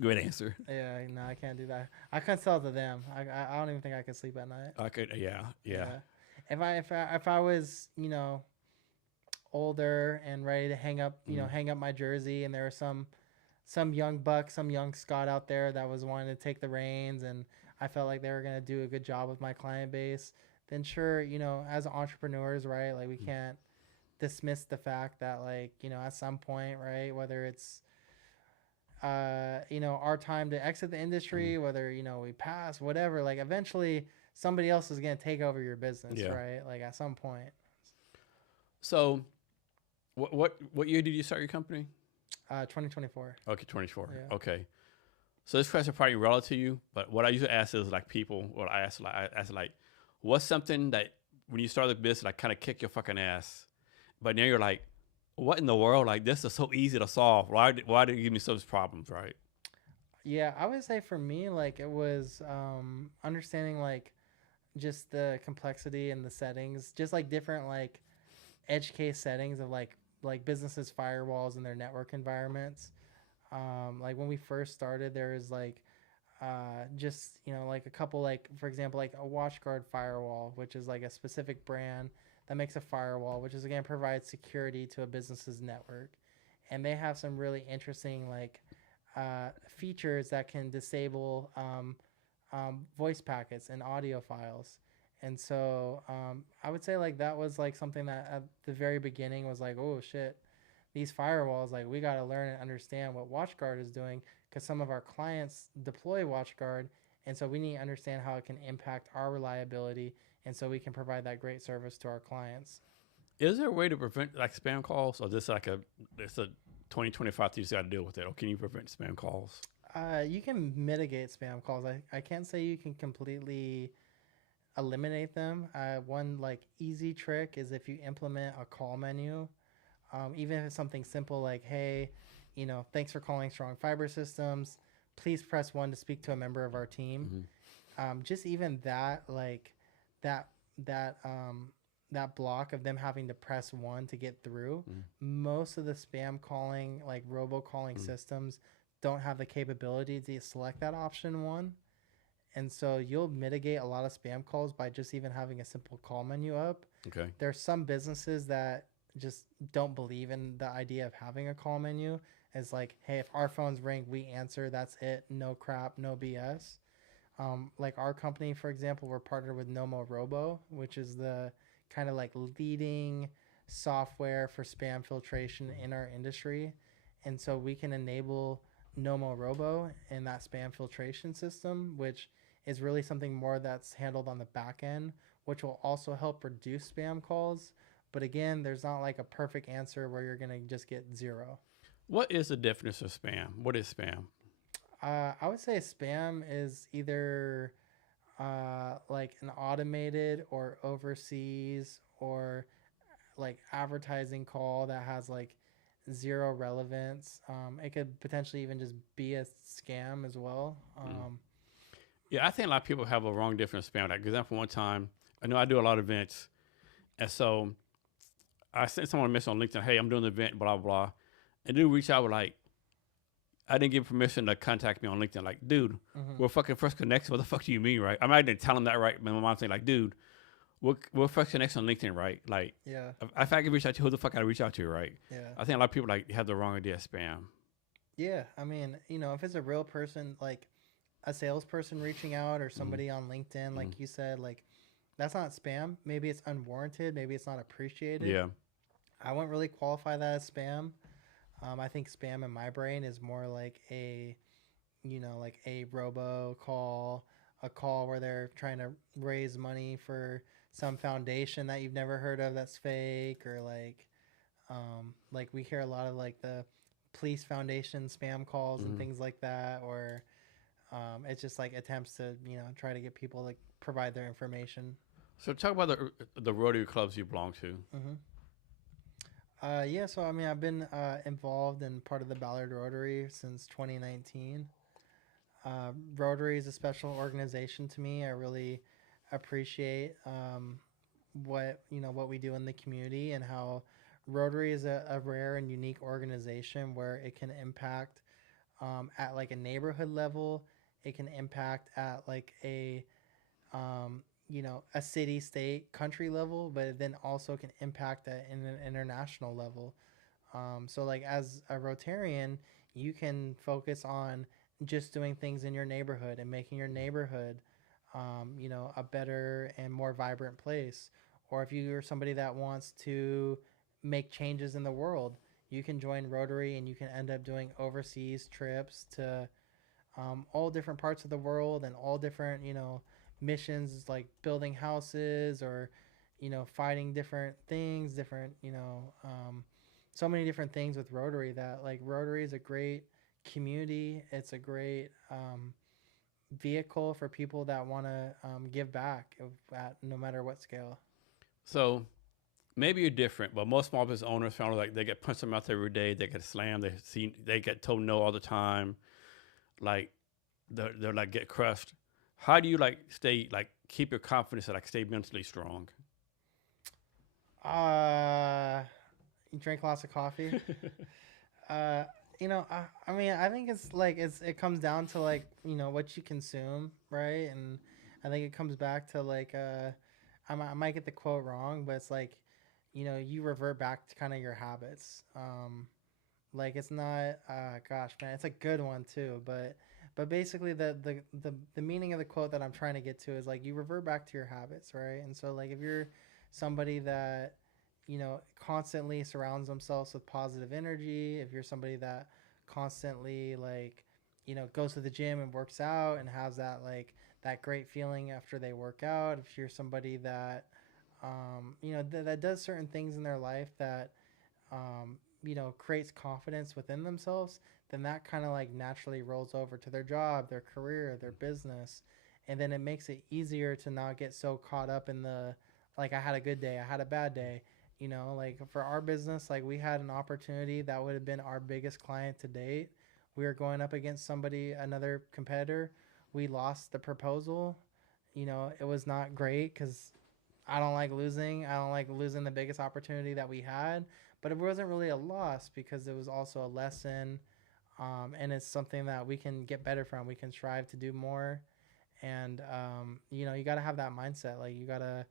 Great answer. Yeah, no, I can't do that. I couldn't sell to them. I don't even think I could sleep at night. I could, yeah. If I was older and ready to hang up my jersey, and there was some young buck, some young Scott out there that was wanting to take the reins, and I felt like they were gonna do a good job with my client base, then sure, as entrepreneurs, right, like we can't dismiss the fact that like at some point, right, whether it's our time to exit the industry, whether we pass, whatever, like eventually somebody else is gonna take over your business, right? Like at some point. So, what year did you start your company? 2024. Okay, 24. Yeah. Okay. So this question probably relevant to you, but what I usually ask is like people. What I ask like, what's something that when you start the business like kind of kick your fucking ass, but now you're like, what in the world? Like this is so easy to solve. Why did you give me such problems, right? Yeah, I would say for me, like it was understanding like just the complexity and the settings, just like different like edge case settings of like businesses' firewalls and their network environments. Like when we first started, there was like just like a couple, like for example like a WatchGuard firewall, which is like a specific brand that makes a firewall, which is again provides security to a business's network, and they have some really interesting like features that can disable voice packets and audio files. And so I would say like that was like something that at the very beginning was like, oh shit, these firewalls, like we got to learn and understand what WatchGuard is doing, because some of our clients deploy WatchGuard, and so we need to understand how it can impact our reliability, and so we can provide that great service to our clients. Is there a way to prevent like spam calls, or this like it's a 2025 you just got to deal with it, or can you prevent spam calls? You can mitigate spam calls. I can't say you can completely eliminate them. One like easy trick is if you implement a call menu, even if it's something simple like, hey, thanks for calling Strong Fiber Systems. Please press 1 to speak to a member of our team. Just even that, like that block of them having to press 1 to get through. Most of the spam calling, like robocalling systems, don't have the capability to select that option one. And so you'll mitigate a lot of spam calls by just even having a simple call menu up. Okay. There's some businesses that just don't believe in the idea of having a call menu. It's like, hey, if our phones ring, we answer. That's it. No crap, no BS. Like our company, for example, we're partnered with Nomo Robo, which is the kind of like leading software for spam filtration in our industry. And so we can enable Nomo Robo in that spam filtration system, which is really something more that's handled on the back end, which will also help reduce spam calls. But again, there's not like a perfect answer where you're going to just get zero. What is the definition of spam? What is spam? I would say spam is either like an automated or overseas or like advertising call that has like zero relevance. It could potentially even just be a scam as well. Yeah, I think a lot of people have a wrong definition of spam. Like, for example, one time, I know I do a lot of events, and so I sent someone a message on LinkedIn, hey, I'm doing an event, blah, blah, blah. And dude reached out with like, I didn't give permission to contact me on LinkedIn. Like, dude, we're fucking first connection. What the fuck do you mean, right? I mean, I didn't tell him that, right? But my mom's saying, like, dude, we're first connection on LinkedIn, right? Like, Yeah. if I can reach out to you, who the fuck I reach out to, right? Yeah. I think a lot of people like have the wrong idea of spam. Yeah. I mean, if it's a real person, like a salesperson reaching out or somebody on LinkedIn, like you said, like that's not spam. Maybe it's unwarranted. Maybe it's not appreciated. Yeah. I wouldn't really qualify that as spam. I think spam in my brain is more like like a robo call, a call where they're trying to raise money for some foundation that you've never heard of that's fake, or like we hear a lot of like the police foundation spam calls and things like that, or it's just like attempts to try to get people to provide their information. So talk about the Rotary clubs you belong to. Yeah, so I mean, I've been involved in part of the Ballard Rotary since 2019. Rotary is a special organization to me. I really appreciate what we do in the community, and how Rotary is a rare and unique organization where it can impact at like a neighborhood level. It can impact at like a city, state, country level, but it then also can impact at in an international level. So like as a Rotarian, you can focus on just doing things in your neighborhood and making your neighborhood, a better and more vibrant place. Or if you're somebody that wants to make changes in the world, you can join Rotary and you can end up doing overseas trips to all different parts of the world and all different, missions like building houses or, fighting different things, so many different things with Rotary that like Rotary is a great community. It's a great vehicle for people that want to give back at no matter what scale. So maybe you're different, but most small business owners found like they get punched in the mouth every day. They get slammed. They get told no all the time. Like they're like get crushed. How do you like stay like keep your confidence and like stay mentally strong? You drink lots of coffee. I mean, I think it comes down to like what you consume, right? And I think it comes back to like I might get the quote wrong, but it's like you revert back to kind of your habits. Like it's not gosh man, it's a good one too, but basically the meaning of the quote that I'm trying to get to is like you revert back to your habits, right? And so like if you're somebody that constantly surrounds themselves with positive energy, if you're somebody that constantly like goes to the gym and works out and has that like that great feeling after they work out, if you're somebody that that does certain things in their life that creates confidence within themselves, then that kind of like naturally rolls over to their job, their career, their business. And then it makes it easier to not get so caught up in the, like, I had a good day, I had a bad day. Like for our business, like we had an opportunity that would have been our biggest client to date. We were going up against another competitor. We lost the proposal. It was not great because I don't like losing. I don't like losing the biggest opportunity that we had. But it wasn't really a loss because it was also a lesson. And it's something that we can get better from. We can strive to do more, and you know, you got to have that mindset. Like you got to,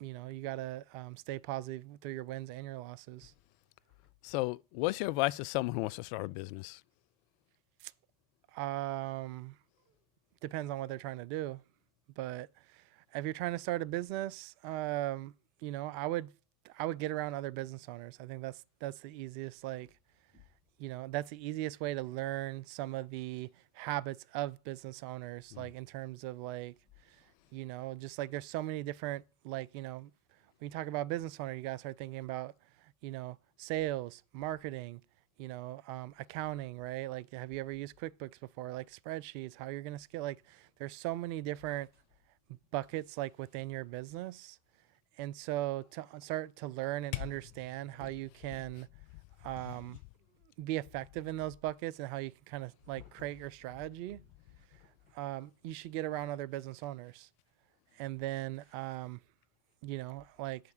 you got to stay positive through your wins and your losses. So, what's your advice to someone who wants to start a business? Um, Depends on what they're trying to do, but if you're trying to start a business, you know, I would get around other business owners. I think that's the easiest, like, you know, that's the easiest way to learn some of the habits of business owners, like in terms of like, you know, just like there's so many different, like, you know, when you talk about business owner, you gotta start thinking about, you know, sales, marketing, you know, accounting, right? Like, have you ever used QuickBooks before? Like spreadsheets, how you're gonna scale? Like, there's so many different buckets like within your business, and so to start to learn and understand how you can um, be effective in those buckets and how you can kind of like create your strategy, you should get around other business owners, and then you know, like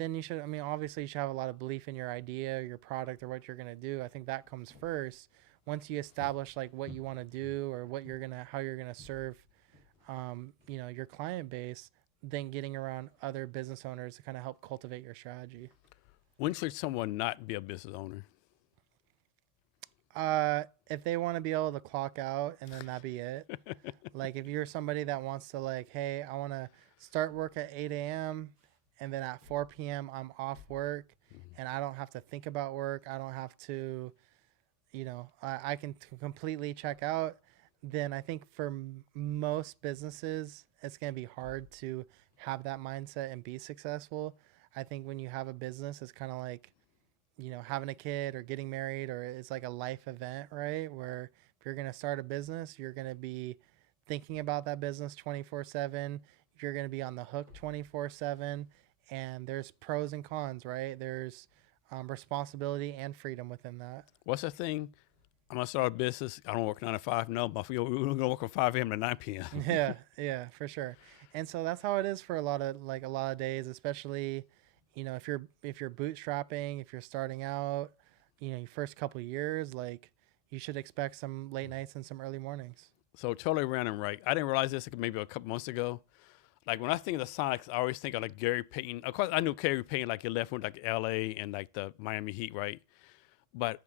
then you should, I mean, obviously you should have a lot of belief in your idea or your product or what you're going to do. I think that comes first. Once you establish like what you want to do or what you're going to, how you're going to serve, you know, your client base, then getting around other business owners to kind of help cultivate your strategy. When should someone not be a business owner? If they want to be able to clock out and then that be it. Like if you're somebody that wants to like, hey, I want to start work at 8 a.m. and then at 4 p.m. I'm off work and I don't have to think about work. I don't have to, you know, I can completely check out. Then I think for most businesses, it's going to be hard to have that mindset and be successful. I think when you have a business, it's kind of like, you know, having a kid or getting married, or it's like a life event, right? Where if you're going to start a business, you're going to be thinking about that business 24/7. You're going to be on the hook 24/7. And there's pros and cons, right? There's responsibility and freedom within that. What's the thing? I'm gonna start a business. I don't work 9 to 5. No, but we're gonna work from 5 a.m. to 9 p.m. Yeah, for sure. And so that's how it is for a lot of days, especially, you know, if you're bootstrapping, if you're starting out, you know, your first couple of years, like you should expect some late nights and some early mornings. So totally random, right? I didn't realize this maybe a couple months ago. Like when I think of the Sonics, I always think of like Gary Payton. Of course, I knew Gary Payton, like he left with like LA and like the Miami Heat, right? But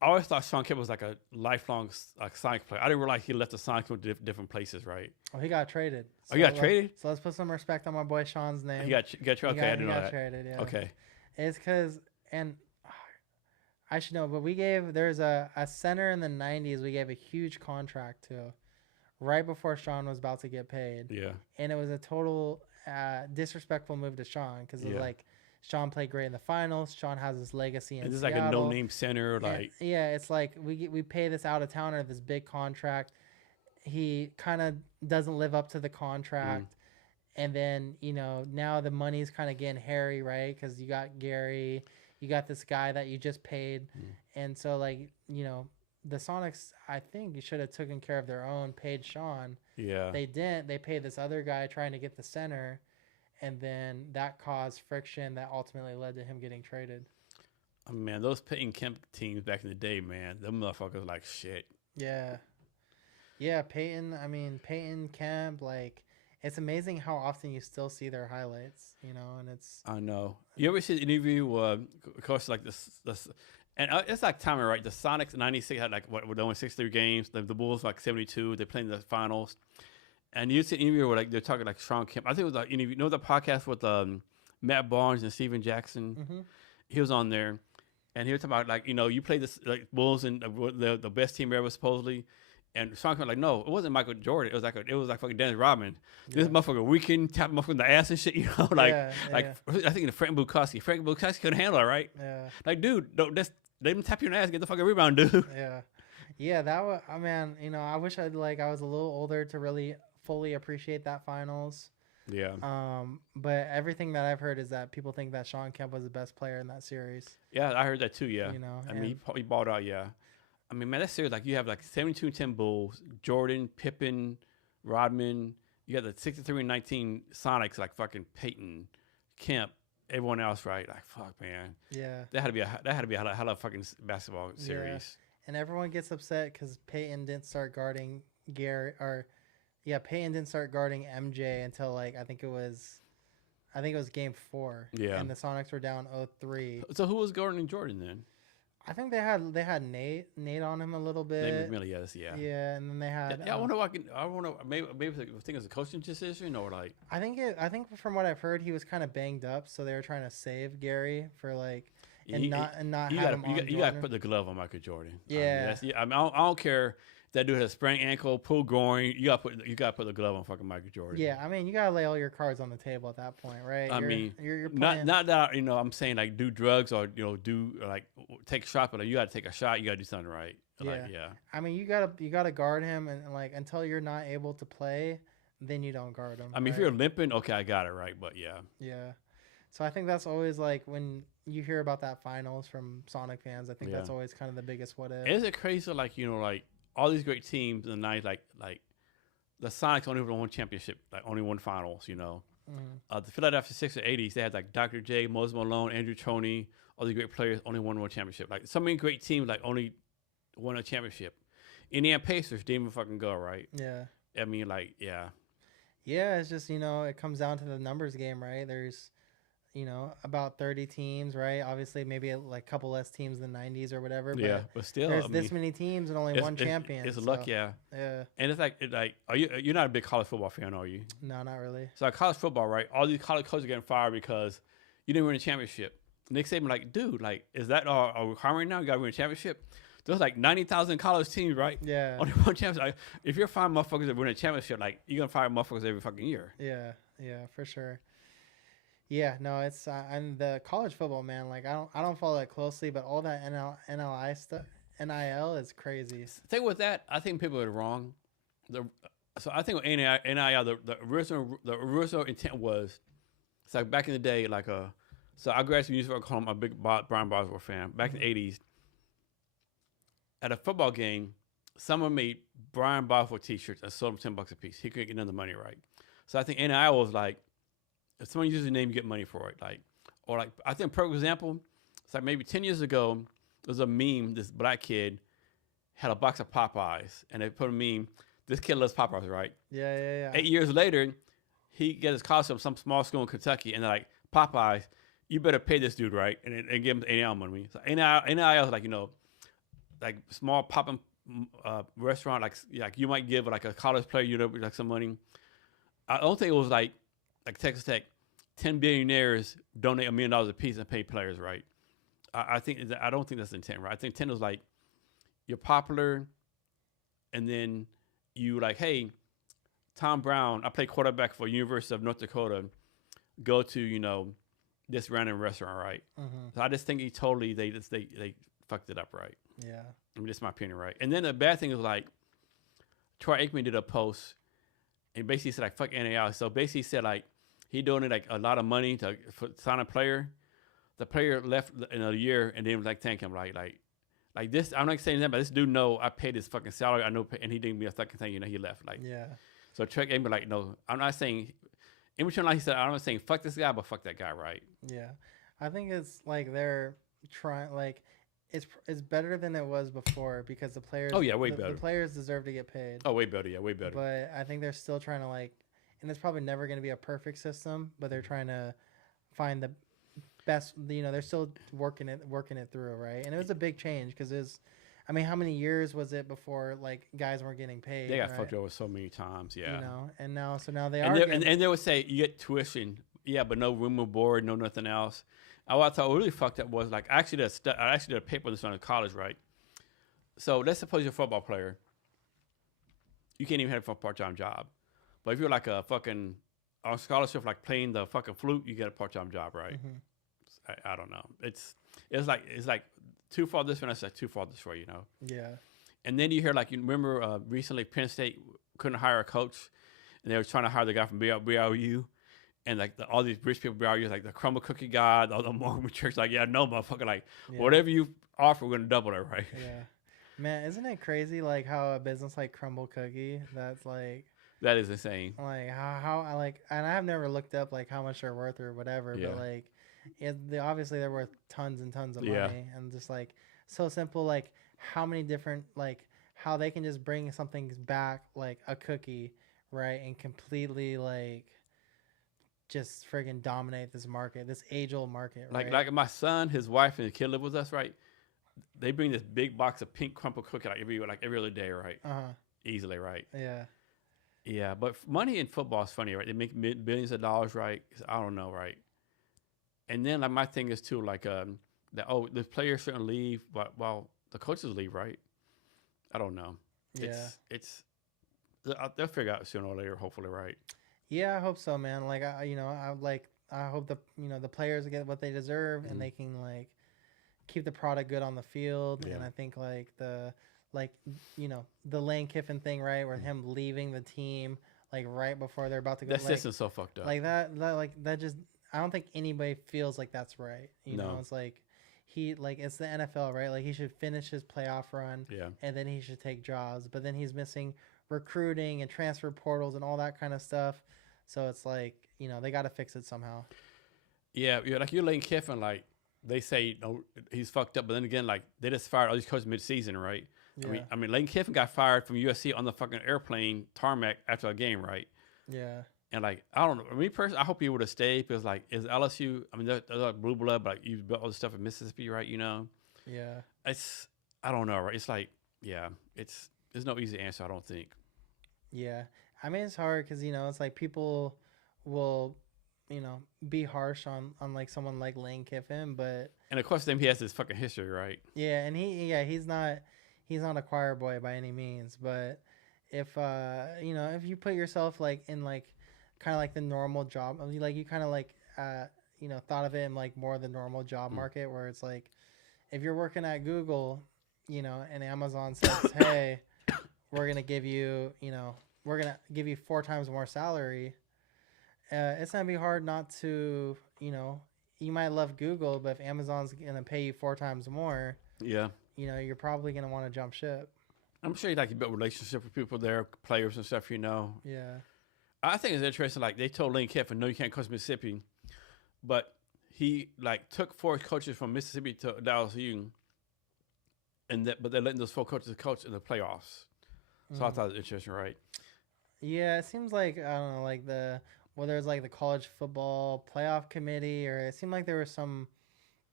I always thought Sean Kemp was like a lifelong Sonics player. I didn't realize he left the Sonics with different places, right? Oh, he got traded. So he got traded? So let's put some respect on my boy Sean's name. He got traded? Okay, I didn't know that. Traded, yeah. Okay. It's because, and I should know, but there's a center in the 90s we gave a huge contract to right before Sean was about to get paid. Yeah. And it was a total disrespectful move to Sean because it was like, Sean played great in the finals. Sean has his legacy in Seattle. It's like a no-name center. Like it's like we pay this out-of-towner this big contract. He kind of doesn't live up to the contract. And then, you know, now the money's kind of getting hairy, right? Because you got Gary, you got this guy that you just paid. And so, like, you know, the Sonics, I think, you should have taken care of their own, paid Sean. Yeah. They didn't. They paid this other guy trying to get the center. And then that caused friction that ultimately led to him getting traded. Oh, man, those Peyton Kemp teams back in the day, man, them motherfuckers like shit. Yeah. Yeah, Peyton Kemp, like, it's amazing how often you still see their highlights, you know, and it's... I know. You ever see the interview, of course, like this and it's like timing, right? The Sonics 96 had like, what, only 63 games. The Bulls like 72. They played in the finals. And you see an interview where like they're talking like Sean Kemp. I think it was like interview. You know the podcast with Matt Barnes and Steven Jackson. Mm-hmm. He was on there, and he was talking about like, you know, you played this like Bulls and the best team ever supposedly. And Sean Kemp was like, no, it wasn't Michael Jordan. It was like fucking Dennis Rodman. Yeah. This motherfucker weekend tap motherfucker in the ass and shit. You know, like I think Frank Bukowski couldn't handle it, right? Yeah. Like, dude, don't let him tap you in the ass. Get the fucking rebound, dude. Yeah. Yeah, that was. I mean, you know, I wish I was a little older to really fully appreciate that finals. Yeah. But everything that I've heard is that people think that Sean Kemp was the best player in that series. Yeah, I heard that too. Yeah. You know, I mean, he balled out. Yeah. I mean, man, that series, like you have like 72-10 Bulls, Jordan, Pippen, Rodman. You got the 63-19 Sonics, like fucking Peyton, Kemp, everyone else, right? Like, fuck, man. Yeah. That had to be a hell of a fucking basketball series. And everyone gets upset because Peyton didn't start guarding Gary or Peyton didn't start guarding MJ until like I think it was game 4. Yeah. And the Sonics were down 0-3. So who was guarding Jordan then? I think they had Nate on him a little bit. Nate McMillan, yes, yeah. Yeah, and then they had. Yeah, I wonder. Maybe I think it's a coaching decision or like. I think from what I've heard, he was kind of banged up, so they were trying to save Gary for like and not you have gotta, him on you got to put the glove on Michael Jordan. Yeah. I don't care. That dude has sprained ankle, pulled groin. You got to put the glove on fucking Michael Jordan. Yeah, I mean, you gotta lay all your cards on the table at that point, right? You're not that I'm saying like do drugs or do like take a shot, but you got to take a shot. You got to do something right. Yeah. I mean, you gotta guard him, and like until you're not able to play, then you don't guard him. I mean, if you're limping, okay, I got it right, but yeah. Yeah. So I think that's always like when you hear about that finals from Sonic fans. I think that's always kind of the biggest what if. Is it crazy? Like like. All these great teams in the 90s, like the Sonics only won one championship, like only won finals, The Philadelphia Sixers 80s, they had like Dr. J, Moses Malone, Andrew Toney, all these great players, only won one championship. Like so many great teams, like only won a championship. Indiana Pacers didn't even fucking go, right? Yeah. I mean, like, yeah. Yeah, it's just, it comes down to the numbers game, right? There's, about 30 teams, right? Obviously, maybe like a couple less teams than 90s or whatever. But still, there's this many teams and only one champion. It's luck, yeah. Yeah. And it's like, you're not a big college football fan, are you? No, not really. So like college football, right? All these college coaches are getting fired because you didn't win a championship. Nick Saban, like, dude, like, is that our requirement now? You got to win a championship? There's like 90,000 college teams, right? Yeah. Only one championship. Like, if you're firing motherfuckers that win a championship, like, you're going to fire motherfuckers every fucking year. Yeah, for sure. Yeah, no, it's and the college football, man. Like I don't follow that closely, but all that NLI stuff, NIL is crazy. The thing with that, I think people are wrong. So I think with NIL, the original intent was, it's like back in the day, like so I graduated from University of Oklahoma. I'm a big Brian Boswell fan. Back in the '80s, at a football game, someone made Brian Boswell T-shirts and sold them $10 a piece. He couldn't get none of the money, right? So I think NIL was like, if someone uses your name, you get money for it. Or I think, for example, it's like maybe 10 years ago, there was a meme. This black kid had a box of Popeyes, and they put a meme. This kid loves Popeyes, right? Yeah. 8 years later, he gets his college from some small school in Kentucky, and they're like, Popeyes, you better pay this dude, right? And give him NIL money. So NIL is like, like small pop-up restaurant, like you might give like a college player, like some money. I don't think it was like Texas Tech, 10 billionaires donate $1 million a piece and pay players, right? I don't think that's the intent, right? I think intent is like, you're popular, and then you like, hey, Tom Brown, I play quarterback for University of North Dakota, go to, this random restaurant, right? Mm-hmm. So I just think they fucked it up, right? Yeah. I mean, that's my opinion, right? And then the bad thing is like, Troy Aikman did a post and basically said like, fuck NAL. So basically said like, he donated like a lot of money to sign a player. The player left in a year and then like thank him, right? Like this, I'm not saying that, but this dude know I paid his fucking salary. I know, and he didn't be a fucking thing. He left. Like, yeah. So Troy Aikman like, no, I'm not saying. In between, like he said, I'm not saying fuck this guy, but fuck that guy, right? Yeah, I think it's like they're trying like. It's better than it was before because the players. Oh yeah, way better. The players deserve to get paid. Oh, way better. Yeah, way better. But I think they're still trying to like, and it's probably never going to be a perfect system. But they're trying to find the best. They're still working it through, right? And it was a big change because I mean, how many years was it before like guys weren't getting paid? They got fucked over so many times. Yeah. And now they and are. And they would say you get tuition, yeah, but no room or board, no nothing else. What I thought really fucked up was like I actually did a paper on this in college, right? So let's suppose you're a football player. You can't even have a part-time job, but if you're like a fucking on scholarship, like playing the fucking flute, you get a part-time job, right? Mm-hmm. I don't know. It's like too far this way, and it's like too far this way, Yeah. And then you hear like you remember recently Penn State couldn't hire a coach, and they were trying to hire the guy from BYU. And like all these rich people, like the crumble cookie guy, all the Mormon church, like, yeah, no, motherfucker, like whatever you offer, we're gonna double it, right? Yeah, man, isn't it crazy? Like how a business like Crumble Cookie, that's like that is insane. Like how I like, and I have never looked up like how much they're worth or whatever, but like Obviously they're worth tons and tons of Yeah. money, and just like so simple, like how many different like how they can just bring something back like a cookie, right, and completely like just friggin' dominate this market, this age old market, right? Like my son, his wife, and his kid live with us, right? They bring this big box of pink crumple cookie like every other day, right? Uh huh. Easily, right? Yeah. Yeah, but money in football is funny, right? They make billions of dollars, right? I don't know, right? And then like my thing is too like that the players shouldn't leave, but well the coaches leave, right? I don't know. Yeah. It's they'll figure out sooner or later, hopefully, right? Yeah, I hope so, man. Like I hope the players get what they deserve, and Mm-hmm. they can like keep the product good on the field. Yeah. And I think like the Lane Kiffin thing, right, where him leaving the team like right before they're about to go, That like system's so fucked up. that just I don't think anybody feels like that's right. No. It's like it's the NFL, right? Like he should finish his playoff run, Yeah. and then he should take jobs. But then he's missing recruiting and transfer portals and all that kind of stuff. So it's like, they got to fix it somehow. Yeah, like you're Lane Kiffin, like they say, he's fucked up, but then again, like they just fired all these coaches mid-season, right? Yeah. I mean, Lane Kiffin got fired from USC on the fucking airplane tarmac after a game, right? Yeah. And like I don't know, me personally, I hope he would have stayed because like is LSU? I mean, they're like blue blood, but like, you built all this stuff in Mississippi, right? Yeah. It's I don't know, right? It's like there's no easy answer, I don't think. Yeah. I mean, it's hard because, it's like people will, be harsh on like someone like Lane Kiffin, but And of course, then he has this fucking history, right? yeah, and he's not a choir boy by any means, but if you put yourself like in like kind of like the normal job, I mean, like you kind of like thought of it in like more the normal job market, where it's like if you're working at Google, and Amazon says, hey, we're gonna give you, we're gonna give you 4 times more salary. It's gonna be hard not to, you might love Google, but if Amazon's gonna pay you 4 times more, Yeah. you're probably gonna want to jump ship. I'm sure you built relationship with people there, players and stuff. Yeah. I think it's interesting. Like they told Lane Kiffin, no, you can't coach Mississippi, but he like took 4 coaches from Mississippi to Dallas U, but they're letting those 4 coaches coach in the playoffs. So I thought it was interesting, right? Yeah, it seems like I don't know, like whether it's like the college football playoff committee, or it seemed like there was some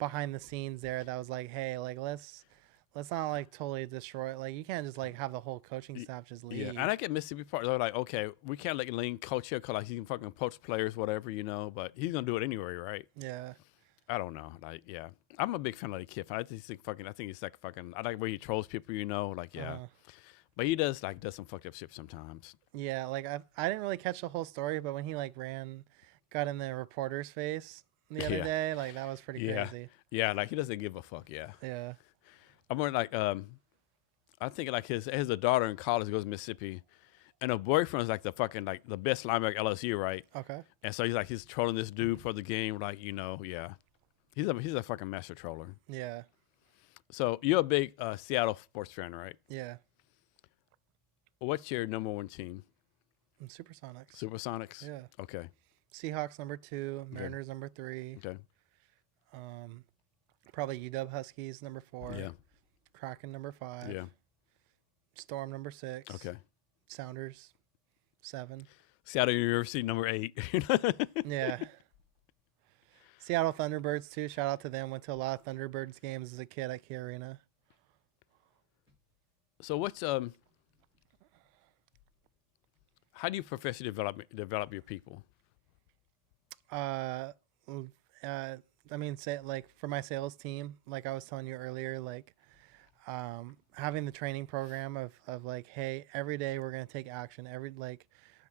behind the scenes there that was like, hey, like let's not like totally destroy it. Like you can't just like have the whole coaching staff just leave. Yeah, and I get Mississippi part. They're like, okay, we can't let Lane coach here because like he can fucking poach players, whatever, but he's gonna do it anyway, right? Yeah. I don't know. Like, yeah, I'm a big fan of Lane Kiffin. I think he's like fucking. I like where he trolls people, like, yeah. But he does some fucked up shit sometimes. Yeah, like I didn't really catch the whole story, but when he like got in the reporter's face the other day, like that was pretty crazy. Yeah, like he doesn't give a fuck. Yeah. Yeah. I'm more like I think like his a daughter in college goes to Mississippi, and her boyfriend's like the fucking like the best linebacker at LSU, right? Okay. And so he's trolling this dude for the game, like yeah. He's a fucking master troller. Yeah. So you're a big Seattle sports fan, right? Yeah. What's your number 1 team? SuperSonics. SuperSonics? Yeah. Okay. Seahawks number 2, Mariners number 3. Okay. Probably UW Huskies number 4. Yeah. Kraken number 5. Yeah. Storm number 6. Okay. Sounders 7. Seattle University number 8. Yeah. Seattle Thunderbirds too. Shout out to them. Went to a lot of Thunderbirds games as a kid at Key Arena. So what's how do you professionally develop your people? I mean, say like for my sales team, like I was telling you earlier, like having the training program of like, hey, every day we're gonna take action.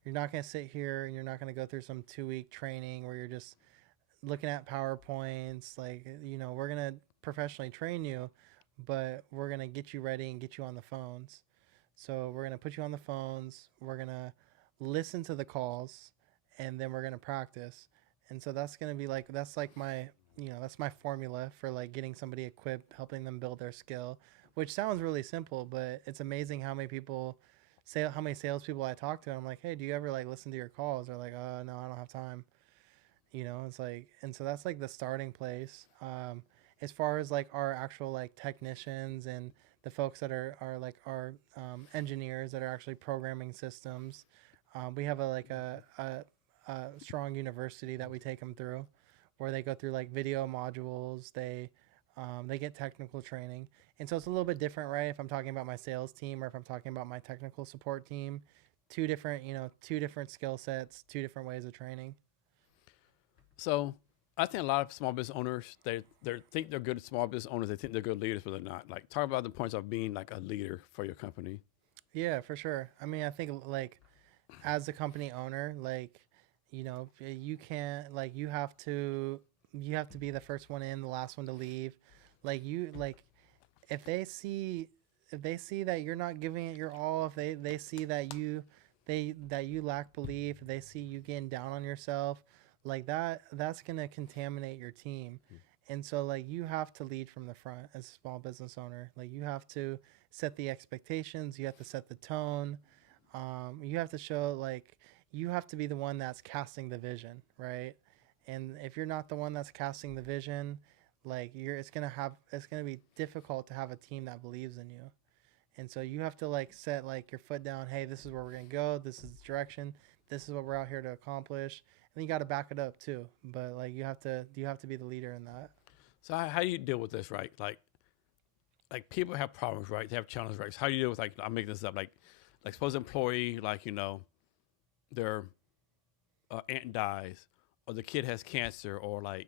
You're not gonna sit here and you're not gonna go through some 2-week training where you're just looking at PowerPoints. Like, we're gonna professionally train you, but we're gonna get you ready and get you on the phones. So we're gonna put you on the phones. We're gonna listen to the calls, and then we're gonna practice. And so that's gonna be like that's my formula for like getting somebody equipped, helping them build their skill. Which sounds really simple, but it's amazing how many salespeople I talk to. I'm like, hey, do you ever like listen to your calls? They're like, no, I don't have time. It's like, and so that's like the starting place. As far as like our actual like technicians and the folks that are like our engineers that are actually programming systems, we have a strong university that we take them through, where they go through like video modules. They get technical training, and so it's a little bit different, right? If I'm talking about my sales team or if I'm talking about my technical support team, two different skill sets, two different ways of training. So I think a lot of small business owners they think they're good small business owners. They think they're good leaders, but they're not. Like talk about the points of being like a leader for your company. Yeah, for sure. I mean, I think like as a company owner, like you can't like you have to be the first one in, the last one to leave. Like you like if they see if they see that you're not giving it your all, if they see that you lack belief, if they see you getting down on yourself, like that's gonna contaminate your team. And so like you have to lead from the front as a small business owner. Like you have to set the expectations, you have to set the tone. You have to show like you have to be the one that's casting the vision, right? And if you're not the one that's casting the vision, like it's gonna be difficult to have a team that believes in you. And so you have to like set like your foot down. Hey, this is where we're gonna go. This is the direction. This is what we're out here to accomplish. And then you got to back it up too. But like you have to be the leader in that. So how do you deal with this, right? Like people have problems, right? They have challenges, right? So how do you deal with like I'm making this up, like suppose an employee like their aunt dies, or the kid has cancer, or like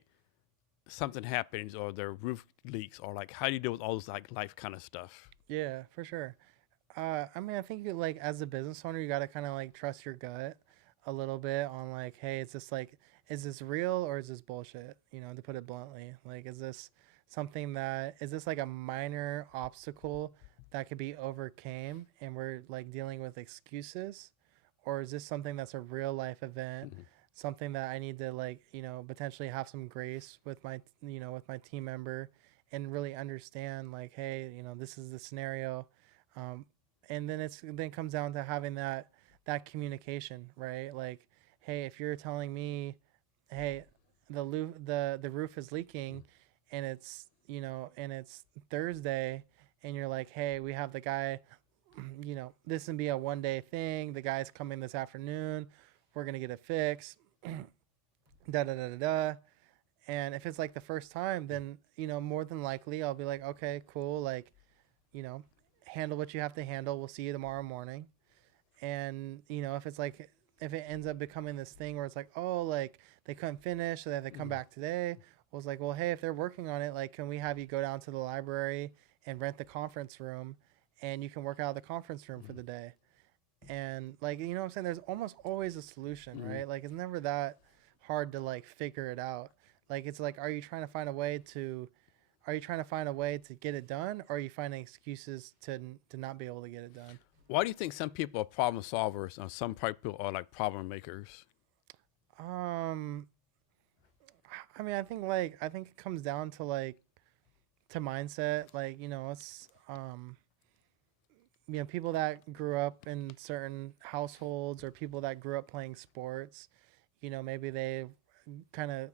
something happens, or their roof leaks, or like how do you deal with all this like life kind of stuff? Yeah, for sure. I mean, I think like as a business owner, you got to kind of like trust your gut a little bit on like, hey, is this real or is this bullshit? To put it bluntly, like, is this like a minor obstacle that could be overcame and we're like dealing with excuses, or is this something that's a real life event, Mm-hmm. something that I need to like, potentially have some grace with with my team member and really understand like, hey, this is the scenario. Um, and then it comes down to having that communication, right? Like, hey, if you're telling me, hey, the roof is leaking, and it's Thursday, and you're like, hey, we have the guy, this can be a 1 day thing. The guy's coming this afternoon. We're gonna get it fixed. Da da da da da. And if it's like the first time, then more than likely I'll be like, okay, cool, like, you know, handle what you have to handle. We'll see you tomorrow morning. And if it's like if it ends up becoming this thing where it's like, oh, like they couldn't finish, so they have to come back today. Well, it's like, well, hey, if they're working on it, like, can we have you go down to the library and rent the conference room, and you can work out of the conference room for the day? And like, what I'm saying, there's almost always a solution, Mm-hmm. right? Like, it's never that hard to like figure it out. Like, it's like, are you trying to find a way to get it done, or are you finding excuses to not be able to get it done? Why do you think some people are problem solvers and some people are like problem makers? Um, I mean, I think it comes down to like to mindset. Like, it's people that grew up in certain households, or people that grew up playing sports. Maybe they kind of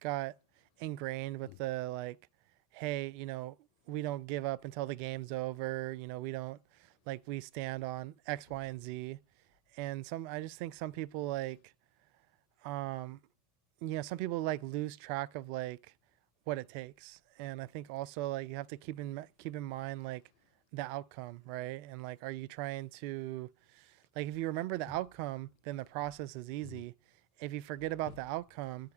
got ingrained with the like, hey, we don't give up until the game's over. We don't like we stand on X, Y, and Z. And I just think some people like um some people like lose track of like what it takes. And I think also like you have to keep in mind like the outcome, right? And like, are you trying to like, if you remember the outcome, then the process is easy. If you forget about the outcome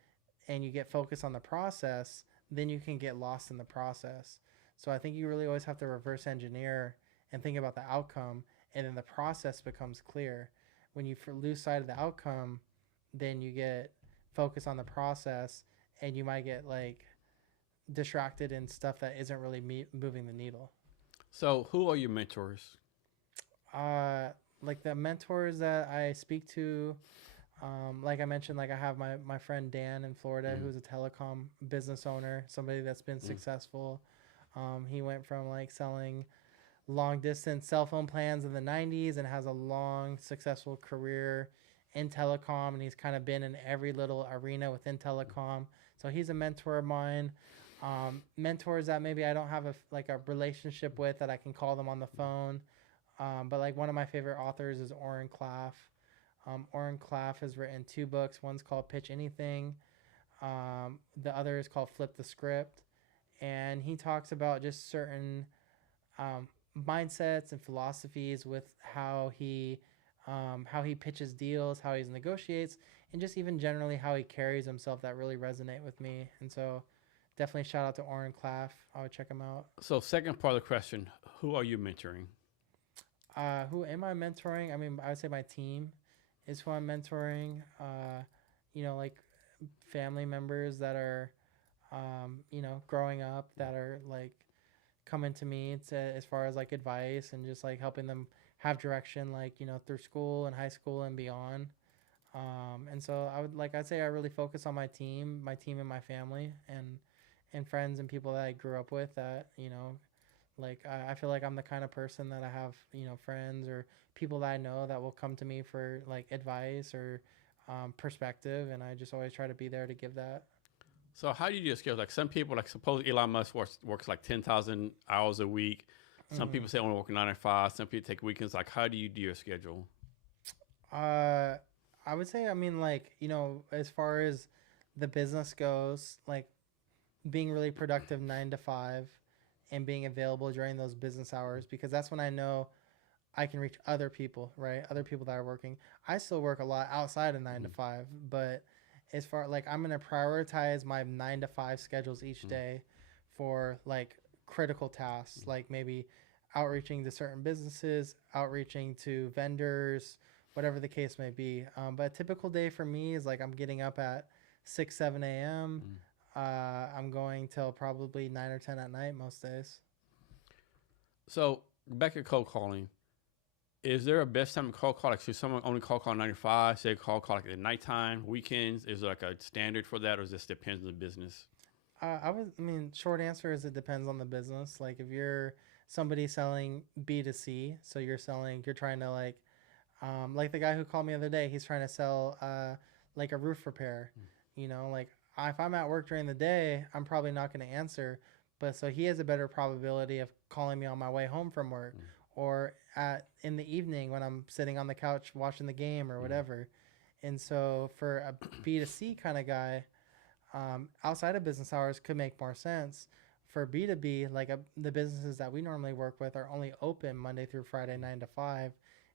and you get focused on the process, then you can get lost in the process. So I think you really always have to reverse engineer and think about the outcome, and then the process becomes clear. When you lose sight of the outcome, then you get focused on the process, and you might get like distracted in stuff that isn't really moving the needle. So who are your mentors? Uh, like the mentors that I speak to, like I mentioned, like I have my friend Dan in Florida, Mm-hmm. who's a telecom business owner, somebody that's been Mm-hmm. successful. He went from like selling long distance cell phone plans in the 90s and has a long successful career in telecom, and he's kind of been in every little arena within telecom. So he's a mentor of mine. Mentors that maybe I don't have a relationship with, that I can call them on the phone. But like one of my favorite authors is Oren Klaff. Oren Klaff has written 2 books. One's called Pitch Anything. The other is called Flip the Script. And he talks about just certain um, mindsets and philosophies with how he pitches deals, how he negotiates, and just even generally how he carries himself that really resonate with me. And so definitely shout out to Oren Klaff. I would check him out. So second part of the question, who are you mentoring? Who am I mentoring? I mean, I would say my team is who I'm mentoring. Like family members that are, growing up, that are like coming to me as far as like advice and just like helping them have direction, like, through school and high school and beyond. And so I'd say I really focus on my team and my family and friends and people that I grew up with that, I feel like I'm the kind of person that I have, friends or people that I know that will come to me for like advice or perspective. And I just always try to be there to give that. So how do you do your skills? Like some people, like suppose Elon Musk works like 10,000 hours a week. Some people say only work 9 to 5. Some people take weekends. Like how do you do your schedule? I would say, I mean, as far as the business goes, like being really productive 9 to 5 and being available during those business hours, because that's when I know I can reach other people, right? Other people that are working. I still work a lot outside of 9 to 5, but as far like I'm going to prioritize my 9 to 5 schedules each day for like critical tasks, like maybe outreaching to certain businesses, outreaching to vendors, whatever the case may be. But a typical day for me is like I'm getting up at 6, 7 a.m. I'm going till probably 9 or 10 at night most days. So back to cold calling. Is there a best time to cold call? Like, should someone only cold call 9 to 5? Say cold call like at nighttime, weekends? Is there like a standard for that, or just depends on the business? Short answer is it depends on the business. Like if you're somebody selling B2C, so you're trying to like the guy who called me the other day, he's trying to sell like a roof repair. Like if I'm at work during the day, I'm probably not going to answer, but so he has a better probability of calling me on my way home from work or in the evening when I'm sitting on the couch watching the game or whatever. And so for a B2C kind of guy, outside of business hours could make more sense. For B2B, the businesses that we normally work with are only open Monday through Friday, 9 to 5.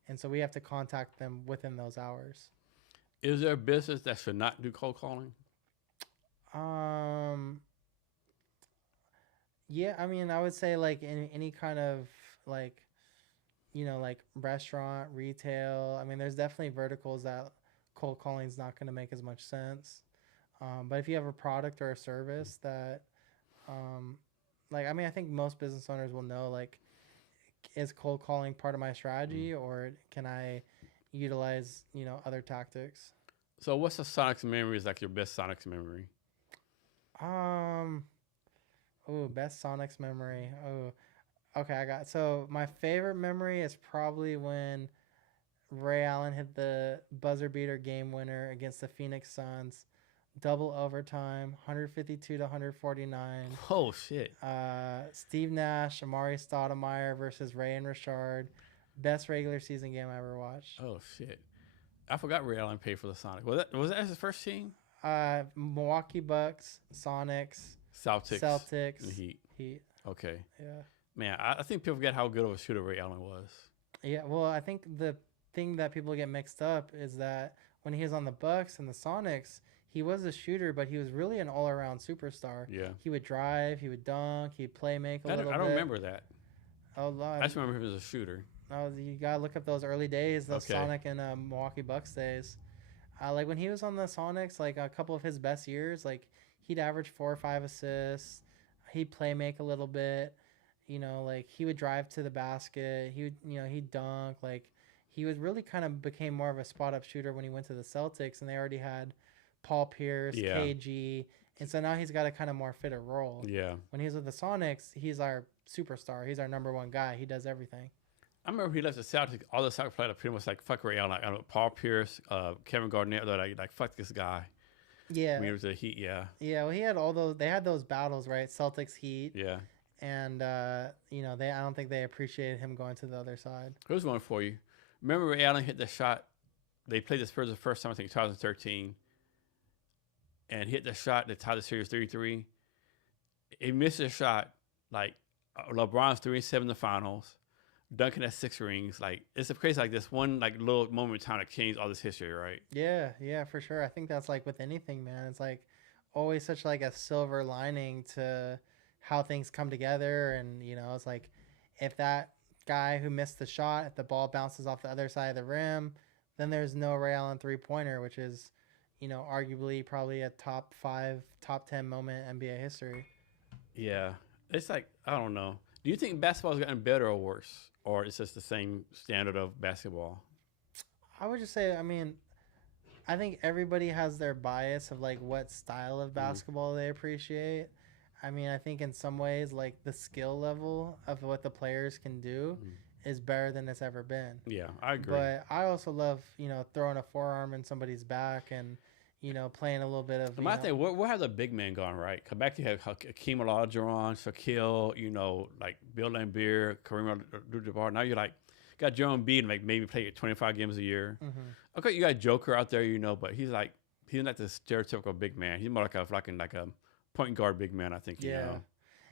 And so we have to contact them within those hours. Is there a business that should not do cold calling? Yeah, I mean, I would say like in any kind of like, like restaurant, retail. I mean, there's definitely verticals that cold calling is not going to make as much sense. But if you have a product or a service that, I think most business owners will know, like, is cold calling part of my strategy or can I utilize, other tactics? So what's the Sonics memory is like your best Sonics memory? Best Sonics memory. Okay, so my favorite memory is probably when Ray Allen hit the buzzer beater game winner against the Phoenix Suns. Double overtime, 152 to 149. Oh, shit. Steve Nash, Amari Stoudemire versus Ray and Richard. Best regular season game I ever watched. Oh, shit. I forgot Ray Allen paid for the Sonics. Was that his first team? Milwaukee Bucks, Sonics, Celtics, and Heat. Okay. Yeah. Man, I think people forget how good of a shooter Ray Allen was. Yeah, well, I think the thing that people get mixed up is that when he was on the Bucks and the Sonics, he was a shooter, but he was really an all-around superstar. Yeah. He would drive, he would dunk, he'd play make a little bit. I don't remember that. Oh, Lord. I just remember him as a shooter. Oh, you gotta look up those early days, those Sonic and Milwaukee Bucks days. Like when he was on the Sonics, like a couple of his best years, like he'd average 4 or 5 assists. He'd play make a little bit. Like he would drive to the basket. He would, he'd dunk. Like he was really kind of became more of a spot up shooter when he went to the Celtics, and they already had Paul Pierce, KG, and so now he's got a kind of more fit a role. Yeah. When he's with the Sonics, he's our superstar. He's our number one guy. He does everything. I remember he left the Celtics. All the Celtics players pretty much like fuck Ray Allen. Like, I don't know, Paul Pierce, Kevin Garnett. They're like fuck this guy. Yeah. When he was the Heat, yeah. Yeah, well, he had all those. They had those battles, right? Celtics, Heat, Yeah. and you know, I don't think they appreciated him going to the other side. Here's one for you. Remember Ray Allen hit the shot? They played the Spurs the first time, I think 2013, and hit the shot that tied the series 3-3. He missed a shot, like LeBron's 3-7 in the finals. Duncan has 6 rings. Like, it's a crazy, like this one like little moment in time that changed all this history, right? Yeah, for sure. I think that's like with anything, man. It's like always such like a silver lining to how things come together, and you know, it's like if that guy who missed the shot, if the ball bounces off the other side of the rim, then there's no Ray Allen 3-pointer, which is, you know, arguably probably a top 5, top 10 moment in NBA history. Yeah, it's like I don't know. Do you think basketball has gotten better or worse, or it's just the same standard of basketball? I would just say, I mean, I think everybody has their bias of like what style of basketball they appreciate. I mean, I think in some ways, like the skill level of what the players can do is better than it's ever been. Yeah, I agree. But I also love, you know, throwing a forearm in somebody's back and, you know, playing a little bit of. My thing, where have the big men gone, right? Come back to have Hakeem Olajuwon, Shaquille, you know, like Bill Laimbeer, Kareem Abdul-Jabbar. Now you're like, got Joel Embiid, like maybe play 25 games a year. Mm-hmm. Okay, you got Joker out there, you know, but he's not the stereotypical big man. He's more like a point guard big man, I think. You know?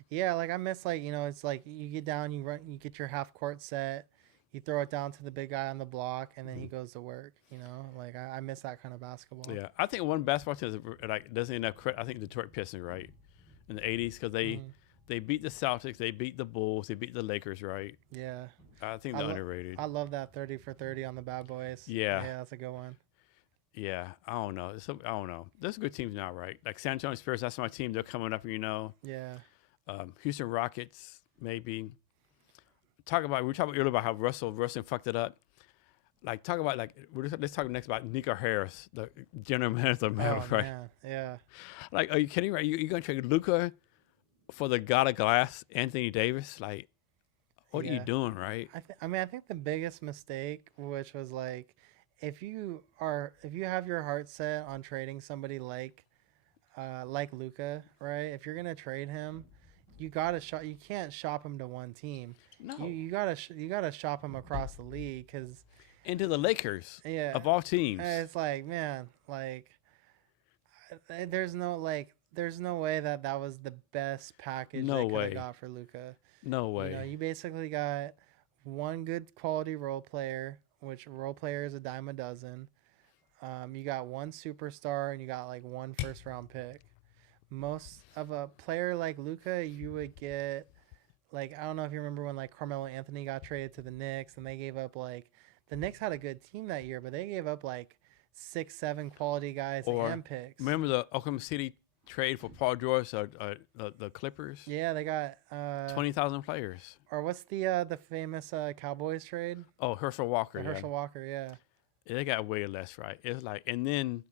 Yeah, like I miss, like, you know, it's like you get down, you run, you get your half court set, you throw it down to the big guy on the block, and then he goes to work. You know, like I miss that kind of basketball. Yeah, I think one basketball team is, like doesn't enough credit. I think Detroit Pistons, right, in the '80s, because they beat the Celtics, they beat the Bulls, they beat the Lakers, right? Yeah, I think they're underrated. I love that 30 for 30 on the Bad Boys. Yeah, that's a good one. Yeah, I don't know. I don't know. There's good teams now, right? Like San Antonio Spurs, that's my team. They're coming up, you know. Yeah. Houston Rockets, maybe. We talked about earlier about how Russell fucked it up. Like, talk about, like, let's talk next about Nico Harris, the general manager of Mavericks, right? Man. Yeah. Like, are you kidding, right? You going to trade Luka for the god of glass, Anthony Davis? Like, what are you doing, right? I think the biggest mistake, which was like, if you have your heart set on trading somebody like Luka, right? If you're gonna trade him, you can't shop him to one team. No, you gotta shop him across the league, because into the Lakers, of all teams. It's like, man, like there's no way that was the best package they could have got for Luka. No way. You know, you basically got one good quality role player, which role player is a dime a dozen. You got one superstar, and you got like one first round pick. Most of a player like Luka, you would get, like, I don't know if you remember when like Carmelo Anthony got traded to the Knicks, and they gave up, like, the Knicks had a good team that year, but they gave up like 6-7 quality guys and picks. Remember the Oklahoma City trade for Paul George, the Clippers? Yeah, they got 20,000 players. Or what's the famous Cowboys trade? Oh, Herschel Walker. Herschel Walker, yeah. They got way less, right? It's like, and then,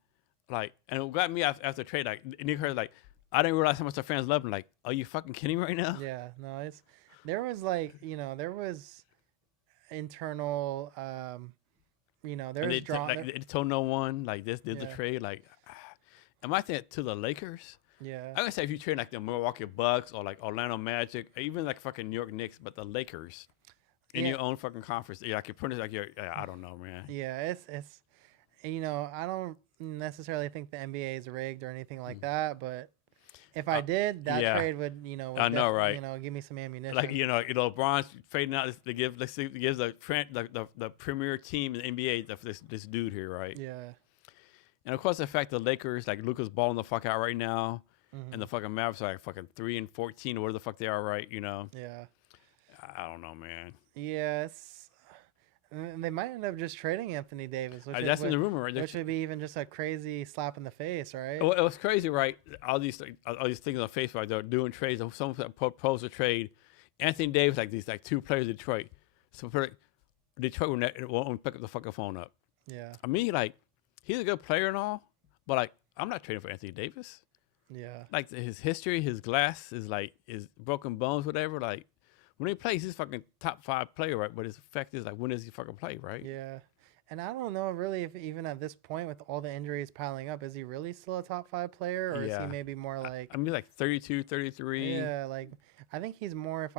like, and it got me after the trade. Like, Nick Hurst, like, I didn't realize how much the fans loved him. Like, are you fucking kidding me right now? Yeah, no, there was internal, there was drama. They told no one. Like, this did the trade. Like, am I saying to the Lakers? Yeah. I would say if you trade like the Milwaukee Bucks or like Orlando Magic, or even like fucking New York Knicks, but the Lakers in your own fucking conference, like you're putting like I don't know, man. Yeah, it's I don't necessarily think the NBA is rigged or anything like that, but if I did, that trade would I know, right? Give me some ammunition. Like LeBron's trading out to give the premier team in the NBA this dude here, right? Yeah. And of course, the fact the Lakers, like, Luka's balling the fuck out right now, and the fucking Mavericks are like fucking 3-14 or whatever the fuck they are, right? You know? Yeah. I don't know, man. Yes. They might end up just trading Anthony Davis. That's in the rumor, right? Which would be even just a crazy slap in the face, right? Well, it was crazy, right? All these things on Facebook, like, they're doing trades. Someone proposed a trade. Anthony Davis, like these like two players in Detroit. So Detroit won't pick up the fucking phone up. Yeah. I mean, like, he's a good player and all, but like, I'm not trading for Anthony Davis. Yeah. Like, his history, his glass, his broken bones, whatever. Like, when he plays, he's fucking top 5 player, right? But his effect is like, when does he fucking play, right? Yeah. And I don't know really if even at this point with all the injuries piling up, is he really still a top 5 player, or is he Yeah. maybe more I like, mean, like 32, 33. yeah, like I think he's more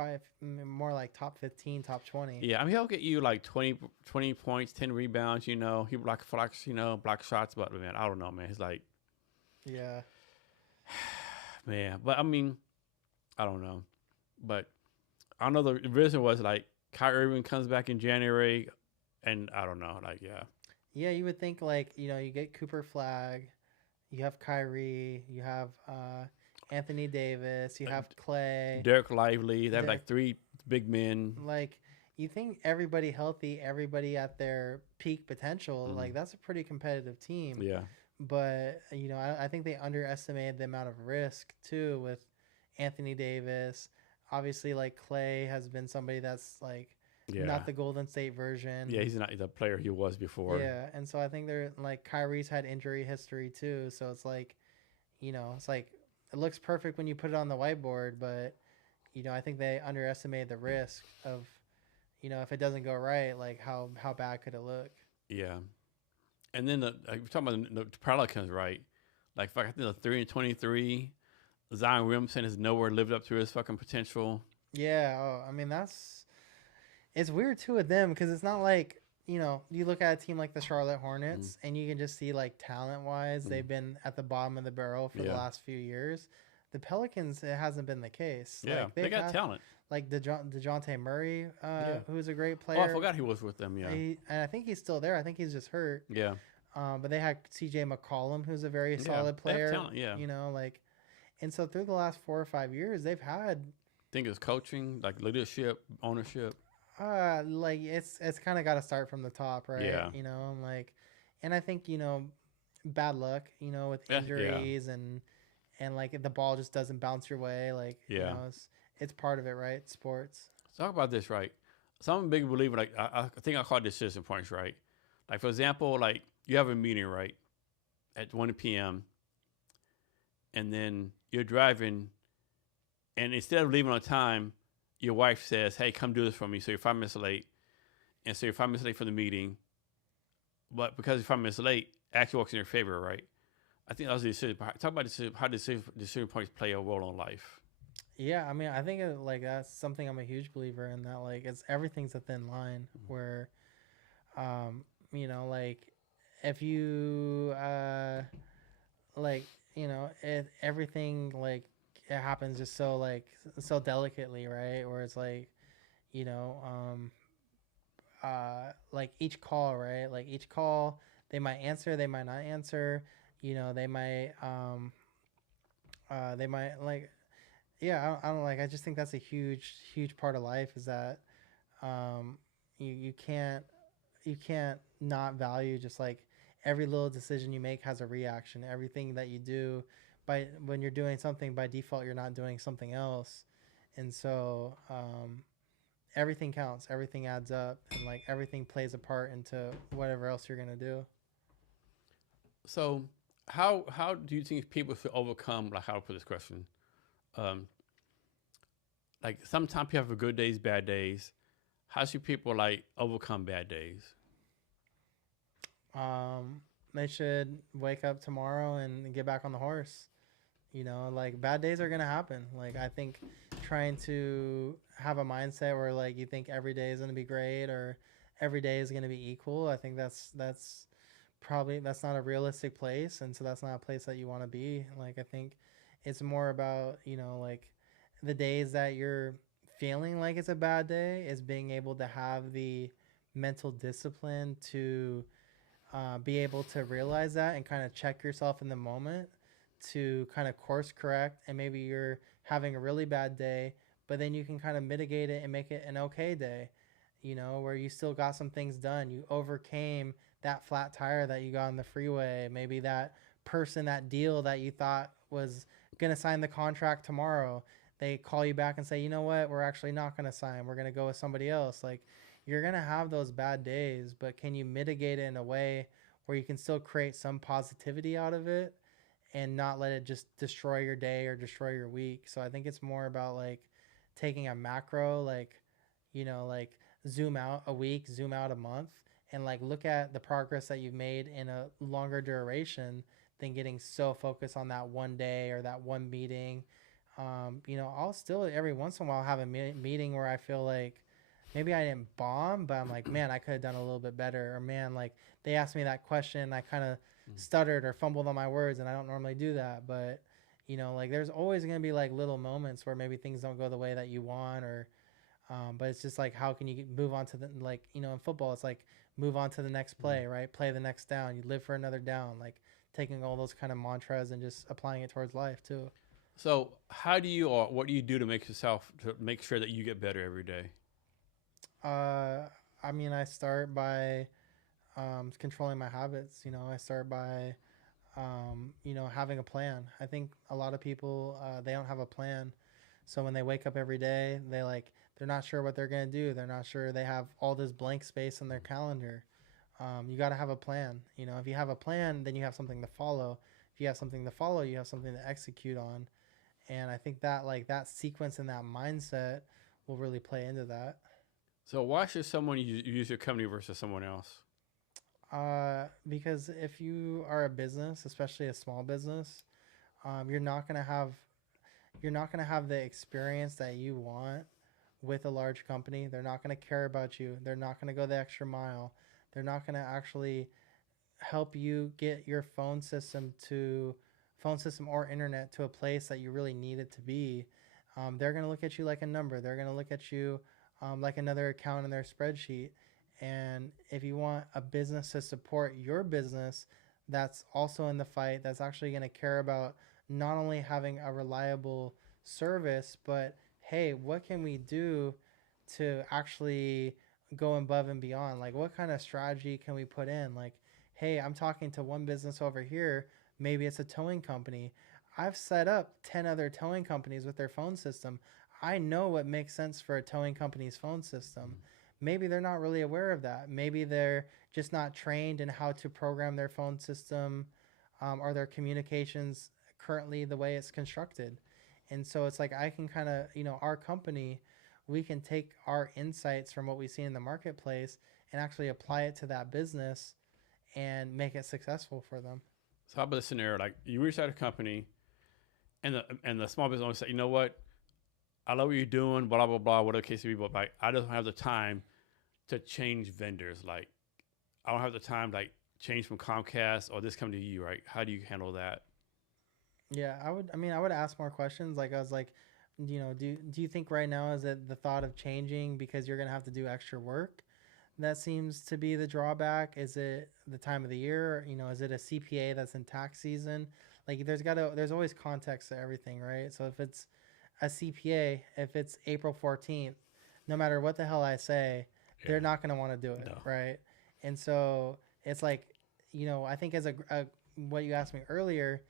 more like top 15, top 20. Yeah, I mean, he'll get you like 20 points, 10 rebounds, you know. He block flocks, you know, block shots. But, man, I don't know, man. He's like, Yeah. man. But, I mean, I don't know. But I know the vision was like Kyrie Irving comes back in January, and I don't know. Like, yeah. Yeah, you would think like, you get Cooper Flag, you have Kyrie, you have Anthony Davis, you have Clay. Derek Lively. They have Derek, like 3 big men. like you think everybody healthy, everybody at their peak potential, like that's a pretty competitive team. Yeah. But I think they underestimated the amount of risk too with Anthony Davis. Obviously, like Clay has been somebody that's like not the Golden State version. Yeah, he's not the player he was before. Yeah, and so I think they're like Kyrie's had injury history too. So it's like, it's like it looks perfect when you put it on the whiteboard, but I think they underestimated the risk of, if it doesn't go right, like how bad could it look? Yeah. And then we're talking about the Pelicans, right? Like, fuck, I think the 3-23, Zion Williamson has nowhere lived up to his fucking potential. Yeah, I mean it's weird too with them because it's not like you look at a team like the Charlotte Hornets and you can just see like talent wise they've been at the bottom of the barrel for the last few years. The Pelicans, it hasn't been the case. Yeah, like, they got talent. Like DeJounte Murray, who's a great player. Oh, I forgot he was with them. Yeah, and I think he's still there. I think he's just hurt. Yeah. But they had C.J. McCollum, who's a very solid player. They have talent, yeah. And so through the last 4 or 5 years, they've had. I think it's coaching, like leadership, ownership. Like it's kind of got to start from the top, right? Yeah. And I think bad luck, with injuries and like the ball just doesn't bounce your way, like it's part of it, right? Sports. Talk about this, right? So I'm a big believer. Like I think I call it decision points, right? Like for example, like you have a meeting, right, at 1 p.m. and then you're driving, and instead of leaving on time, your wife says, "Hey, come do this for me." So you're 5 minutes late, and so you're 5 minutes late for the meeting. But because you're 5 minutes late, actually works in your favor, right? I think that was the decision. Talk about how decision points play a role in life. Yeah, I mean, I think like that's something I'm a huge believer in, that like it's everything's a thin line where, like if you like everything like it happens just so delicately, right? Where it's like, like each call, right? Like each call, they might answer, they might not answer. They might like, yeah, I don't like. I just think that's a huge part of life is that, you can't not value just like every little decision you make has a reaction. Everything that you do when you're doing something by default, you're not doing something else. And so, everything counts, everything adds up, and like everything plays a part into whatever else you're going to do. So how do you think people should overcome, like, how to put this question? Like sometimes people have good days, bad days. How should people like overcome bad days? They should wake up tomorrow and get back on the horse. Like bad days are going to happen. Like I think trying to have a mindset where like you think every day is going to be great or every day is going to be equal. I think that's not a realistic place. And so that's not a place that you want to be. Like, I think it's more about, like the days that you're feeling like it's a bad day is being able to have the mental discipline to be able to realize that and kind of check yourself in the moment to kind of course correct. And maybe you're having a really bad day, but then you can kind of mitigate it and make it an okay day, where you still got some things done. You overcame that flat tire that you got on the freeway. Maybe that person, that deal that you thought was going to sign the contract tomorrow, they call you back and say, you know what, we're actually not going to sign. We're going to go with somebody else. Like, you're going to have those bad days, but can you mitigate it in a way where you can still create some positivity out of it and not let it just destroy your day or destroy your week? So I think it's more about like taking a macro, like, like zoom out a week, zoom out a month, and like look at the progress that you've made in a longer duration than getting so focused on that one day or that one meeting. I'll still every once in a while have a meeting where I feel like maybe I didn't bomb, but I'm like, man, I could have done a little bit better. Or man, like they asked me that question, I kind of stuttered or fumbled on my words, and I don't normally do that. But like there's always gonna be like little moments where maybe things don't go the way that you want, or but it's just like how can you move on to the like in football it's like move on to the next play, right? Play the next down. You live for another down. Like taking all those kind of mantras and just applying it towards life too. So how do you, or what do you do to make sure that you get better every day? Uh, I mean, I start by controlling my habits. I start by having a plan. I think a lot of people they don't have a plan, so when they wake up every day, they're not sure what they're gonna do. They're not sure. They have all this blank space in their calendar. You got to have a plan. If you have a plan, then you have something to follow. If you have something to follow, you have something to execute on. And I think that like that sequence and that mindset will really play into that. So why should someone use your company versus someone else? Because if you are a business, especially a small business, you're not gonna have the experience that you want with a large company. They're not gonna care about you. They're not gonna go the extra mile. They're not gonna actually help you get your phone system or internet to a place that you really need it to be. They're gonna look at you like a number. They're gonna look at you like another account in their spreadsheet. And if you want a business to support your business that's also in the fight, that's actually going to care about not only having a reliable service, but hey, what can we do to actually go above and beyond? Like, what kind of strategy can we put in? Like, hey, I'm talking to one business over here. Maybe it's a towing company. I've set up 10 other towing companies with their phone system. I know what makes sense for a towing company's phone system. Maybe they're not really aware of that. Maybe they're just not trained in how to program their phone system or their communications currently the way it's constructed. And so it's like I can kind of, our company, we can take our insights from what we see in the marketplace and actually apply it to that business and make it successful for them. So how about the scenario? Like you reach out a company and the small business owner say, you know what? I love what you're doing, blah, blah, blah, whatever the case may be, but like, I don't have the time to change vendors. Like, I don't have the time to like change from Comcast or this company to you, right? How do you handle that? Yeah, I would ask more questions. Like, I was like, do you think right now is it the thought of changing because you're going to have to do extra work? That seems to be the drawback. Is it the time of the year? Is it a CPA that's in tax season? Like, there's always context to everything, right? So if it's a CPA, if it's April 14th, no matter what the hell I say, they're not going to want to do it, right? And so it's like, I think as what you asked me earlier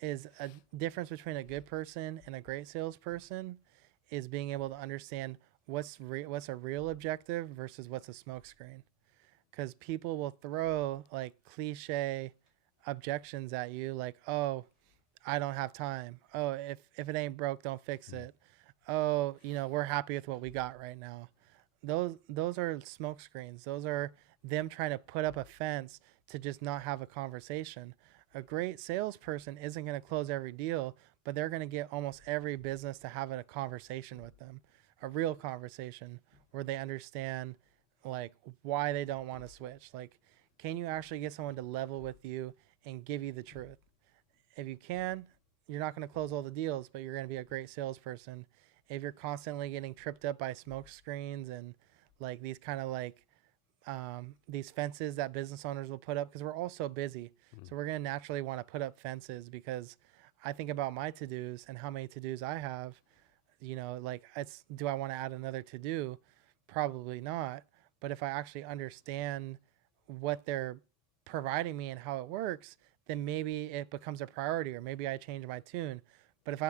is a difference between a good person and a great salesperson is being able to understand what's a real objective versus what's a smokescreen. Because people will throw like cliche objections at you, like, oh, I don't have time. Oh, if it ain't broke, don't fix it. Oh, we're happy with what we got right now. Those are smoke screens. Those are them trying to put up a fence to just not have a conversation. A great salesperson isn't going to close every deal, but they're going to get almost every business to have a conversation with them, a real conversation where they understand like why they don't want to switch. Like, can you actually get someone to level with you and give you the truth? If you can, you're not going to close all the deals, but you're going to be a great salesperson. If you're constantly getting tripped up by smoke screens and like these kind of like these fences that business owners will put up, because we're all so busy. So we're going to naturally want to put up fences, because I think about my to-dos and how many to-dos I have. Like do I want to add another to-do? Probably not. But if I actually understand what they're providing me and how it works, then maybe it becomes a priority, or maybe I change my tune. But if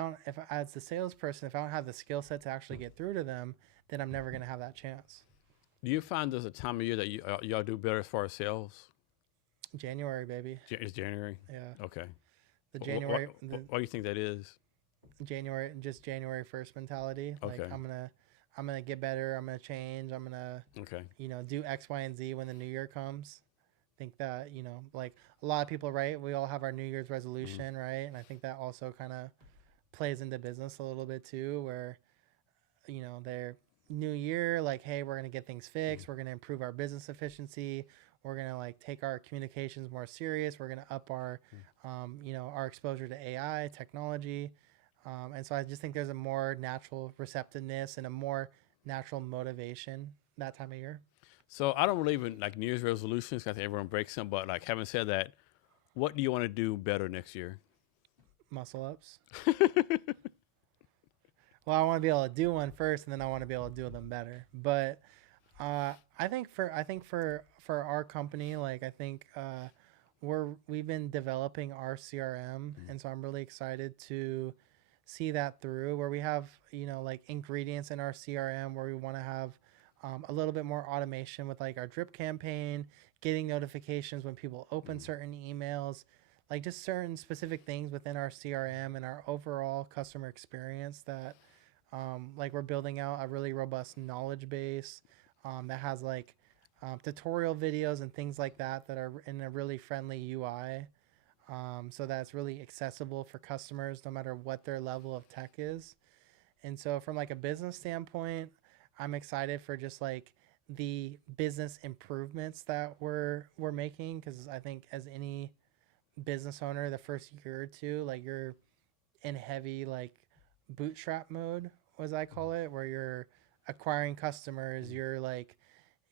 as the salesperson, if I don't have the skill set to actually get through to them, then I'm never going to have that chance. Do you find there's a time of year that y'all do better as far as sales? January, baby. It's January? Yeah. Okay. The January. Why do you think that is? January 1st mentality. Like Okay. I'm gonna get better. I'm gonna change. I'm gonna Okay. do X, Y, and Z when the new year comes. Think that like a lot of people, right? We all have our New Year's Mm-hmm. resolution, right? And I think that also kind of plays into business a little bit too, where they're new year, like, hey, we're gonna get things fixed. We're gonna improve our business efficiency. We're gonna like take our communications more serious. We're gonna up our our exposure to AI technology. And so I just think there's a more natural receptiveness and a more natural motivation that time of year. So I don't believe in like New Year's resolutions because everyone breaks them. But like having said that, what do you want to do better next year? Muscle ups. Well, I want to be able to do one first, and then I want to be able to do them better. But I think for our company, like I think we've been developing our CRM, and so I'm really excited to see that through. Where we have like ingredients in our CRM, where we want to have a little bit more automation with like our drip campaign, getting notifications when people open certain emails, like just certain specific things within our CRM and our overall customer experience that like we're building out a really robust knowledge base that has like tutorial videos and things like that that are in a really friendly UI, so that's really accessible for customers no matter what their level of tech is. And so from like a business standpoint, I'm excited for just like the business improvements that we're making, because I think as any business owner, the first year or two, like you're in heavy like bootstrap mode, as I call it, where you're acquiring customers, you're like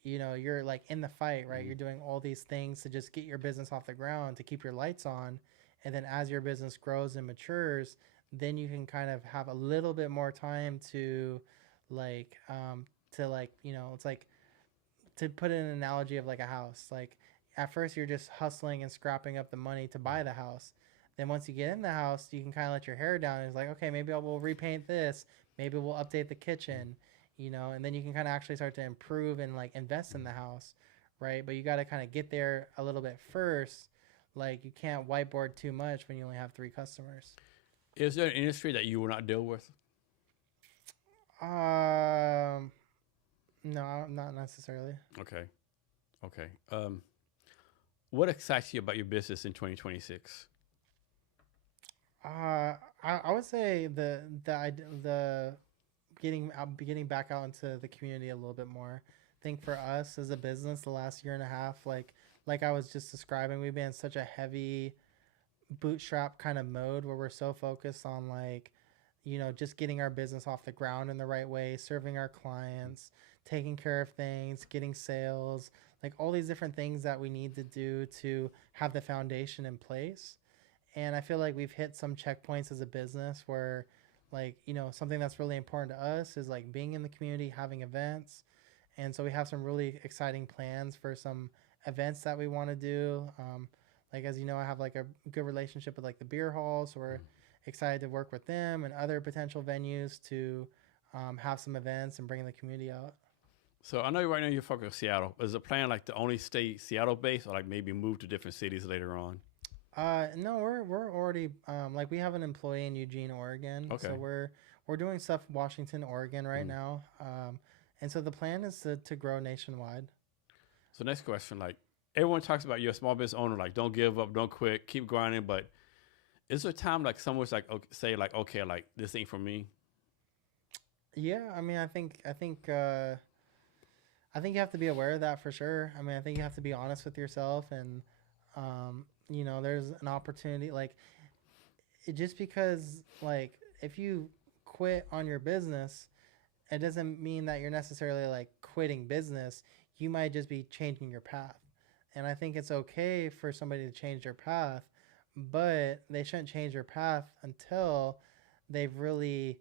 you're like in the fight, right? Mm-hmm. You're doing all these things to just get your business off the ground, to keep your lights on. And then as your business grows and matures, then you can kind of have a little bit more time like to like it's like, to put in an analogy of like a house, like at first you're just hustling and scrapping up the money to buy the house. Then once you get in the house, you can kind of let your hair down. It's like, okay, maybe I will repaint this, maybe we'll update the kitchen, and then you can kind of actually start to improve and like invest in the house, right? But you got to kind of get there a little bit first. Like you can't whiteboard too much when you only have three customers. Is there an industry that you will not deal with? um no, not necessarily. Okay. Okay. What excites you about your business in 2026? I would say the getting back out into the community a little bit more. I think for us as a business, the last year and a half, like I was just describing, we've been in such a heavy bootstrap kind of mode where we're so focused on like just getting our business off the ground in the right way, serving our clients, taking care of things, getting sales, like all these different things that we need to do to have the foundation in place. And I feel like we've hit some checkpoints as a business where like something that's really important to us is like being in the community, having events. And so we have some really exciting plans for some events that we want to do. Like as I have like a good relationship with like the beer hall, so we're excited to work with them and other potential venues to have some events and bring the community out. So I know right now you're focused on Seattle. Is the plan like to only stay Seattle based, or like maybe move to different cities later on? No, we're already like we have an employee in Eugene, Oregon, so Okay. we're doing stuff in Washington, Oregon right Mm. now, and so the plan is to grow nationwide. So next question, like everyone talks about you're a small business owner, like don't give up, don't quit, keep grinding. But is there a time like someone's like okay, say like okay, like this ain't for me? Yeah, I mean, I think you have to be aware of that for sure. I mean, I think you have to be honest with yourself, and there's an opportunity like just because like if you quit on your business, it doesn't mean that you're necessarily like quitting business. You might just be changing your path. And I think it's okay for somebody to change their path, but they shouldn't change their path until they've really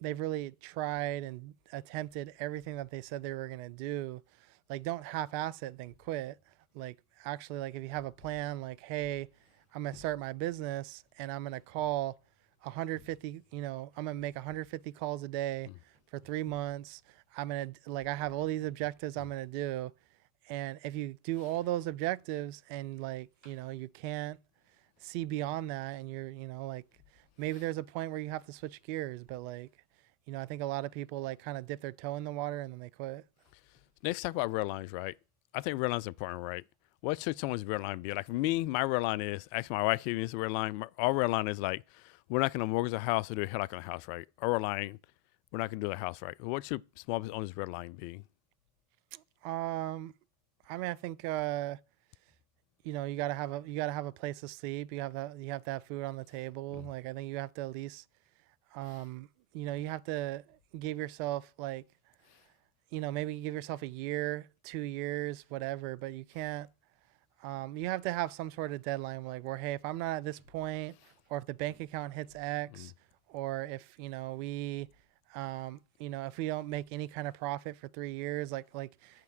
they've really tried and attempted everything that they said they were going to do. Like don't half-ass it then quit. Like actually, like if you have a plan, like hey, I'm going to start my business and I'm going to call 150, I'm going to make 150 calls a day for 3 months. I'm going to like I have all these objectives I'm going to do. And if you do all those objectives and like you can't see beyond that, and you're like maybe there's a point where you have to switch gears, but like, I think a lot of people like kind of dip their toe in the water and then they quit. Let's talk about red lines, right? I think red lines are important, right? What should someone's red line be? Like for me, my red line is actually my wife gave me this red line. Our red line is like we're not going to mortgage a house or do a HELOC on a house, right? Our red line, we're not going to do the house, right? What should small business owners' red line be? I mean, I think you gotta have a place to sleep. You have to have food on the table. Like I think you have to at least you have to give yourself like maybe give yourself a year, 2 years, whatever. But you can't. You have to have some sort of deadline, like where hey, if I'm not at this point, or if the bank account hits X, or if if we don't make any kind of profit for 3 years, like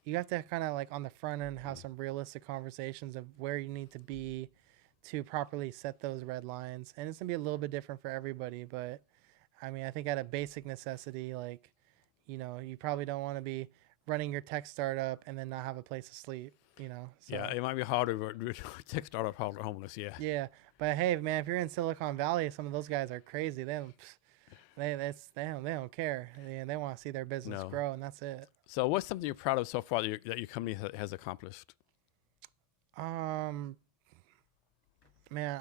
you have to kind of like on the front end have some realistic conversations of where you need to be to properly set those red lines. And it's gonna be a little bit different for everybody, but I mean, I think at a basic necessity, like, you probably don't want to be running your tech startup and then not have a place to sleep, So, Yeah, it might be harder to tech startup homeless. Yeah. yeah, but hey, man, if you're in Silicon Valley, some of those guys are crazy. They don't care. They want to see their business grow, and that's it. So, what's something you're proud of so far that your company has accomplished? Man,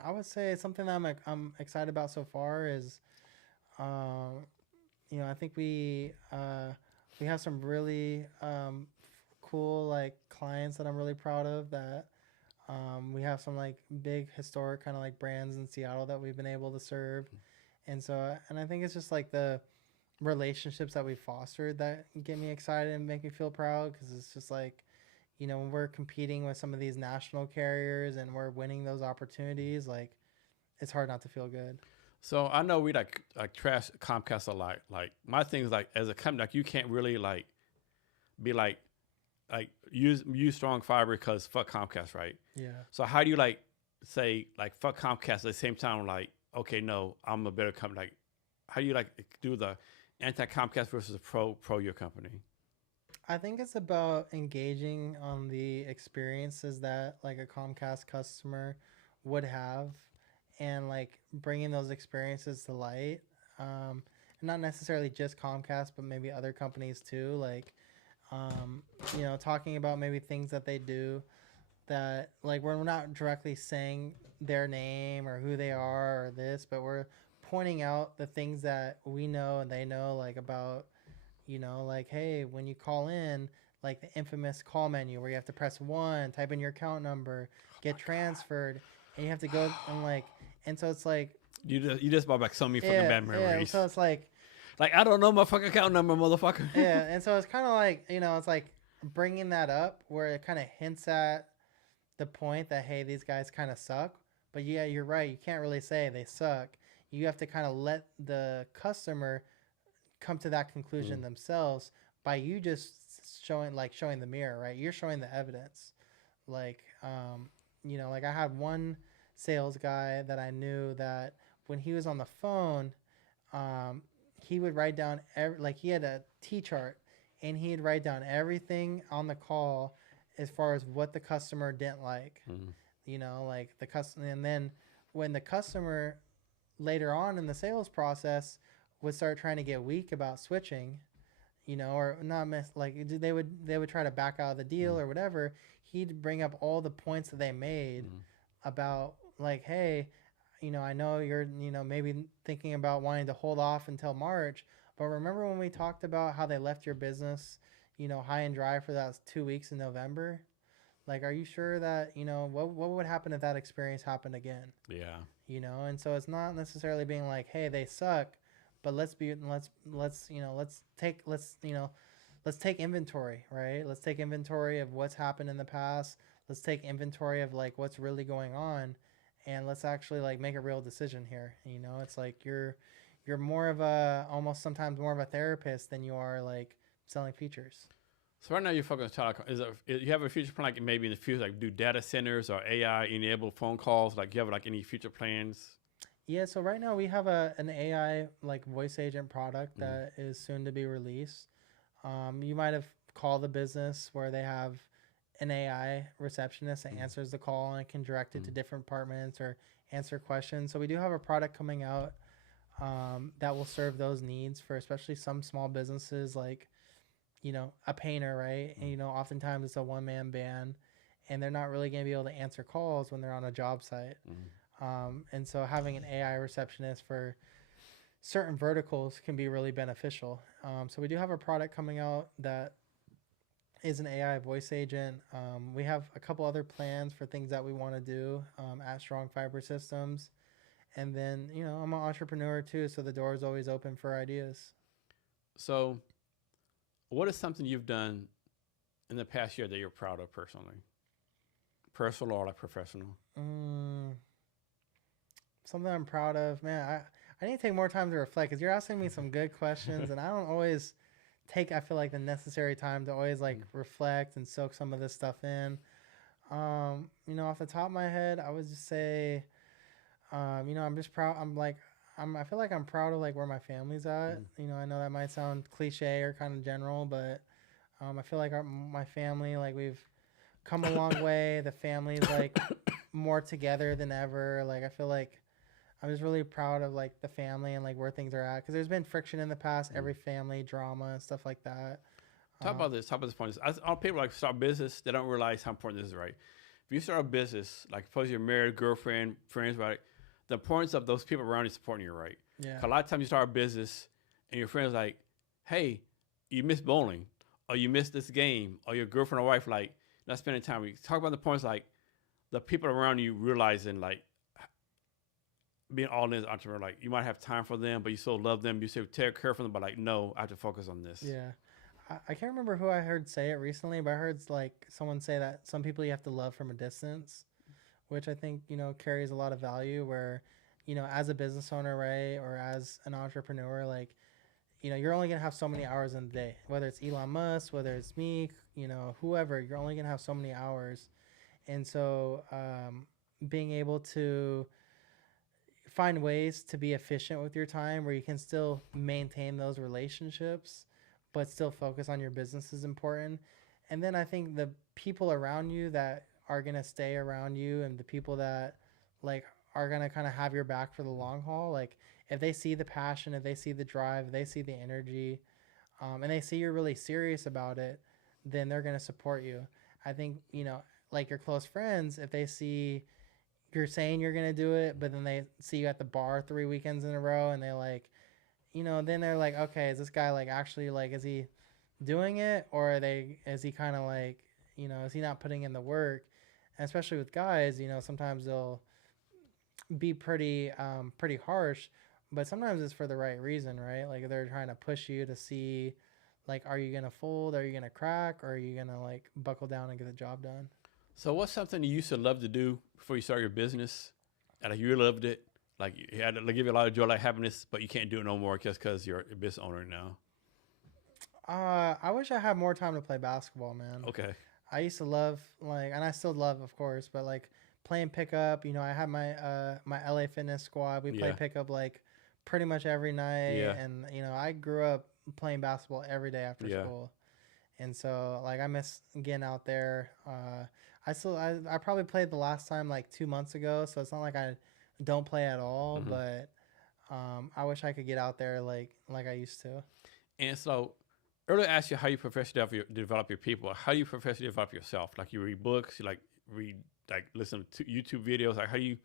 I would say something that I'm excited about so far is, I think we have some really cool like clients that I'm really proud of. That we have some like big historic kind of like brands in Seattle that we've been able to serve, and I think it's just like the relationships that we fostered that get me excited and make me feel proud, because it's just like when we're competing with some of these national carriers and we're winning those opportunities, like it's hard not to feel good. So I know we like trash Comcast a lot. Like my thing is like as a company, like you can't really like be like use strong fiber because fuck Comcast, right? Yeah. So how do you like say like fuck Comcast at the same time like okay no I'm a better company, like how do you like do the anti Comcast versus pro your company? I think it's about engaging on the experiences that like a Comcast customer would have, and like bringing those experiences to light. And not necessarily just Comcast, but maybe other companies too. Like, talking about maybe things that they do that like we're not directly saying their name or who they are or this, but we're pointing out the things that we know and they know, like about like, hey, when you call in, like the infamous call menu where you have to press 1, type in your account number, get transferred, and you have to go and like, and so it's like you just brought back so many fucking bad memories. Yeah, so it's like I don't know my fucking account number, motherfucker. Yeah, and so it's kind of like it's like bringing that up where it kind of hints at the point that hey, these guys kind of suck. But yeah, you're right. You can't really say they suck. You have to kind of let the customer come to that conclusion themselves by you just showing the mirror, right? You're showing the evidence. Like like I had one sales guy that I knew that when he was on the phone, he would write down he had a T-chart and he'd write down everything on the call as far as what the customer didn't like. Like the customer, and then when the customer later on in the sales process would start trying to get weak about switching, or not they would try to back out of the deal or whatever, he'd bring up all the points that they made about like, hey, I know you're, maybe thinking about wanting to hold off until March, but remember when we talked about how they left your business, high and dry for that 2 weeks in November? Like, are you sure that, what would happen if that experience happened again? Yeah. And so it's not necessarily being like, hey, they suck, but let's take inventory, right? Let's take inventory of what's happened in the past. Let's take inventory of like what's really going on, and let's actually like make a real decision here. It's like you're more of almost sometimes more of a therapist than you are like selling features. So right now you're focused on telecom. You have a future plan, like maybe in the future, like do data centers or AI enabled phone calls? Like, you have like any future plans? Yeah. So right now we have an AI like voice agent product that is soon to be released. You might have called the business where they have an AI receptionist that answers the call and can direct it to different departments or answer questions. So we do have a product coming out that will serve those needs for especially some small businesses like, a painter, right? And, oftentimes it's a one-man band and they're not really going to be able to answer calls when they're on a job site. And so having an AI receptionist for certain verticals can be really beneficial. So we do have a product coming out that is an AI voice agent. We have a couple other plans for things that we want to do at Strong Fiber Systems. And then, I'm an entrepreneur too, so the door is always open for ideas. So, what is something you've done in the past year that you're proud of personally? Personal or like professional? Something I'm proud of, man. I need to take more time to reflect because you're asking me some good questions, and I don't always take, I feel like, the necessary time to always like reflect and soak some of this stuff in. Off the top of my head, I would just say, I'm just proud. I feel like I'm proud of like where my family's at. I know that might sound cliche or kind of general, but I feel like my family, like we've come a long way. The family's like more together than ever. Like I feel like I'm just really proud of like the family and like where things are at because there's been friction in the past, every family drama and stuff like that. Talk about this point. All people like start business, they don't realize how important this is, right? If you start a business, like suppose you're married, girlfriend, friends, right? The importance of those people around you supporting you, right? Yeah. A lot of times you start a business and your friends like, hey, you missed bowling or you missed this game or your girlfriend or wife like not spending time with you. Talk about the points like the people around you realizing like being all in as an entrepreneur, like you might have time for them, but you still love them. You still take care of them, but like, no, I have to focus on this. Yeah. I can't remember who I heard say it recently, but I heard like someone say that some people you have to love from a distance, which I think, carries a lot of value where, as a business owner, right, or as an entrepreneur, like, you're only going to have so many hours in the day, whether it's Elon Musk, whether it's me, whoever, you're only going to have so many hours. And so being able to find ways to be efficient with your time where you can still maintain those relationships but still focus on your business is important. And then I think the people around you that are going to stay around you and the people that like are going to kind of have your back for the long haul, like if they see the passion, if they see the drive, if they see the energy, and they see you're really serious about it, then they're going to support you. I think, like your close friends, if they see you're saying you're going to do it, but then they see you at the bar 3 weekends in a row and they like, then they're like, okay, is this guy like actually like, is he doing it or is he kind of like, is he not putting in the work? And especially with guys, sometimes they'll be pretty harsh, but sometimes it's for the right reason, right? Like they're trying to push you to see like, are you going to fold? Are you going to crack? Or are you going to like buckle down and get the job done? So what's something you used to love to do before you started your business? And like you loved it, like you had to give you a lot of joy, like happiness, but you can't do it no more just because you're a business owner now. I wish I had more time to play basketball, man. Okay. I used to love like, and I still love, of course, but like playing pickup. I had my LA Fitness squad. We played pickup like pretty much every night, and I grew up playing basketball every day after school, and so like I miss getting out there. I probably played the last time like 2 months ago, so it's not like I don't play at all, but I wish I could get out there like I used to. And so earlier I asked you how you professionally develop your people. How do you professionally develop yourself? Like you read books, you like listen to YouTube videos. Like how do you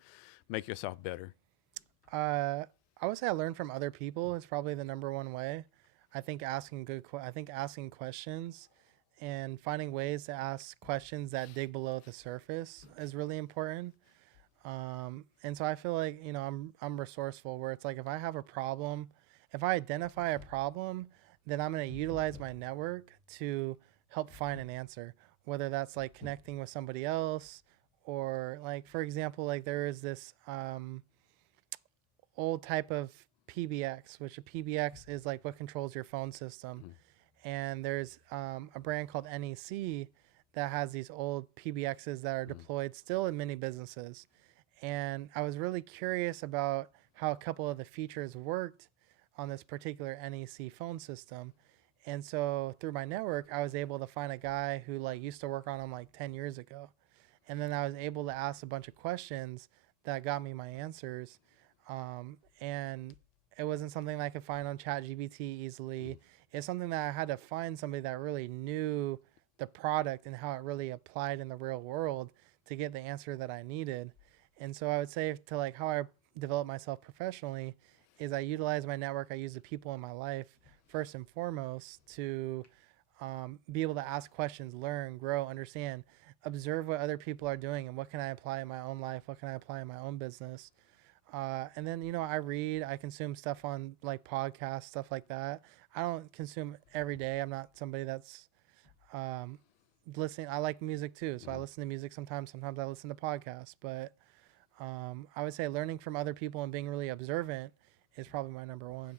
make yourself better? I would say I learn from other people is probably the number one way. I think asking questions and finding ways to ask questions that dig below the surface is really important. And so I feel like, I'm resourceful where it's like, if I have a problem, if I identify a problem, then I'm going to utilize my network to help find an answer, whether that's like connecting with somebody else or like, for example, like there is this, old type of PBX, which a PBX is like what controls your phone system. And there's a brand called NEC that has these old PBXs that are deployed still in many businesses. And I was really curious about how a couple of the features worked on this particular NEC phone system. And so through my network, I was able to find a guy who like used to work on them like 10 years ago. And then I was able to ask a bunch of questions that got me my answers. And It wasn't something that I could find on ChatGPT easily. It's something that I had to find somebody that really knew the product and how it really applied in the real world to get the answer that I needed. And so I would say to like how I develop myself professionally is I utilize my network. I use the people in my life first and foremost to be able to ask questions, learn, grow, understand, observe what other people are doing and what can I apply in my own life, what can I apply in my own business. And then, I read, I consume stuff on like podcasts, stuff like that. I don't consume every day. I'm not somebody that's um, listening. I like music too. So I listen to music sometimes. Sometimes I listen to podcasts. But I would say learning from other people and being really observant is probably my number one.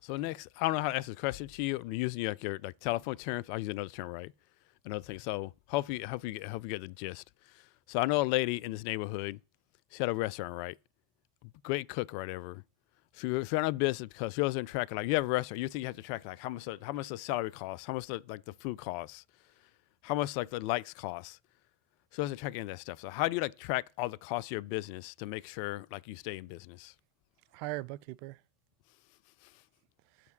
So next, I don't know how to ask this question to you. I'm using your like telephone terms. I'll use another term, right? Another thing. So hopefully you get the gist. So I know a lady in this neighborhood. She had a restaurant, right? Great cook or whatever. She ran a business because she wasn't tracking. Like you have a restaurant, you think you have to track like how much the salary costs, how much the food costs, how much like the lights cost. So wasn't tracking that stuff. So how do you like track all the costs of your business to make sure like you stay in business? Hire a bookkeeper.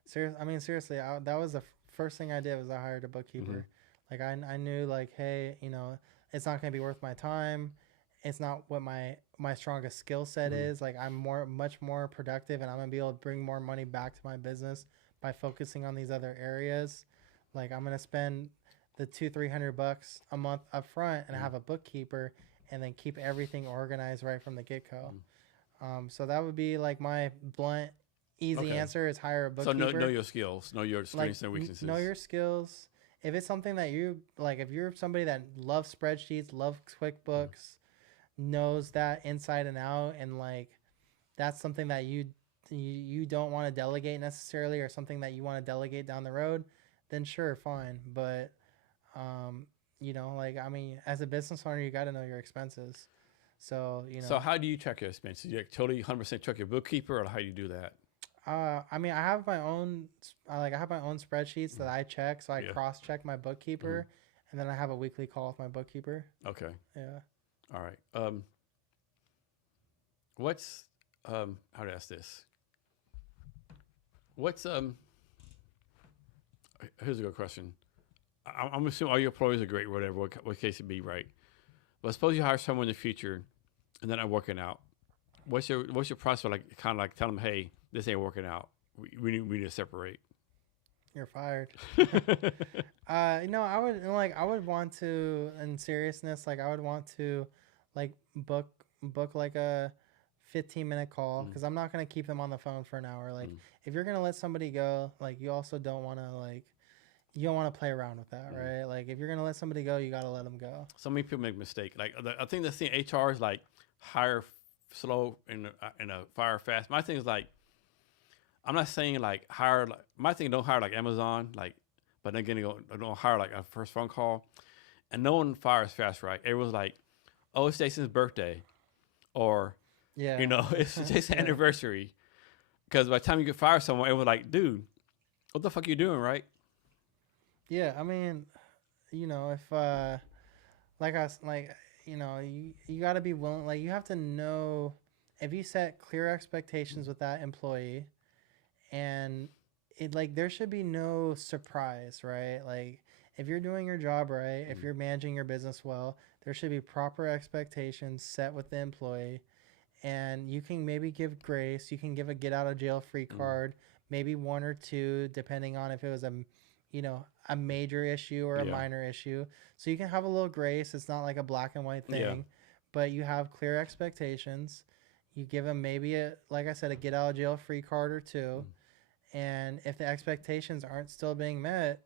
Seriously, that was the first thing I did was I hired a bookkeeper. Like I knew like, hey, it's not going to be worth my time. It's not what my strongest skill set is. Like I'm much more productive and I'm going to be able to bring more money back to my business by focusing on these other areas. Like I'm going to spend the $200-300 a month up front and have a bookkeeper and then keep everything organized right from the get-go. So that would be like my blunt, easy answer is hire a bookkeeper. So know your skills, know your strengths and weaknesses. Know your skills. If it's something that you like, if you're somebody that loves spreadsheets, loves QuickBooks, knows that inside and out, and like that's something that you don't want to delegate necessarily, or something that you want to delegate down the road, then sure, fine. But as a business owner, you got to know your expenses. So So how do you track your expenses? You totally 100% track your bookkeeper, or how do you do that? I have my own spreadsheets that I check. So I cross-check my bookkeeper, and then I have a weekly call with my bookkeeper. Okay. Yeah. All right. What's how to ask this? What's here's a good question. I'm assuming all your employees are great, whatever, what case it be, right? But suppose you hire someone in the future, and they're not working out. What's your process? Like kind of like tell them, hey, this ain't working out. We need to separate. You're fired. I would want to, in seriousness, like I would want to, like book like a 15-minute call, because I'm not gonna keep them on the phone for an hour. Like if you're gonna let somebody go, like you also don't want to you don't want to play around with that, right? Like if you're gonna let somebody go, you gotta let them go. So many people make mistakes. Like I think the thing HR is like hire slow and fire fast. My thing is like, I'm not saying like hire. Like, my thing, don't hire like Amazon. Like, but then again, don't hire like a first phone call, and no one fires fast, right? Everyone's like, oh, it's Jason's birthday, or it's Jason's anniversary. Because by the time you get fire someone, everyone's like, dude, what the fuck you doing, right? Yeah, I mean, if you got to be willing. Like you have to know if you set clear expectations with that employee, and it like there should be no surprise, right? Like if you're doing your job right, if you're managing your business well, there should be proper expectations set with the employee, and you can maybe give grace. You can give a get out of jail free card, maybe one or two, depending on if it was a major issue or a minor issue. So you can have a little grace. It's not like a black and white thing, but you have clear expectations. You give them maybe like I said, a get out of jail free card or two. And if the expectations aren't still being met,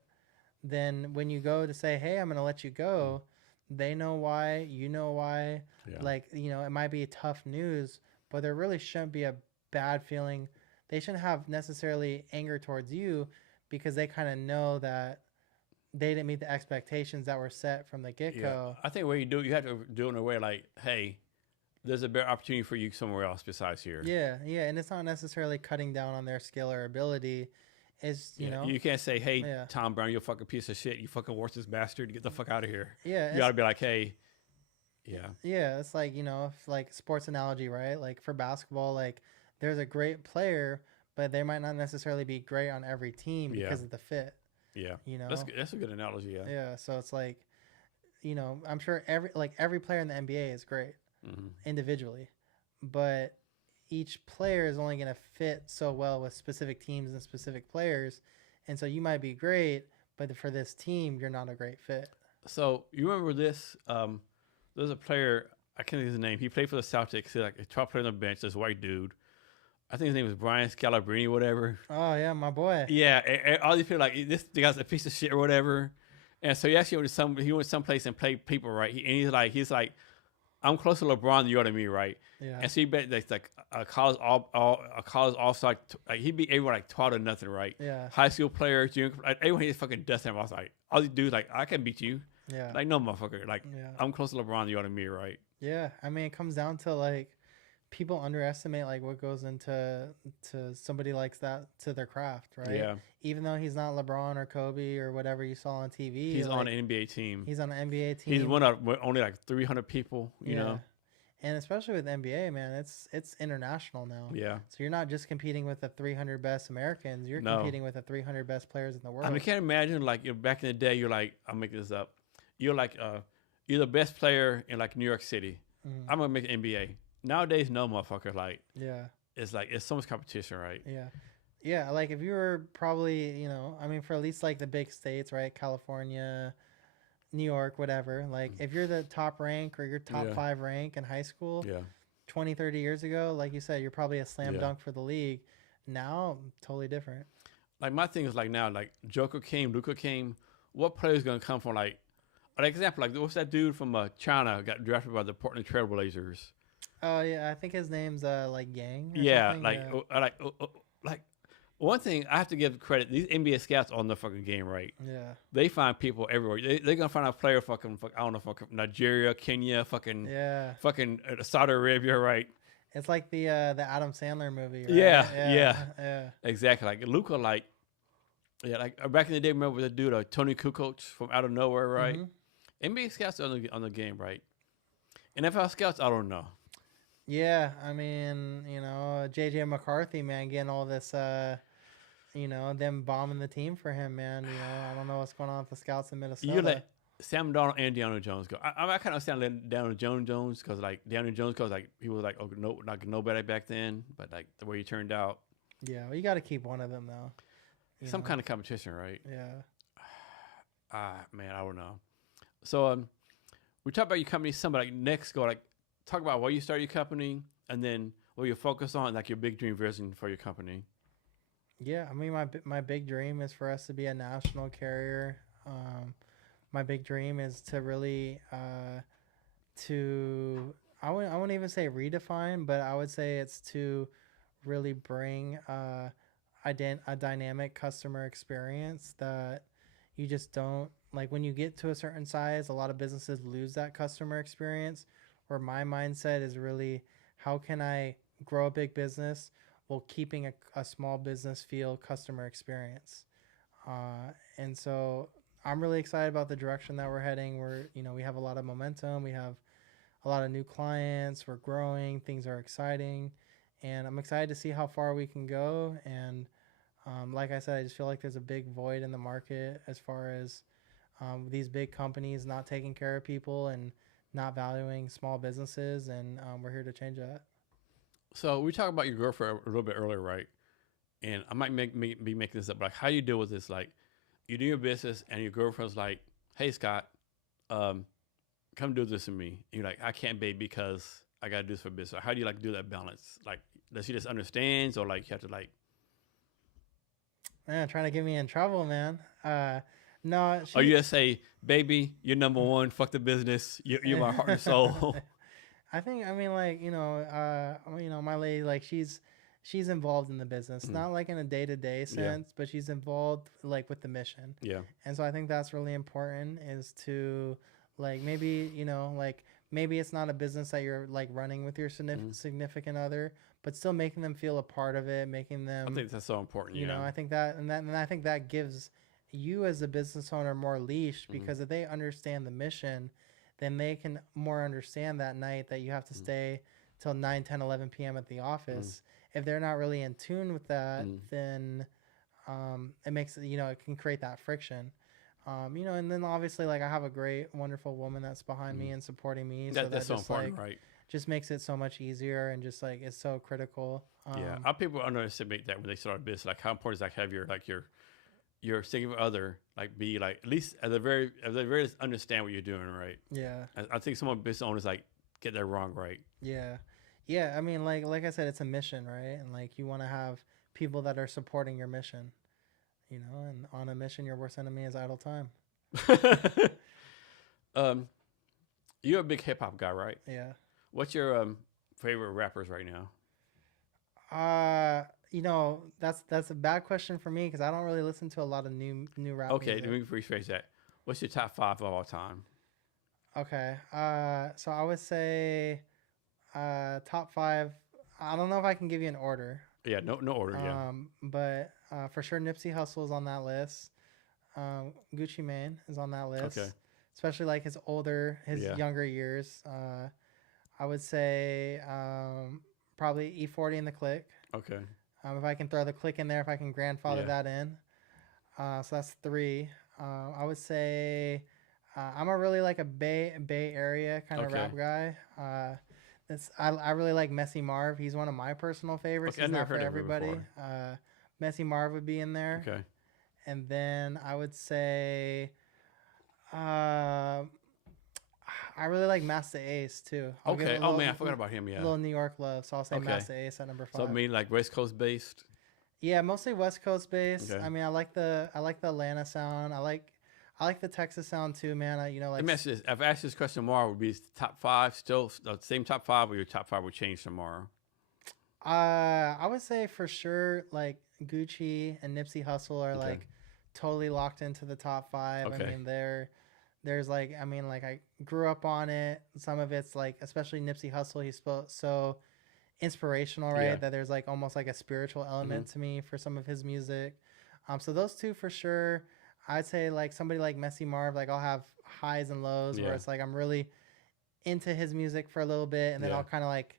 then when you go to say, hey, I'm going to let you go, they know why, you know why. Like, it might be tough news, but there really shouldn't be a bad feeling. They shouldn't have necessarily anger towards you, because they kind of know that they didn't meet the expectations that were set from the get-go. I think what you have to do it in a way like, hey, there's a better opportunity for you somewhere else besides here. Yeah, and it's not necessarily cutting down on their skill or ability. It's, you can't say, hey, Tom Brown, you're a fucking piece of shit. You fucking worthless bastard. Get the fuck out of here. Yeah. You got to be like, hey, Yeah, it's like, if like sports analogy, right? Like for basketball, like there's a great player, but they might not necessarily be great on every team Yeah. because of the fit. Yeah. You know. That's a good analogy. Yeah. Yeah. So it's like, I'm sure every player in the NBA is great Mm-hmm. individually, but each player is only going to fit so well with specific teams and specific players, and so you might be great, but for this team, you're not a great fit. So you remember this? There's a player, I can't think of his name. He played for the Celtics. He's like a top player on the bench. This white dude. I think his name was Brian Scalabrine, whatever. Oh yeah, my boy. Yeah, and all these people like this guy's a piece of shit or whatever. And so he actually went someplace and played people, right? He's like, I'm close to LeBron, you know what I mean, right? Yeah. And so he bet that's like a college offside. Like he beat everyone like 12-0, right? Yeah. High school players, junior, like everyone he's fucking dusting him. I was like, all these dudes like, I can beat you. Yeah. Like no motherfucker. Like Yeah. I'm close to LeBron, you know what I mean, right? Yeah. I mean, it comes down to like people underestimate like what goes into somebody like that to their craft, right? Yeah. Even though he's not LeBron or Kobe or whatever you saw on TV, He's like, on an NBA team. He's on an NBA team. He's one of only like 300 people, you know. And especially with NBA, man, it's international now. Yeah. So you're not just competing with the 300 best Americans. You're competing with the 300 best players in the world. I mean, can't imagine like back in the day, you're like, I'm making this up. You're like, you're the best player in like New York City. Mm-hmm. I'm gonna make an NBA. Nowadays, no motherfucker. Like, yeah, it's so much competition, right? Yeah, yeah. Like if you were probably, I mean, for at least like the big states, right? California, New York, whatever. Like if you're the top rank or you're top 5 rank in high school, 20, 30 years ago, like you said, you're probably a slam dunk for the league. Now, totally different. Like my thing is like now, like Joker came, Luka came. What player is gonna come from like example? Like what's that dude from China got drafted by the Portland Trailblazers? Oh yeah, I think his name's like Yang. Yeah, like one thing I have to give credit. These NBA scouts on the fucking game, right? Yeah. They find people everywhere. They're gonna find a player fucking I don't know, fucking Nigeria, Kenya, fucking Saudi Arabia, right? It's like the Adam Sandler movie, right? Yeah. Exactly. Like Luka, like back in the day, remember the dude Tony Kukoc from out of nowhere, right? Mm-hmm. NBA scouts on the game, right? NFL scouts, I don't know. Yeah, I mean, JJ McCarthy, man, getting all this, them bombing the team for him, man. I don't know what's going on with the scouts in Minnesota. You let Sam Darnold and Daniel Jones go. I kind of understand letting Daniel Jones because he was like no better back then, but like the way he turned out. Yeah, well, you got to keep one of them though. Some kind of competition, right? Yeah. Man, I don't know. So we talked about your company. Somebody next go like. Talk about why you started your company and then what you focus on, like your big dream vision for your company. Yeah, I mean, my big dream is for us to be a national carrier. My big dream is to really I wouldn't even say redefine, but I would say it's to really bring a dynamic customer experience that you just don't like. When you get to a certain size, a lot of businesses lose that customer experience. Where my mindset is really, how can I grow a big business while keeping a small business feel customer experience? And so I'm really excited about the direction that we're heading. We have a lot of momentum. We have a lot of new clients. We're growing. Things are exciting. And I'm excited to see how far we can go. And like I said, I just feel like there's a big void in the market as far as these big companies not taking care of people and not valuing small businesses, and we're here to change that. So we talked about your girlfriend a little bit earlier, right? And I might be making this up, but like, how do you deal with this? Like, you do your business, and your girlfriend's like, "Hey, Scott, come do this with me." And you're like, "I can't, babe, because I gotta do this for business." How do you like do that balance? Like, does she just understands, or like you have to like? Man, trying to get me in trouble, man. No. Or you just say, "Baby, you're number one. Fuck the business. You're my heart and soul." I think, I mean, like, my lady, like, she's involved in the business, not like in a day-to-day sense, but she's involved like with the mission. Yeah. And so I think that's really important, is to like, maybe, maybe it's not a business that you're like running with your significant other, but still making them feel a part of it, making them. I think that's so important. I think that, and I think that gives you as a business owner more leash, because if they understand the mission, then they can more understand that night that you have to stay till 9, 10, 11 p.m. at the office, if they're not really in tune with that, Mm. then it makes it, it can create that friction. And then obviously like I have a great, wonderful woman that's behind me Mm. and supporting me, so That's that so just important, like right? just makes it so much easier and just like it's so critical. Yeah, our people underestimate that when they start a business. Like how important is like have your significant other like be like at least at the very least understand what you're doing, right? Yeah, I think some of business owners like get that wrong, right? yeah, yeah. I mean, like I said, it's a mission, right? And like you want to have people that are supporting your mission, and on a mission, your worst enemy is idle time. um, you're a big hip hop guy, right? Yeah. What's your favorite rappers right now? That's a bad question for me because I don't really listen to a lot of new rap Okay, music. let me rephrase that. What's your top 5 of all time? Okay. So I would say top five. I don't know if I can give you an order. Yeah, no order. Yeah. But for sure Nipsey Hussle is on that list. Gucci Mane is on that list. Okay. Especially like his Yeah. younger years. I would say probably E40 and the Click. Okay. If I can throw the Click in there, if I can grandfather Yeah. that in. So that's three. I would say I'm a really like a Bay Area kind of Okay. rap guy. I really like Messy Marv. He's one of my personal favorites. Okay, I He's never not for heard of him everybody. before. Messy Marv would be in there, Okay. and then I would say uh, I really like Master Ace too. I'll give Okay. it a Oh little, man, I forgot about him. Yeah. little New York love, so I'll say Okay. Master Ace at number 5. So I mean, like West Coast based. Yeah, mostly West Coast based. Okay. I mean, I like the Atlanta sound. I like the Texas sound too, man. Like Let me ask you this: if I ask this question tomorrow, would be top 5 still the same top 5, or your top 5 would change tomorrow? I would say for sure like Gucci and Nipsey Hussle are Okay. like totally locked into the top 5. Okay. I mean, there's like like I grew up on it. Some of it's like especially Nipsey Hussle. He's so inspirational, right? Yeah. That there's like almost like a spiritual element to me for some of his music. So those two for sure. I'd say like somebody like Messy Marv, like I'll have highs and lows where Yeah. it's like I'm really into his music for a little bit, and then Yeah. I'll kind of like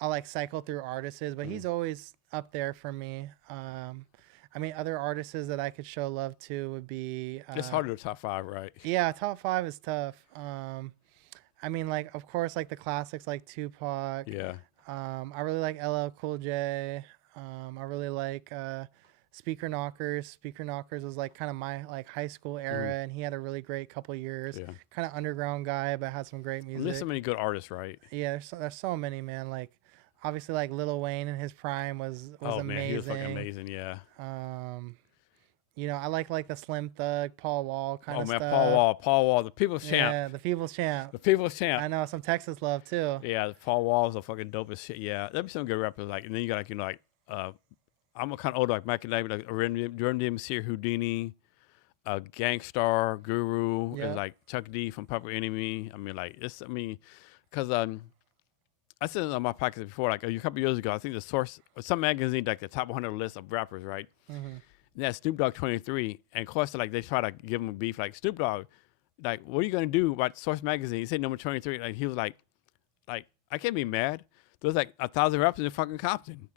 I'll like cycle through artists, but he's always up there for me. I mean, other artists that I could show love to would be. It's hard to do top 5, right? Yeah, top 5 is tough. I mean, like of course, like the classics like Tupac. Yeah. I really like LL Cool J. I really like Speaker Knockers. Speaker Knockers was like kind of my like high school era, and he had a really great couple years. Yeah. Kind of underground guy, but had some great music. There's so many good artists, right? Yeah, there's so many, man. Like obviously, like Lil Wayne in his prime was Oh amazing. man, he was fucking amazing. Yeah. I like the Slim Thug, Paul Wall kind of man, stuff. Paul Wall, the people's champ. Yeah, the People's Champ. The people's champ. I know some Texas love too. Yeah, Paul Wall's a fucking dope as shit. Yeah, there'd be some good rappers like, and then you got like I'm a kind of older like Mac like Run DMC, Houdini, Gangstar, Guru, Yeah. and like Chuck D from Public Enemy. I mean, like because I said on my podcast before, like a couple years ago, I think the Source, some magazine, like the top 100 list of rappers, right? Mm-hmm. And that's Snoop Dogg 23, and of course, like they try to give him a beef, like Snoop Dogg, like what are you gonna do about Source magazine? He said number 23, like he was like I can't be mad. There's like 1,000 rappers in fucking Compton.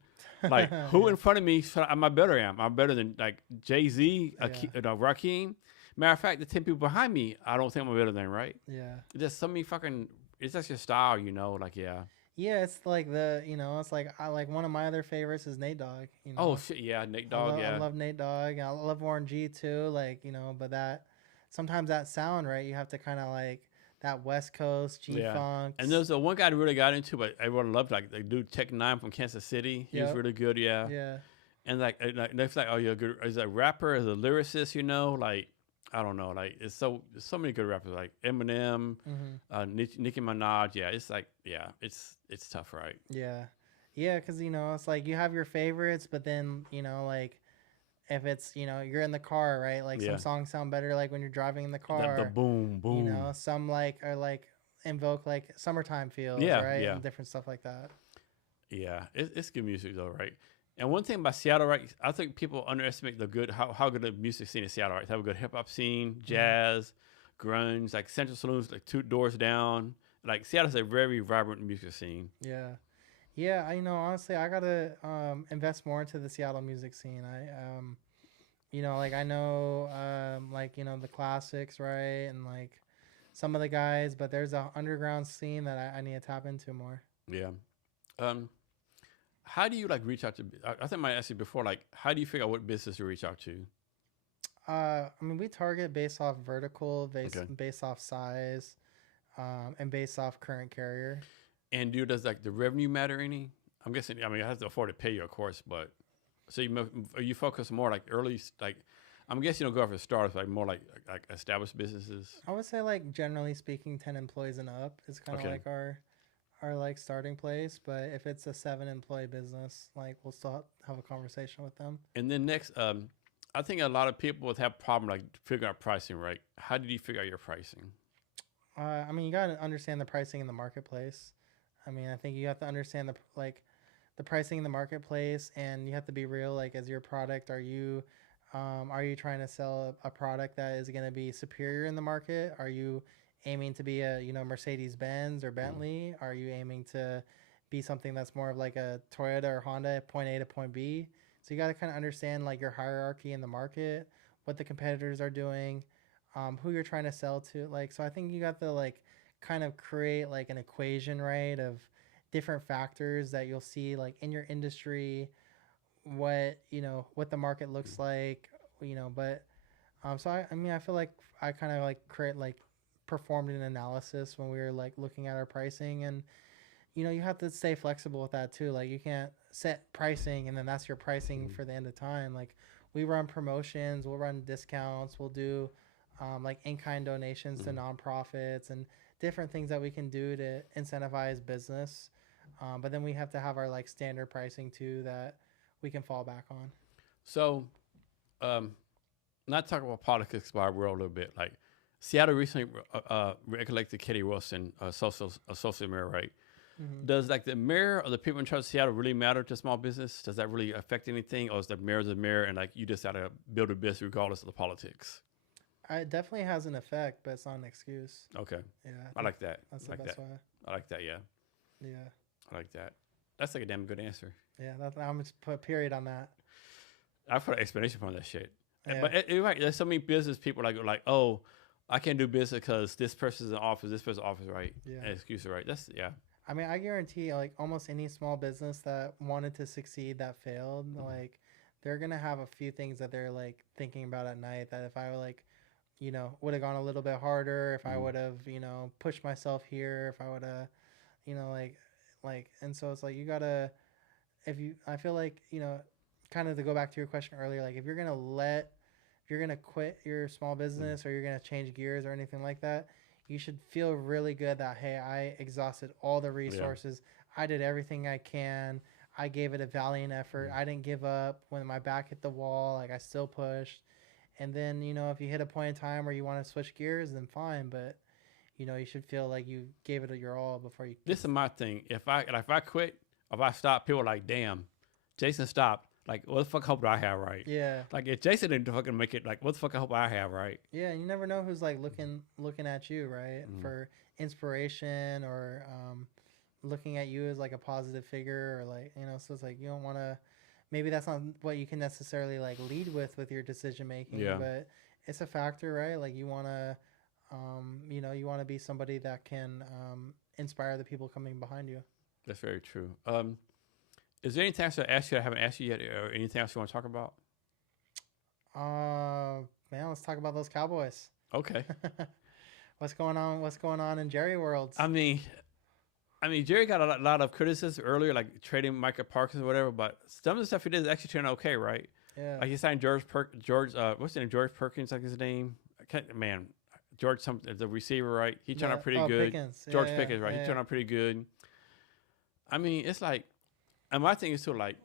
Like who in front of me am I better am? I'm better than like Jay-Z, Rakim. Matter of fact, the 10 people behind me, I don't think I'm better than, right? Yeah. There's so many fucking. It's just your style, like yeah. Yeah, it's like it's like I like one of my other favorites is Nate Dogg. Oh shit, yeah, Nate Dogg, I love Nate Dogg. I love Warren G too. Like but that sometimes that sound right, you have to kind of like that West Coast G funk. And there's one guy that really got into, but everyone loved like the dude Tech Nine from Kansas City. He was really good, yeah. Yeah. And like it's like, oh, you're good as a rapper, as a lyricist, like. I don't know, like there's so many good rappers like Eminem, Nicki Minaj. Yeah, it's like it's tough, right? Yeah, because it's like you have your favorites, but then like if it's you're in the car, right? Like some songs sound better like when you're driving in the car. The boom boom. Some like are like invoke like summertime feels, right? And different stuff like that. Yeah, it's good music though, right? And one thing about Seattle, right? I think people underestimate how good the music scene in Seattle, right? They have a good hip hop scene, jazz, grunge, like Central Saloon's like 2 doors down. Like Seattle's a very vibrant music scene. Yeah, Yeah, honestly, I gotta invest more into the Seattle music scene. Like I know, like the classics, right, and like some of the guys, but there's a underground scene that I need to tap into more. Yeah. Um, how do you like reach out to? I think I might ask you before. Like, how do you figure out what business to reach out to? I mean, we target based off vertical, Okay. based off size, and based off current carrier. And does like the revenue matter any? I'm guessing. I mean, I have to afford to pay you, of course, but so you focus more like early, like I'm guessing you don't go after startups, like more like established businesses. I would say like generally speaking, 10 employees and up is kind of Okay. like our like starting place. But if it's a 7 employee business, like we'll still have a conversation with them. And then next, I think a lot of people would have problem like figuring out pricing, right? How did you figure out your pricing? I mean, you gotta understand the pricing in the marketplace. I mean, I think you have to understand the pricing in the marketplace, and you have to be real. Like, as your product, are you trying to sell a product that is going to be superior in the market? Are you aiming to be a Mercedes Benz or Mm. Bentley? Are you aiming to be something that's more of like a Toyota or Honda, point A to point B? So you got to kind of understand like your hierarchy in the market, what the competitors are doing, who you're trying to sell to. Like, so I think you got to like kind of create like an equation, right, of different factors that you'll see like in your industry, what the market looks like, but so I mean, I feel like I kind of like create like performed an analysis when we were like looking at our pricing, and you have to stay flexible with that too. Like, you can't set pricing and then that's your pricing Mm. for the end of time. Like, we run promotions, we'll run discounts, we'll do like in-kind donations to Mm. nonprofits and different things that we can do to incentivize business. But then we have to have our like standard pricing too that we can fall back on. So, um, not talking about politics, but I will a little bit. Like Seattle recently reelected Katie Wilson, associate mayor, right? Mm-hmm. Does like the mayor or the people in charge of Seattle really matter to small business? Does that really affect anything, or is the mayor the mayor and like you just gotta build a business regardless of the politics? It definitely has an effect, but it's not an excuse. Okay, Yeah, I I think like that. that's I the like best that. way. I like that. Yeah, Yeah, I like that. That's like a damn good answer. yeah. I'm just put a period on that. I put an explanation on that shit. Yeah, But you're right. There's so many business people like oh, I can't do business because this person's in office, this person's in office, right? yeah. And excuse, right? That's yeah. I mean, I guarantee like almost any small business that wanted to succeed that failed, Mm. like they're gonna have a few things that they're like thinking about at night. That if I like, would have gone a little bit harder, if I Mm. would have, pushed myself here, if I would have, and so it's like you gotta, I feel like, kind of to go back to your question earlier, like if you're gonna quit your small Mm. business or you're gonna change gears or anything like that, you should feel really good that, hey, I exhausted all the Yeah. resources, I did everything I can, I gave it a valiant effort, Mm. I didn't give up when my back hit the wall, like I still pushed. And then if you hit a point in time where you want to switch gears, then fine, but you should feel like you gave it your all before you This is my thing. If I quit, if I stop, people are like, damn, Jason stopped. Like, what the fuck hope do I have, right? yeah. Like, if Jason didn't fucking make it, like, what the fuck hope I have, right? Yeah, you never know who's like looking at you, right? Mm. For inspiration or looking at you as like a positive figure or like, so it's like you don't want to, maybe that's not what you can necessarily like lead with your decision making, Yeah, but it's a factor, right? Like you want to you want to be somebody that can inspire the people coming behind you. that's very true. Is there anything else I asked you I haven't asked you yet, or anything else you want to talk about? Man, let's talk about those Cowboys. Okay. What's going on? What's going on in Jerry worlds? I mean, Jerry got a lot of criticism earlier, like trading Micah Parsons or whatever. But some of the stuff he did is actually turned okay, right? Yeah. Like he signed what's his name? George Perkins, like his name. I can't, man, George, the receiver, right? He turned out pretty good. Pickens. George Yeah, Pickens, right? yeah, He turned out pretty good. I mean, it's like, and my thing is too, like,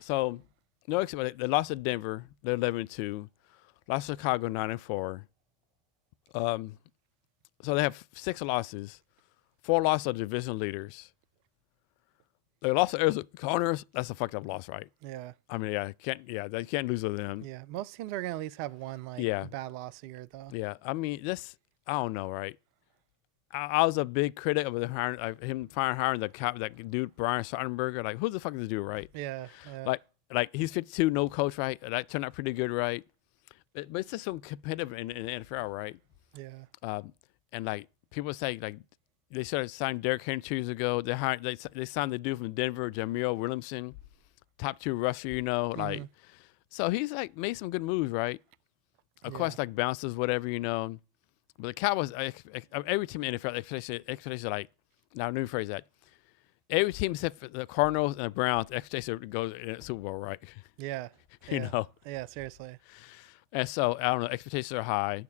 so no, except they lost to Denver, they're 11-2, lost to Chicago 9-4. So they have 6 losses. 4 losses are division leaders. They lost to Arizona Cardinals. That's a fucked up loss, right? yeah. I mean, they can't lose to them. Yeah. Most teams are gonna at least have one like Yeah. bad loss a year though. Yeah, I mean, I don't know, right? I was a big critic of the hiring, like him hiring that dude Brian Schottenberger. Like, who the fuck is this dude, right? Yeah. Yeah. Like he's 52, no coach, right? That turned out pretty good, right? But it's just so competitive in the NFL, right? Yeah. And like people say, like they started signing Derrick Henry 2 years ago. They signed the dude from Denver, Jamil Williamson, top 2 rusher, like. So he's like made some good moves, right? Of course, like bounces, whatever, But the Cowboys, every team in the NFL, especially like, now let me rephrase that. Every team except for the Cardinals and the Browns, expectation goes in the Super Bowl, right? Yeah. Yeah, seriously. And so, I don't know, expectations are high.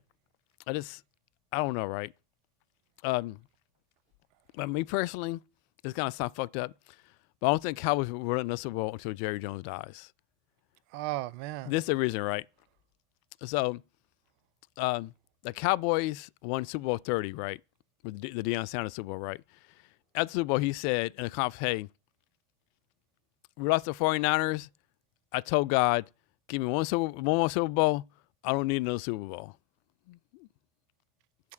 I don't know, right? But me personally, it's going to sound fucked up, but I don't think Cowboys will win the Super Bowl until Jerry Jones dies. Oh, man. This is the reason, right? So, the Cowboys won Super Bowl 30, right? With the Deion Sanders Super Bowl, right? At the Super Bowl, he said in the conference, hey, we lost the 49ers. I told God, give me one more Super Bowl. I don't need another Super Bowl.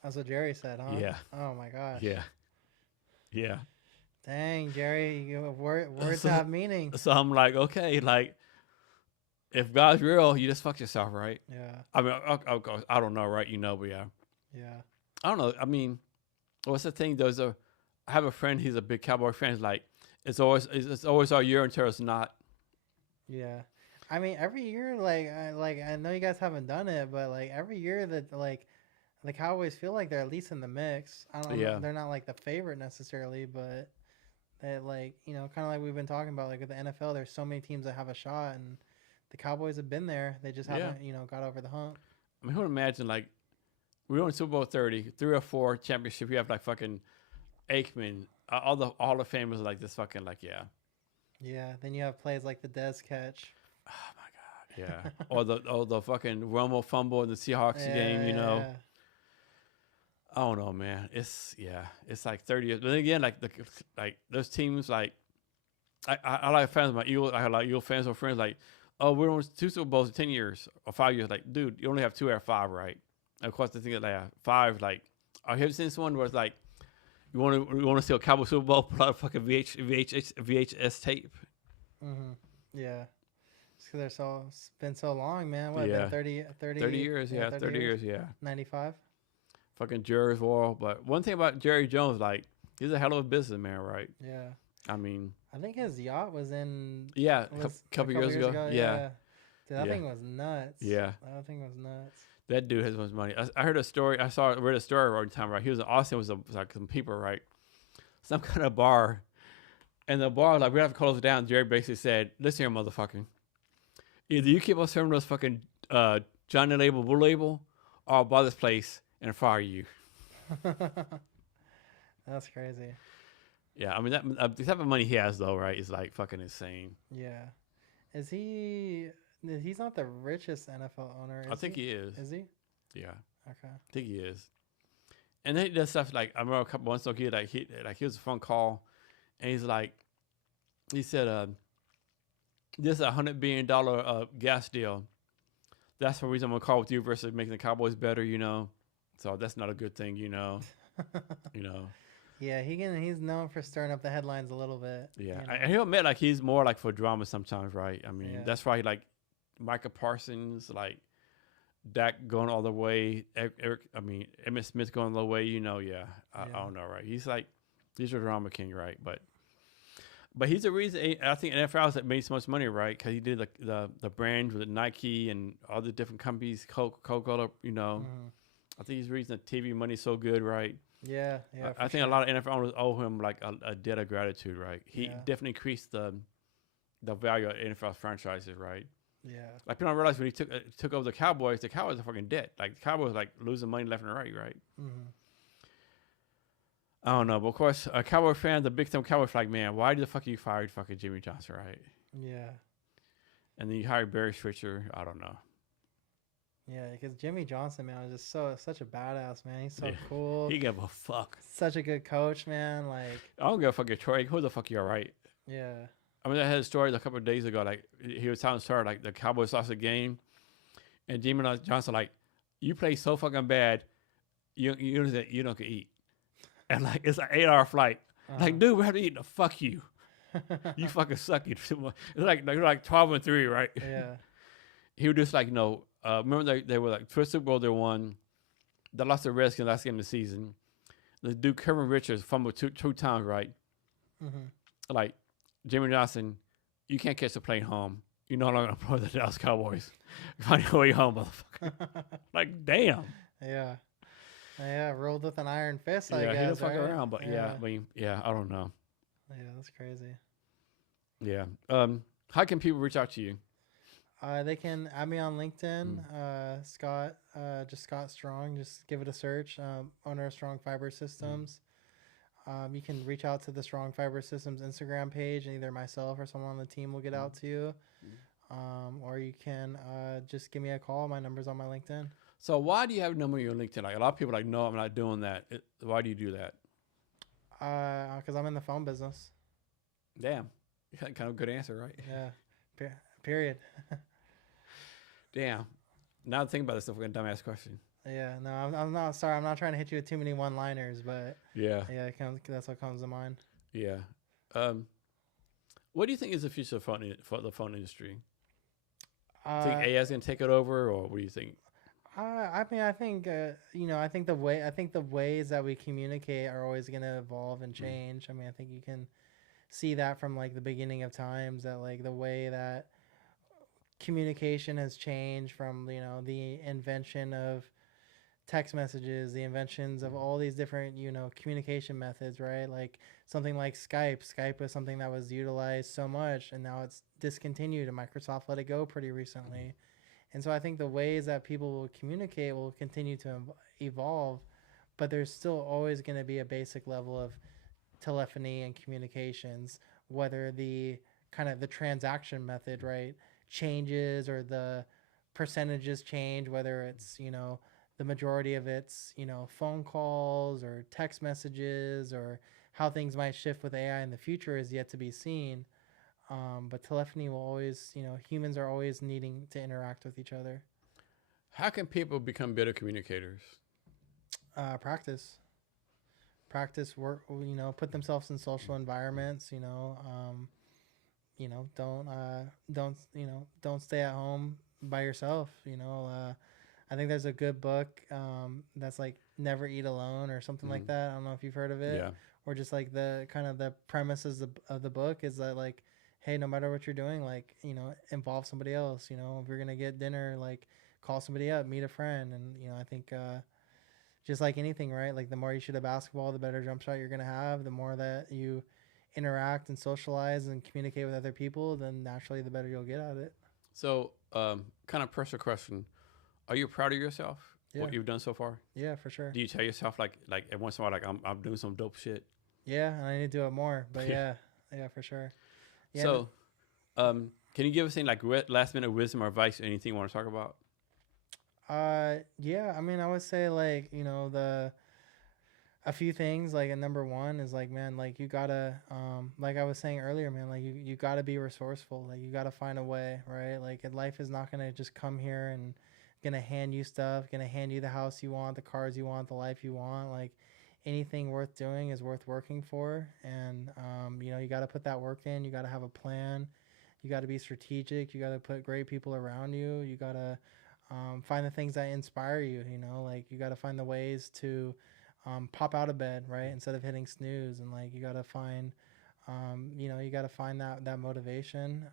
That's what Jerry said, huh? Yeah. Oh, my gosh. Yeah. Dang, Jerry, words have meaning. So I'm like, okay, like, if God's real, you just fuck yourself, right? Yeah. I mean, I don't know, right? But yeah. Yeah. I don't know. I mean, what's the thing? I have a friend. He's a big Cowboy fan. He's like, it's always our year until it's not. Yeah. I mean, every year, I know you guys haven't done it, but like every year that like the Cowboys feel like they're at least in the mix. I don't know. They're not like the favorite necessarily, but they kind of like we've been talking about, like with the NFL, there's so many teams that have a shot, and the Cowboys have been there. They just haven't, got over the hump. I mean, who would imagine, like, we won Super Bowl 30, 3 or 4 championship. You have like fucking Aikman, all the famous like this fucking like Yeah, then you have plays like the Dez catch. Oh my god, yeah. or the fucking Romo fumble in the Seahawks game, Yeah. I don't know, man. It's like 30 years. But then again, like those teams, like I like fans of my Eagles. I have like Eagle fans or friends like, oh, we won 2 Super Bowls in 10 years or 5 years. Like, dude, you only have 2 out of 5, right? And of course, the thing is like 5, like, I have seen this one where it's like, you want to see a Cowboy Super Bowl, put out a fucking VHS tape. Mm-hmm. Yeah. Just because it's been so long, man. What, been 30 years, 30 years, 95? Fucking Jerry's Wall. But one thing about Jerry Jones, like, he's a hell of a businessman, right? Yeah. I mean, I think his yacht was in. Yeah, a couple years ago. Yeah. Dude, that thing was nuts. Yeah. That thing was nuts. That dude has much money. I heard a story. Read a story one time, right? He was in Austin with like some people, right? Some kind of bar. And the bar, like, we have to close it down. Jerry basically said, listen here, motherfucker. Either you keep on serving those fucking Johnny Label, Blue Label, or I'll buy this place and fire you. That's crazy. Yeah, I mean, the type of money he has, though, right, is like fucking insane. Yeah. He's not the richest NFL owner, I think he is. Is he? Yeah. Okay. I think he is. And then he does stuff like, I remember a couple months ago, he was a phone call, and he's like, he said, this is $100 billion gas deal. That's the reason I'm going to call with you versus making the Cowboys better, So that's not a good thing, Yeah, he's known for stirring up the headlines a little bit. Yeah, and he'll admit, like, he's more like for drama sometimes, right? I mean, that's why, like, Micah Parsons, like, Dak going all the way, Emmitt Smith going all the way, I don't know, right? He's a drama king, right? But he's the reason I think NFL has made so much money, right? Because he did the brand with Nike and all the different companies, Coca-Cola, Mm-hmm. I think he's the reason the TV money's so good, right? Yeah. I think a lot of NFL owners owe him like a debt of gratitude, right? He definitely increased the value of NFL franchises, right? Yeah. Like, people don't realize when he took over the Cowboys are fucking debt. Like, the Cowboys like losing money left and right, right? Mm-hmm. I don't know, but of course, a Cowboy fan, the big time Cowboy fan, like, man, why the fuck you fired fucking Jimmy Johnson, right? Yeah. And then you hired Barry Switzer. I don't know. Yeah, because Jimmy Johnson, man, is just such a badass, man. He's so cool. He gave a fuck. Such a good coach, man. Like, I don't give a fuck, Troy. Who the fuck you are, right? Yeah. I mean, I had a story a couple of days ago. Like, he was telling a story, like, the Cowboys lost a game, and Jimmy Johnson, like, you play so fucking bad, you don't get eat. and like it's an 8 hour flight. Uh-huh. Like, dude, we have to eat. The fuck you. You fucking suck. You too much. It's like 12-3, right? Yeah. He was just like, remember they were like Twisted World. They won. They lost the Redskins last game of the season. The dude Kevin Richards fumbled two times, right? Mm-hmm. Like Jimmy Johnson, you can't catch the plane home. You're no longer gonna play the Dallas Cowboys. Find your way home, motherfucker. Like, damn. Yeah. Yeah, ruled with an iron fist, I Yeah, he guess. didn't fuck Right? around, but yeah, I mean, yeah, I don't know. Yeah, that's crazy. Yeah. How can people reach out to you? They can add me on LinkedIn, Scott, just Scott Strong. Just give it a search. Owner of Strong Fiber Systems. You can reach out to the Strong Fiber Systems Instagram page, and either myself or someone on the team will get out to you. Or you can just give me a call. My number's on my LinkedIn. So why do you have a number on your LinkedIn? Like a lot of people are like, no, I'm not doing that. Why do you do that? Because I'm in the phone business. Damn. Kind of a good answer, right? Yeah. Period. Damn. Now think about this stuff. We're gonna dumbass question. Yeah. No, I'm not sorry. I'm not trying to hit you with too many one-liners, but Yeah. that's what comes to mind. Yeah. What do you think is the future of the phone industry? Think AI is gonna take it over, or what do you think? I mean, I think I think the ways that we communicate are always going to evolve and change. I mean, I think you can see that from like the beginning of times, that like the way that communication has changed from the invention of text messages, the inventions of all these different communication methods, right? Like something like Skype was something that was utilized so much, and now it's discontinued, and Microsoft let it go pretty recently. And so I think the ways that people will communicate will continue to evolve, but there's still always going to be a basic level of telephony and communications, whether the kind of the transaction method, right, changes, or the percentages change, whether it's, the majority of it's, phone calls or text messages, or how things might shift with AI in the future is yet to be seen. But telephony will always, humans are always needing to interact with each other. How can people become better communicators? Practice work, put themselves in social environments, don't stay at home by yourself. I think there's a good book that's like Never Eat Alone or something like that. I don't know if you've heard of it. Yeah. Or just like the kind of the premises of the book is that like, hey, no matter what you're doing, like, involve somebody else. If you're going to get dinner, like, call somebody up, meet a friend. And, I think just like anything, right? Like, the more you shoot a basketball, the better jump shot you're going to have. The more that you interact and socialize and communicate with other people, then naturally the better you'll get at it. So, kind of pressure question. Are you proud of yourself? Yeah. What you've done so far? Yeah, for sure. Do you tell yourself like every once in a while, like I'm doing some dope shit? Yeah, and I need to do it more. But yeah, for sure. Yeah, so, can you give us any like last minute wisdom or advice or anything you want to talk about? Yeah, I mean, I would say like, a few things, like, number one is like, man, like, you gotta, like I was saying earlier, man, like you gotta be resourceful. Like, you gotta find a way, right? Like, life is not gonna just come here and gonna hand you stuff, gonna hand you the house you want, the cars you want, the life you want. Like, anything worth doing is worth working for. And you got to put that work in. You got to have a plan. You got to be strategic. You got to put great people around you. You got to find the things that inspire you. Like, you got to find the ways to pop out of bed, right, instead of hitting snooze. And like, you got to find you got to find that motivation.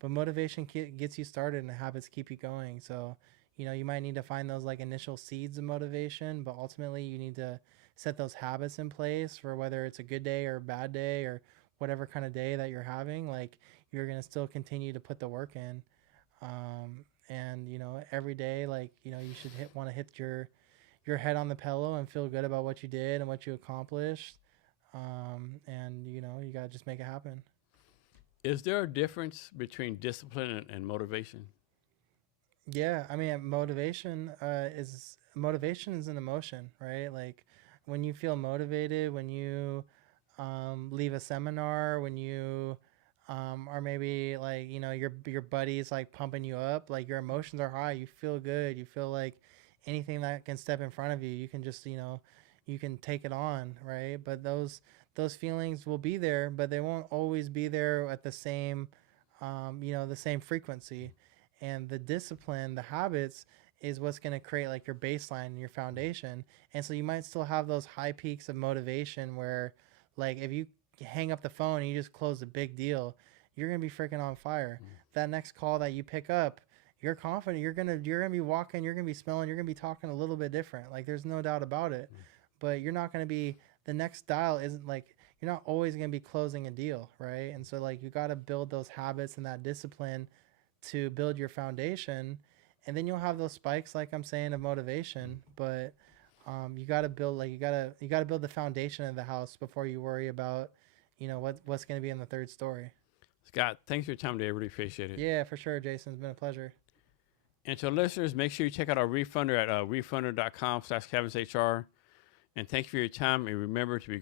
But motivation gets you started, and the habits keep you going. So you might need to find those like initial seeds of motivation, but ultimately you need to set those habits in place for whether it's a good day or a bad day or whatever kind of day that you're having. Like, you're going to still continue to put the work in. And every day, like, you should want to hit your head on the pillow and feel good about what you did and what you accomplished. And you got to just make it happen. Is there a difference between discipline and motivation? Yeah, I mean, motivation is an emotion, right? Like, when you feel motivated, when you leave a seminar, when you are maybe like, your buddies like pumping you up, like, your emotions are high, you feel good, you feel like anything that can step in front of you, you can just you can take it on, right? But those feelings will be there, but they won't always be there at the same, the same frequency. And the discipline, the habits, is what's going to create like your baseline and your foundation. And so you might still have those high peaks of motivation where, like, if you hang up the phone and you just close a big deal, you're going to be freaking on fire. That next call that you pick up, you're confident you're gonna be walking, you're gonna be smelling, you're gonna be talking a little bit different. Like, there's no doubt about it. But you're not gonna be, the next dial isn't like, you're not always gonna be closing a deal, right? And so like you gotta build those habits and that discipline to build your foundation, and then you'll have those spikes, like I'm saying, of motivation. But you gotta build, like, you gotta build the foundation of the house before you worry about, what's gonna be in the third story. Scott, thanks for your time today. I really appreciate it. Yeah, for sure, Jason. It's been a pleasure. And to our listeners, make sure you check out our refunder at refunder.com/CavinsHR. And thank you for your time. And remember to be